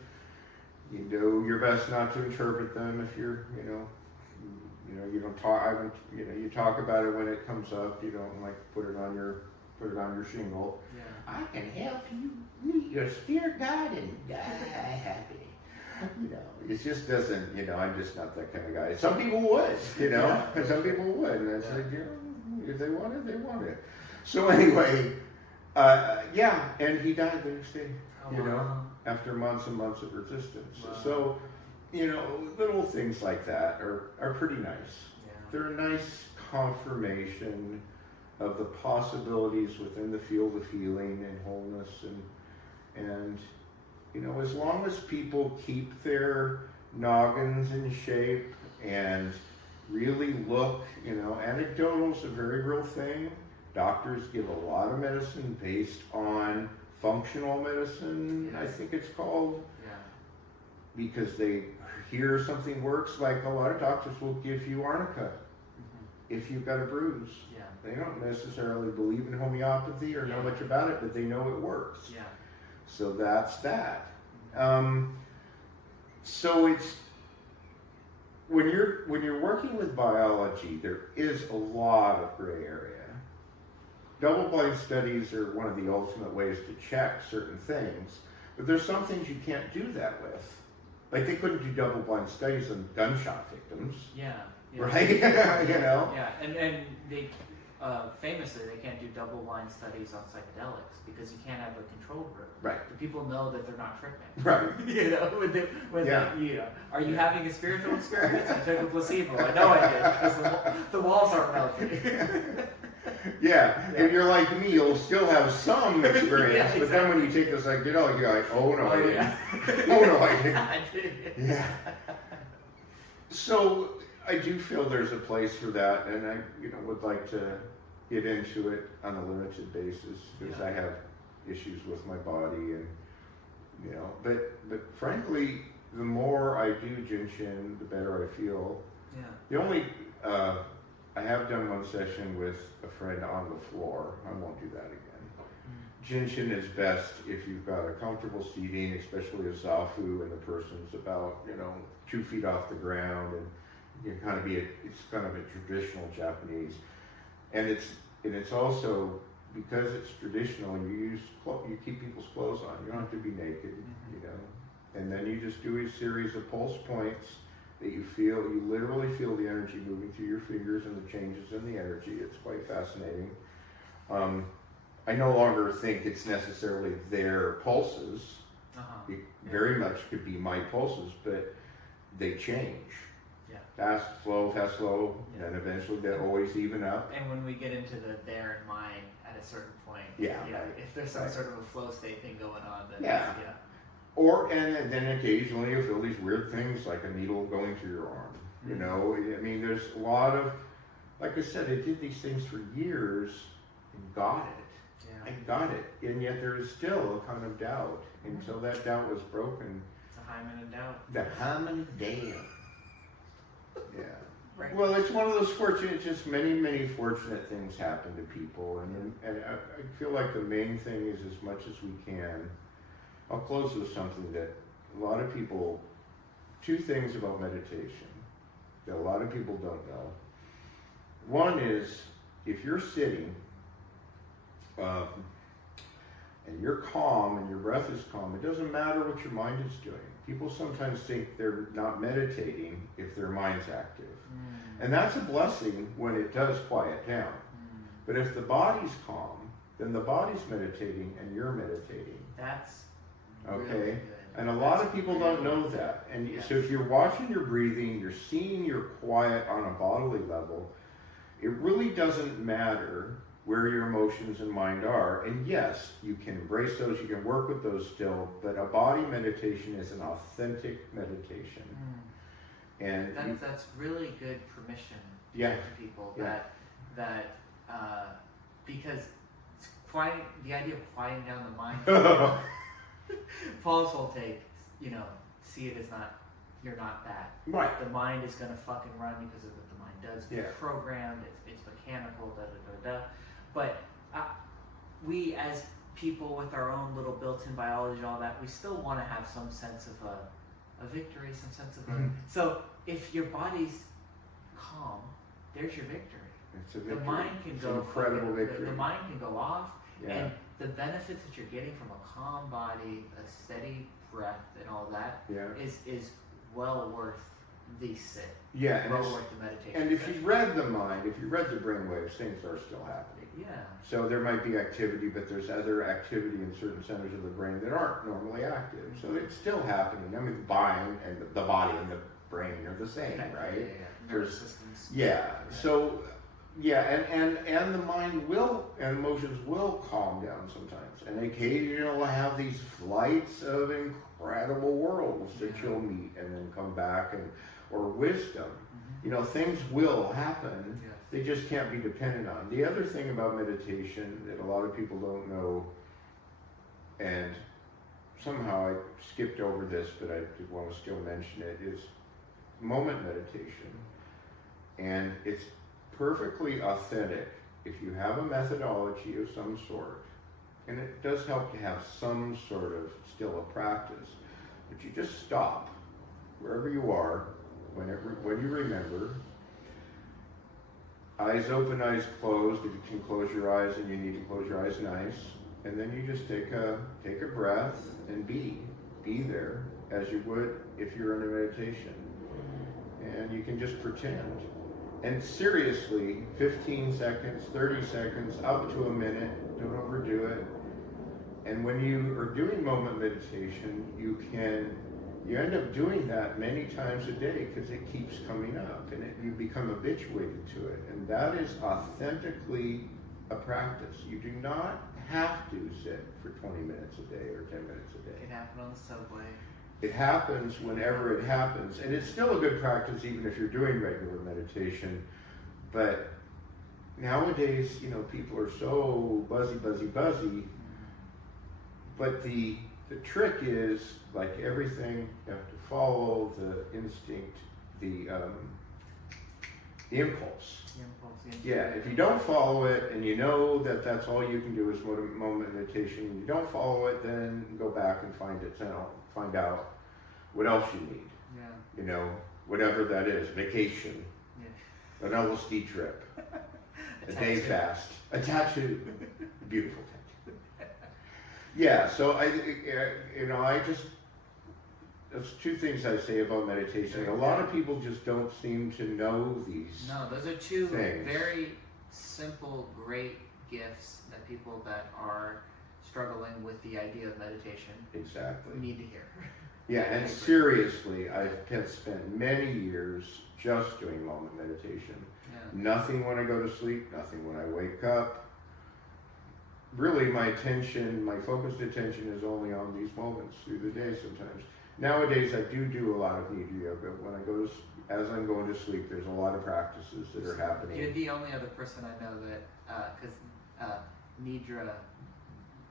You do your best not to interpret them. If you're, you don't talk. You talk about it when it comes up. You don't put it on your shingle. Yeah. I can help you meet your spirit guide and die happy. It just doesn't, I'm just not that kind of guy. Some people would, some people would. And I said, if they want it, they want it. So anyway, and he died the next day, after months and months of resistance. Wow. So, little things like that are pretty nice. Yeah. They're a nice confirmation of the possibilities within the field of healing and wholeness and as long as people keep their noggins in shape and really look, anecdotal's a very real thing. Doctors give a lot of medicine based on functional medicine, I think it's called. Yeah. Because they hear something works, like a lot of doctors will give you arnica if you've got a bruise. Yeah. They don't necessarily believe in homeopathy or know much about it, but they know it works. Yeah. So that's that. So it's when you're working with biology, there is a lot of gray area. Double-blind studies are one of the ultimate ways to check certain things, but there's some things you can't do that with. Like they couldn't do double-blind studies on gunshot victims, Yeah. right? Yeah, and they famously they can't do double-blind studies on psychedelics because you can't have a control group. Right. The people know that they're not tripping. Right. Are you having a spiritual experience? I took a placebo. I know I did because the walls aren't melting. Yeah, if you're like me, you'll still have some experience, Yeah, but then when you take the psychedelic, you're like, oh no, I didn't. Yeah. Oh no, I didn't. I did. Yeah. So I do feel there's a place for that, and I, would like to get into it on a limited basis because I have issues with my body, and but frankly, the more I do Jinshin, the better I feel. Yeah. The only I have done one session with a friend on the floor. I won't do that again. Jinshin is best if you've got a comfortable seating, especially a zafu, and the person's about 2 feet off the ground, and you can kind of it's kind of a traditional Japanese, and it's also because it's traditional. You keep people's clothes on. You don't have to be naked, and then you just do a series of pulse points that you literally feel the energy moving through your fingers and the changes in the energy. It's quite fascinating. I no longer think it's necessarily their pulses. Uh-huh. It very much could be my pulses, but they change. Yeah. Fast, slow, Yeah. and eventually they always even up. And when we get into the there and mine at a certain point, Yeah. if there's some sort of a flow state thing going on, then Yeah. And then occasionally you feel these weird things like a needle going through your arm. You know, I mean, there's a lot of, like I said, I did these things for years and got it. Yeah. I got it, and yet there is still a kind of doubt until that doubt was broken. It's a hymen of doubt. The hymen of doubt. Yeah. Right. Well, it's one of those fortunate, just many fortunate things happen to people, and I feel like the main thing is as much as we can. I'll close with something that a lot of people, two things about meditation that a lot of people don't know. One is, if you're sitting and you're calm and your breath is calm, it doesn't matter what your mind is doing. People sometimes think they're not meditating if their mind's active. And that's a blessing when it does quiet down. But if the body's calm, then the body's meditating and you're meditating. That's okay. Really good. And a lot of people don't know that. And so if you're watching your breathing, you're seeing your quiet on a bodily level, it really doesn't matter where your emotions and mind are. And yes, you can embrace those, you can work with those still, but a body meditation is an authentic meditation. And that's really good permission Yeah. to people Yeah. that because it's the idea of quieting down the mind. Paul's whole take, see it as you're not that. Right. The mind is gonna fucking run because of what the mind does. It's Yeah. programmed. It's mechanical. But we as people with our own little built-in biology and all that, we still want to have some sense of a victory, some sense of a. So if your body's calm, there's your victory. It's a victory. The mind can It's go an incredible victory. The mind can go off, Yeah. and the benefits that you're getting from a calm body, a steady breath, and all that Yeah. is well worth the sit. Yeah, and, Well worth the meditation. and if you session. read the mind, if you read the brainwaves, things are still happening. Yeah. So there might be activity, but there's other activity in certain centers of the brain that aren't normally active. So it's still happening. I mean, the mind and the body and the brain are the same, right? Yeah. Nervous There's- systems. Yeah. So yeah, and the mind will and emotions will calm down sometimes, and occasionally you'll have these flights of incredible worlds that you'll meet and then come back or wisdom. Things will happen. Yes. They just can't be dependent on. The other thing about meditation that a lot of people don't know, and somehow I skipped over this, but I did want to still mention it, is moment meditation. And it's perfectly authentic if you have a methodology of some sort. And it does help to have some sort of still a practice. But you just stop wherever you are, when you remember. Eyes open, eyes closed. If you can close your eyes and you need to close your eyes, nice. And then you just take a breath and be there as you would if you're in a meditation. And you can just pretend. And seriously, 15 seconds, 30 seconds, up to a minute, don't overdo it. And when you are doing moment meditation, you end up doing that many times a day because it keeps coming up and you become habituated to it. And that is authentically a practice. You do not have to sit for 20 minutes a day or 10 minutes a It day. can happen on the subway. It happens whenever it happens. And it's still a good practice even if you're doing regular meditation. But nowadays, people are so buzzy. But the trick is, like everything, you have to follow the instinct, the impulse. The impulse. Yeah, if you don't follow it and you know that that's all you can do is moment meditation, and you don't follow it, then go back and find out what else you need. Yeah. Whatever that is, vacation, Yeah. an LSD trip, a day fast, a tattoo, a beautiful tattoo. Yeah, so there's two things I say about meditation. A lot of people just don't seem to know these. No, those are two things. very simple, great gifts that people that are struggling with the idea of meditation Exactly. need to hear. Yeah, and seriously, I've spent many years just doing moment meditation. Yeah. Nothing when I go to sleep, nothing when I wake up. really my attention, my focused attention is only on these moments through the day sometimes. Nowadays I do a lot of Nidra yoga. When I go to, as I'm going to sleep, there's a lot of practices that are happening. You're the only other person I know that, because Nidra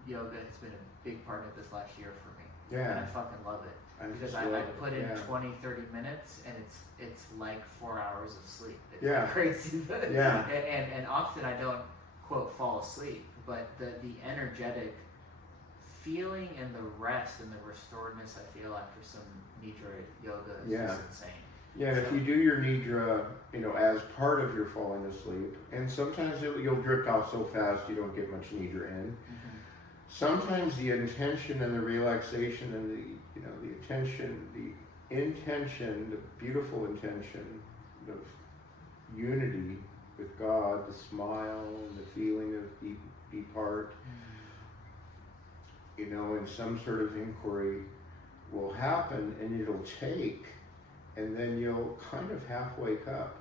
yoga has been a big part of this last year for me. Yeah. And I fucking love it. Because I put in 20, 30 minutes and it's like 4 hours of sleep. It's like crazy. Yeah. And often I don't, quote, fall asleep, but the energetic feeling and the rest and the restoredness I feel after some Nidra yoga is just insane. Yeah, and if you do your Nidra, as part of your falling asleep, and sometimes you'll drift off so fast you don't get much Nidra in. Mm-hmm. Sometimes the intention and the relaxation and the attention, the intention, the beautiful intention of unity with God, the smile and the feeling of be part, and some sort of inquiry will happen, and it'll take, and then you'll kind of half wake up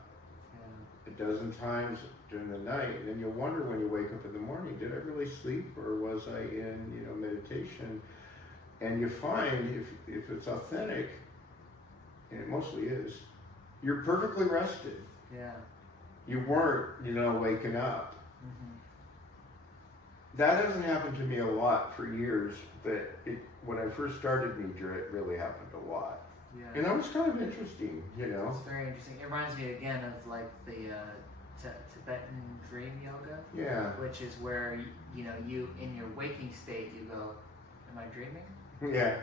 a dozen times during the night, and then you'll wonder when you wake up in the morning, did I really sleep, or was I in meditation? And you find if it's authentic, and it mostly is, you're perfectly rested. Yeah. You weren't waking up. Mm-hmm. That hasn't happened to me a lot for years, but when I first started Nidra, it really happened a lot. Yeah. And that was kind of interesting, It's very interesting. It reminds me again of like the Tibetan dream yoga. Yeah. Which is where you in your waking state you go, am I dreaming? Yeah.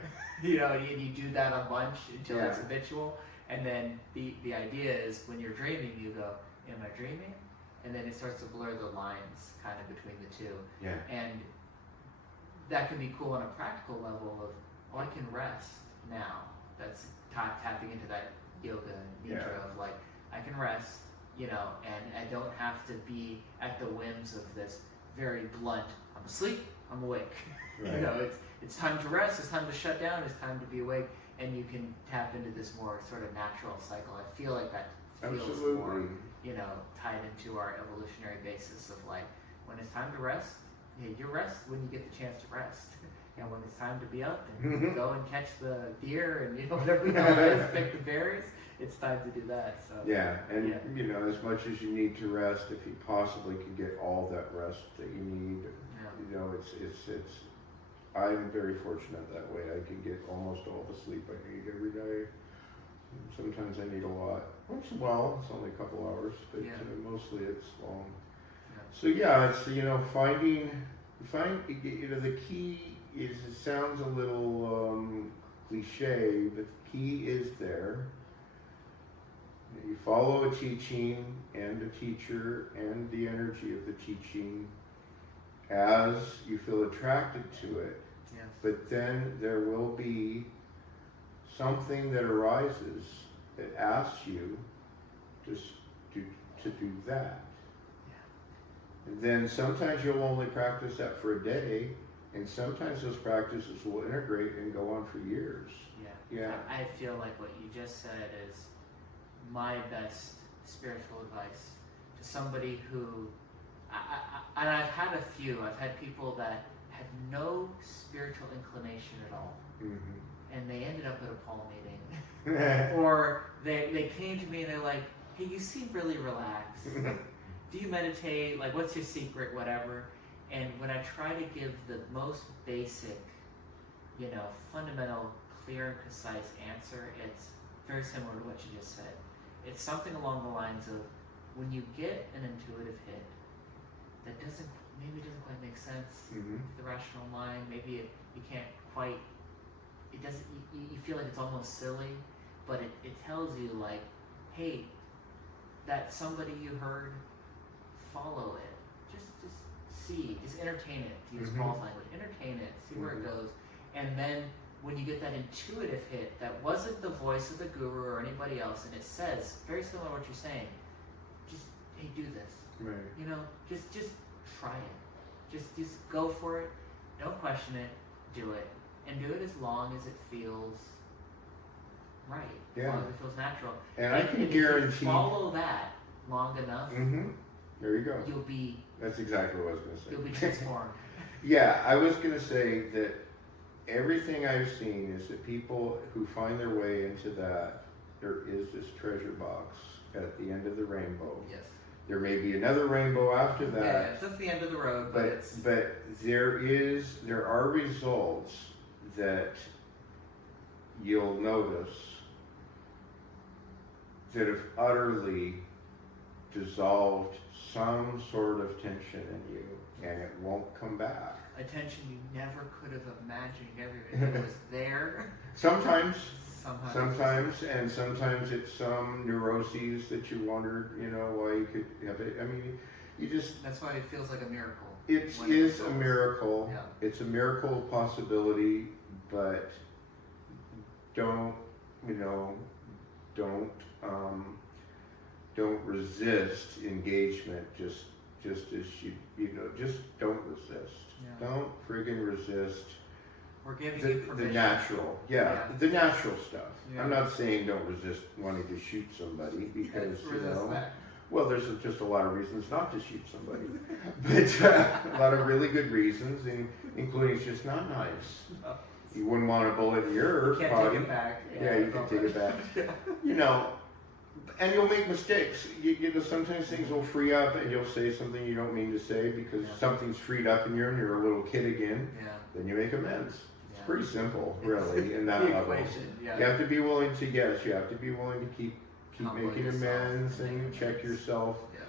You do that a bunch until it's habitual, and then the idea is when you're dreaming you go, am I dreaming? And then it starts to blur the lines kind of between the two. Yeah. And that can be cool on a practical level of, I can rest now. That's tapping into that yoga nidra of like, I can rest, and I don't have to be at the whims of this very blunt, I'm asleep, I'm awake. Right. It's time to rest, it's time to shut down, it's time to be awake, and you can tap into this more sort of natural cycle. I feel like that feels more, tied into our evolutionary basis of like, when it's time to rest, you rest when you get the chance to rest. And when it's time to be up and go and catch the deer and whatever it is, pick the berries, it's time to do that. So as much as you need to rest, if you possibly can get all that rest that you need, it's I'm very fortunate that way. I can get almost all the sleep I need every day. Sometimes I need a lot. Once in a while, it's only a couple hours, but mostly it's long. Yeah. So it's find the key is, it sounds a little cliche, but the key is there. You follow a teaching and a teacher and the energy of the teaching as you feel attracted to it. Yes. But then there will be something that arises that asks you to do that. Yeah. And then sometimes you'll only practice that for a day, and sometimes those practices will integrate and go on for years. Yeah. I feel like what you just said is my best spiritual advice to somebody who, and I've had a few. I've had people that had no spiritual inclination at all, and they ended up at a Paul meeting, or they came to me and they're like, "Hey, you seem really relaxed. Do you meditate? Like, what's your secret? Whatever." And when I try to give the most basic, fundamental, clear and concise answer, it's very similar to what you just said. It's something along the lines of, when you get an intuitive hit that maybe doesn't quite make sense to the rational mind, maybe you can't quite, it doesn't, you feel like it's almost silly, but it tells you like, hey, that somebody you heard, follow it. Just entertain it, to use Paul's language. Entertain it, see where it goes. And then when you get that intuitive hit that wasn't the voice of the guru or anybody else, and it says, very similar to what you're saying, just, hey, do this. Right. Just try it. Just go for it. Don't question it. Do it. And do it as long as it feels right. As long as it feels natural. And I can guarantee. If you follow that long enough, there you go. you'll be. That's exactly what I was going to say. You'll be transformed. Yeah, I was gonna say that everything I've seen is that people who find their way into that, there is this treasure box at the end of the rainbow. Yes. There may be another rainbow after that. Yeah, it's just the end of the road, but it's. But there are results that you'll notice that have utterly dissolved some sort of tension in you, and it won't come back. A tension you never could have imagined. Everything was there. Sometimes, Sometimes, and sometimes it's some neuroses that you wondered, why you could have it. I mean, you just. That's why it feels like a miracle. It when is a results. miracle. Yeah. It's a miracle possibility, but don't resist engagement. Just as just don't resist. Yeah. Don't friggin' resist. We're giving you The permission. natural, the natural stuff. Yeah. I'm not saying don't resist wanting to shoot somebody because Resist that. well, there's just a lot of reasons not to shoot somebody, but a lot of really good reasons, including it's just not nice. You wouldn't want a bullet in your You can't body. take it back. Yeah, you can take it back. And you'll make mistakes. Sometimes things will free up, and you'll say something you don't mean to say because something's freed up in you, and you're a little kid again. Yeah. Then you make amends. It's Yeah. pretty simple, really, in that The level. equation, yeah. You have to be willing to you have to be willing to keep Humble making yourself, amends make and check amends. yourself. Yes.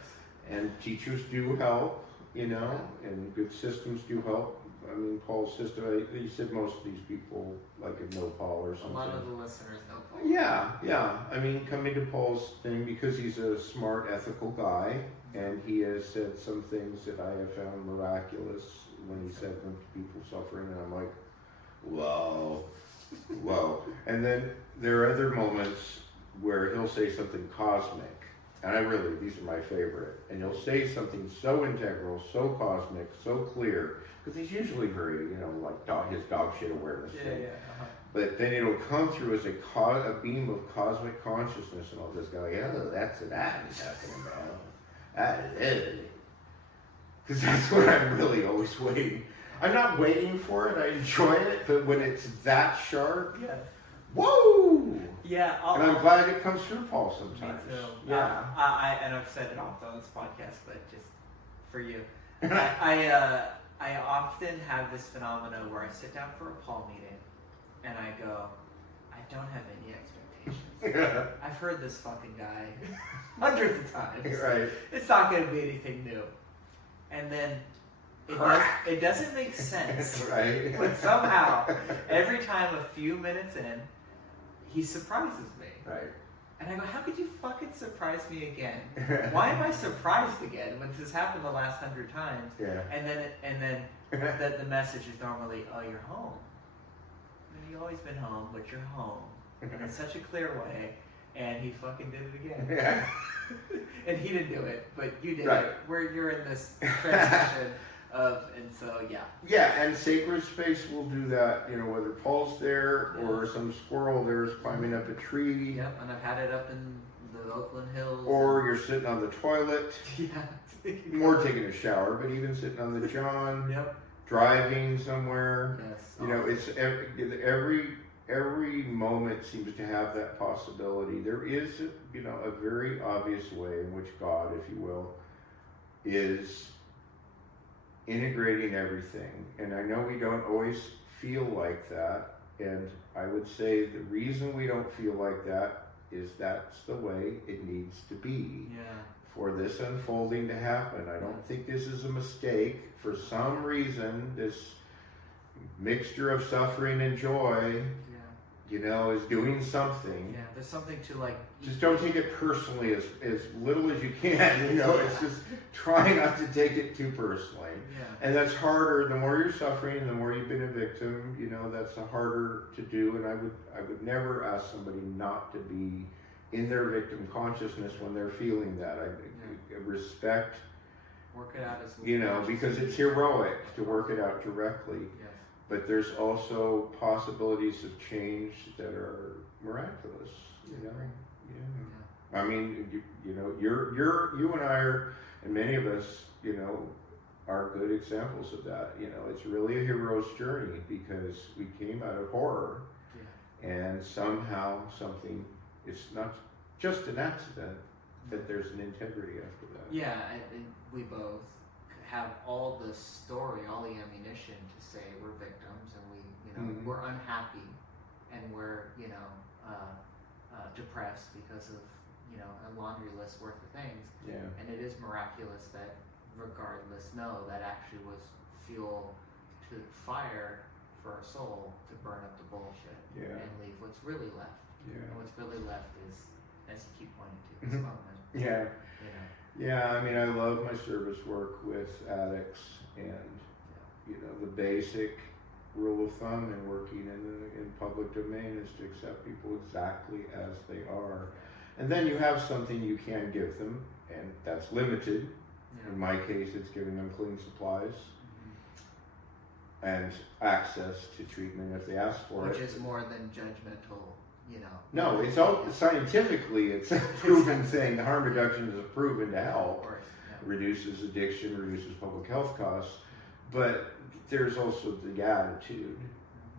And teachers do help, and good systems do help. I mean, Paul's system, he said most of these people like know Paul or A something. lot of the listeners know Paul. Yeah. I mean, coming to Paul's thing because he's a smart, ethical guy, and he has said some things that I have found miraculous when he said them to people suffering, and I'm like, whoa. And then there are other moments where he'll say something cosmic, and these are my favorite, and he'll say something so integral, so cosmic, so clear, because he's usually very, like his dog shit awareness thing. Yeah. But then it'll come through as a beam of cosmic consciousness, and I'll just go, that's what I'm talking about. Because that's what I'm really always waiting. I'm not waiting for it, I enjoy it, but when it's that sharp, Yeah. whoa! Yeah. And I'm glad it comes through Paul sometimes. Me too. Yeah. And I've said it often on this podcast, but just for you, I often have this phenomenon where I sit down for a Paul meeting, and I go, I don't have any expectations. I've heard this fucking guy hundreds of times. Right. It's not going to be anything new. And then it doesn't make sense. Right. But somehow, every time a few minutes in, he surprises me. Right. And I go, how could you fucking surprise me again? Why am I surprised again when this has happened the last 100 times? Yeah. And then the message is normally, oh, you're home. You've always been home, but you're home. In such a clear way. And he fucking did it again. Yeah. And he didn't do it, but you did Right. it. You're in this transition and so, yeah. Yeah, and sacred space will do that, whether Paul's there or some squirrel there's climbing up a tree. Yep, and I've had it up in the Oakland Hills. Or you're sitting on the toilet, Yeah. more taking a shower, but even sitting on the john, Yep. driving somewhere. Yes. It's every moment seems to have that possibility. There is, a very obvious way in which God, if you will, is integrating everything. And I know we don't always feel like that. And I would say the reason we don't feel like that is that's the way it needs to be. Yeah. For this unfolding to happen. I don't think this is a mistake. For some reason, this mixture of suffering and joy, is doing something. Yeah, there's something to like. Just don't take it personally as little as you can. It's just try not to take it too personally. Yeah. And that's harder. The more you're suffering, the more you've been a victim. That's harder to do. And I would never ask somebody not to be in their victim consciousness when they're feeling that. I respect. Work it out as because it's heroic to work it out directly. Yes. But there's also possibilities of change that are miraculous. Yeah. I mean, you and I are, and many of us, are good examples of that. You know, it's really a hero's journey because we came out of horror, and somehow something, it's not just an accident, that there's an integrity after that. Yeah, I think we both have all the story, all the ammunition to say we're victims and we, you know, we're unhappy and we're, you know, depressed because of, you know, a laundry list worth of things. Yeah. And it is miraculous that regardless, that actually was fuel to fire for our soul to burn up the bullshit and leave what's really left. Yeah. And what's really left is, as you keep pointing to, this moment. Yeah. You know. Yeah, I mean, I love my service work with addicts, and you know, the basic rule of thumb in working in public domain is to accept people exactly as they are, and then you have something you can give them, and that's limited. Yeah. In my case, it's giving them clean supplies and access to treatment if they ask for Which it. is more than judgmental, you know. No, it's all scientifically, it's a proven thing. Harm reduction is proven to help. Of course, Reduces addiction, reduces public health costs, but there's also the attitude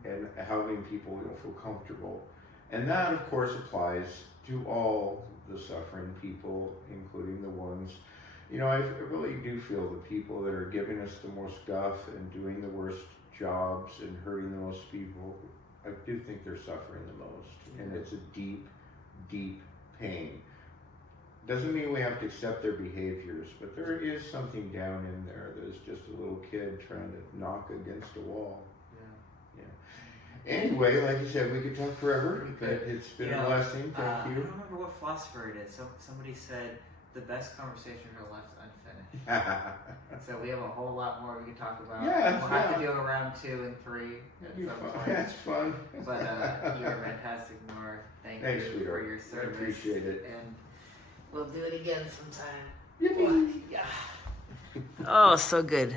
and having people, you know, feel comfortable, and that of course applies to all the suffering people, including the ones, you know, I really do feel the people that are giving us the most guff and doing the worst jobs and hurting the most people, I do think they're suffering the most, and it's a deep, deep pain. Doesn't mean we have to accept their behaviors, but there is something down in there that is just a little kid trying to knock against a wall. Yeah. Anyway, like you said, we could talk forever, but it's been a blessing. Thank I you. don't remember what philosopher it is. Somebody said the best conversations are left unfinished. So we have a whole lot more we can talk about. Yeah, we'll have to do a round 2 and 3 at some point. That's fun. But you're fantastic, Nor. Thanks, you sweetheart. for your service. I appreciate it. And we'll do it again sometime. Yippee. Yeah. Oh, so good.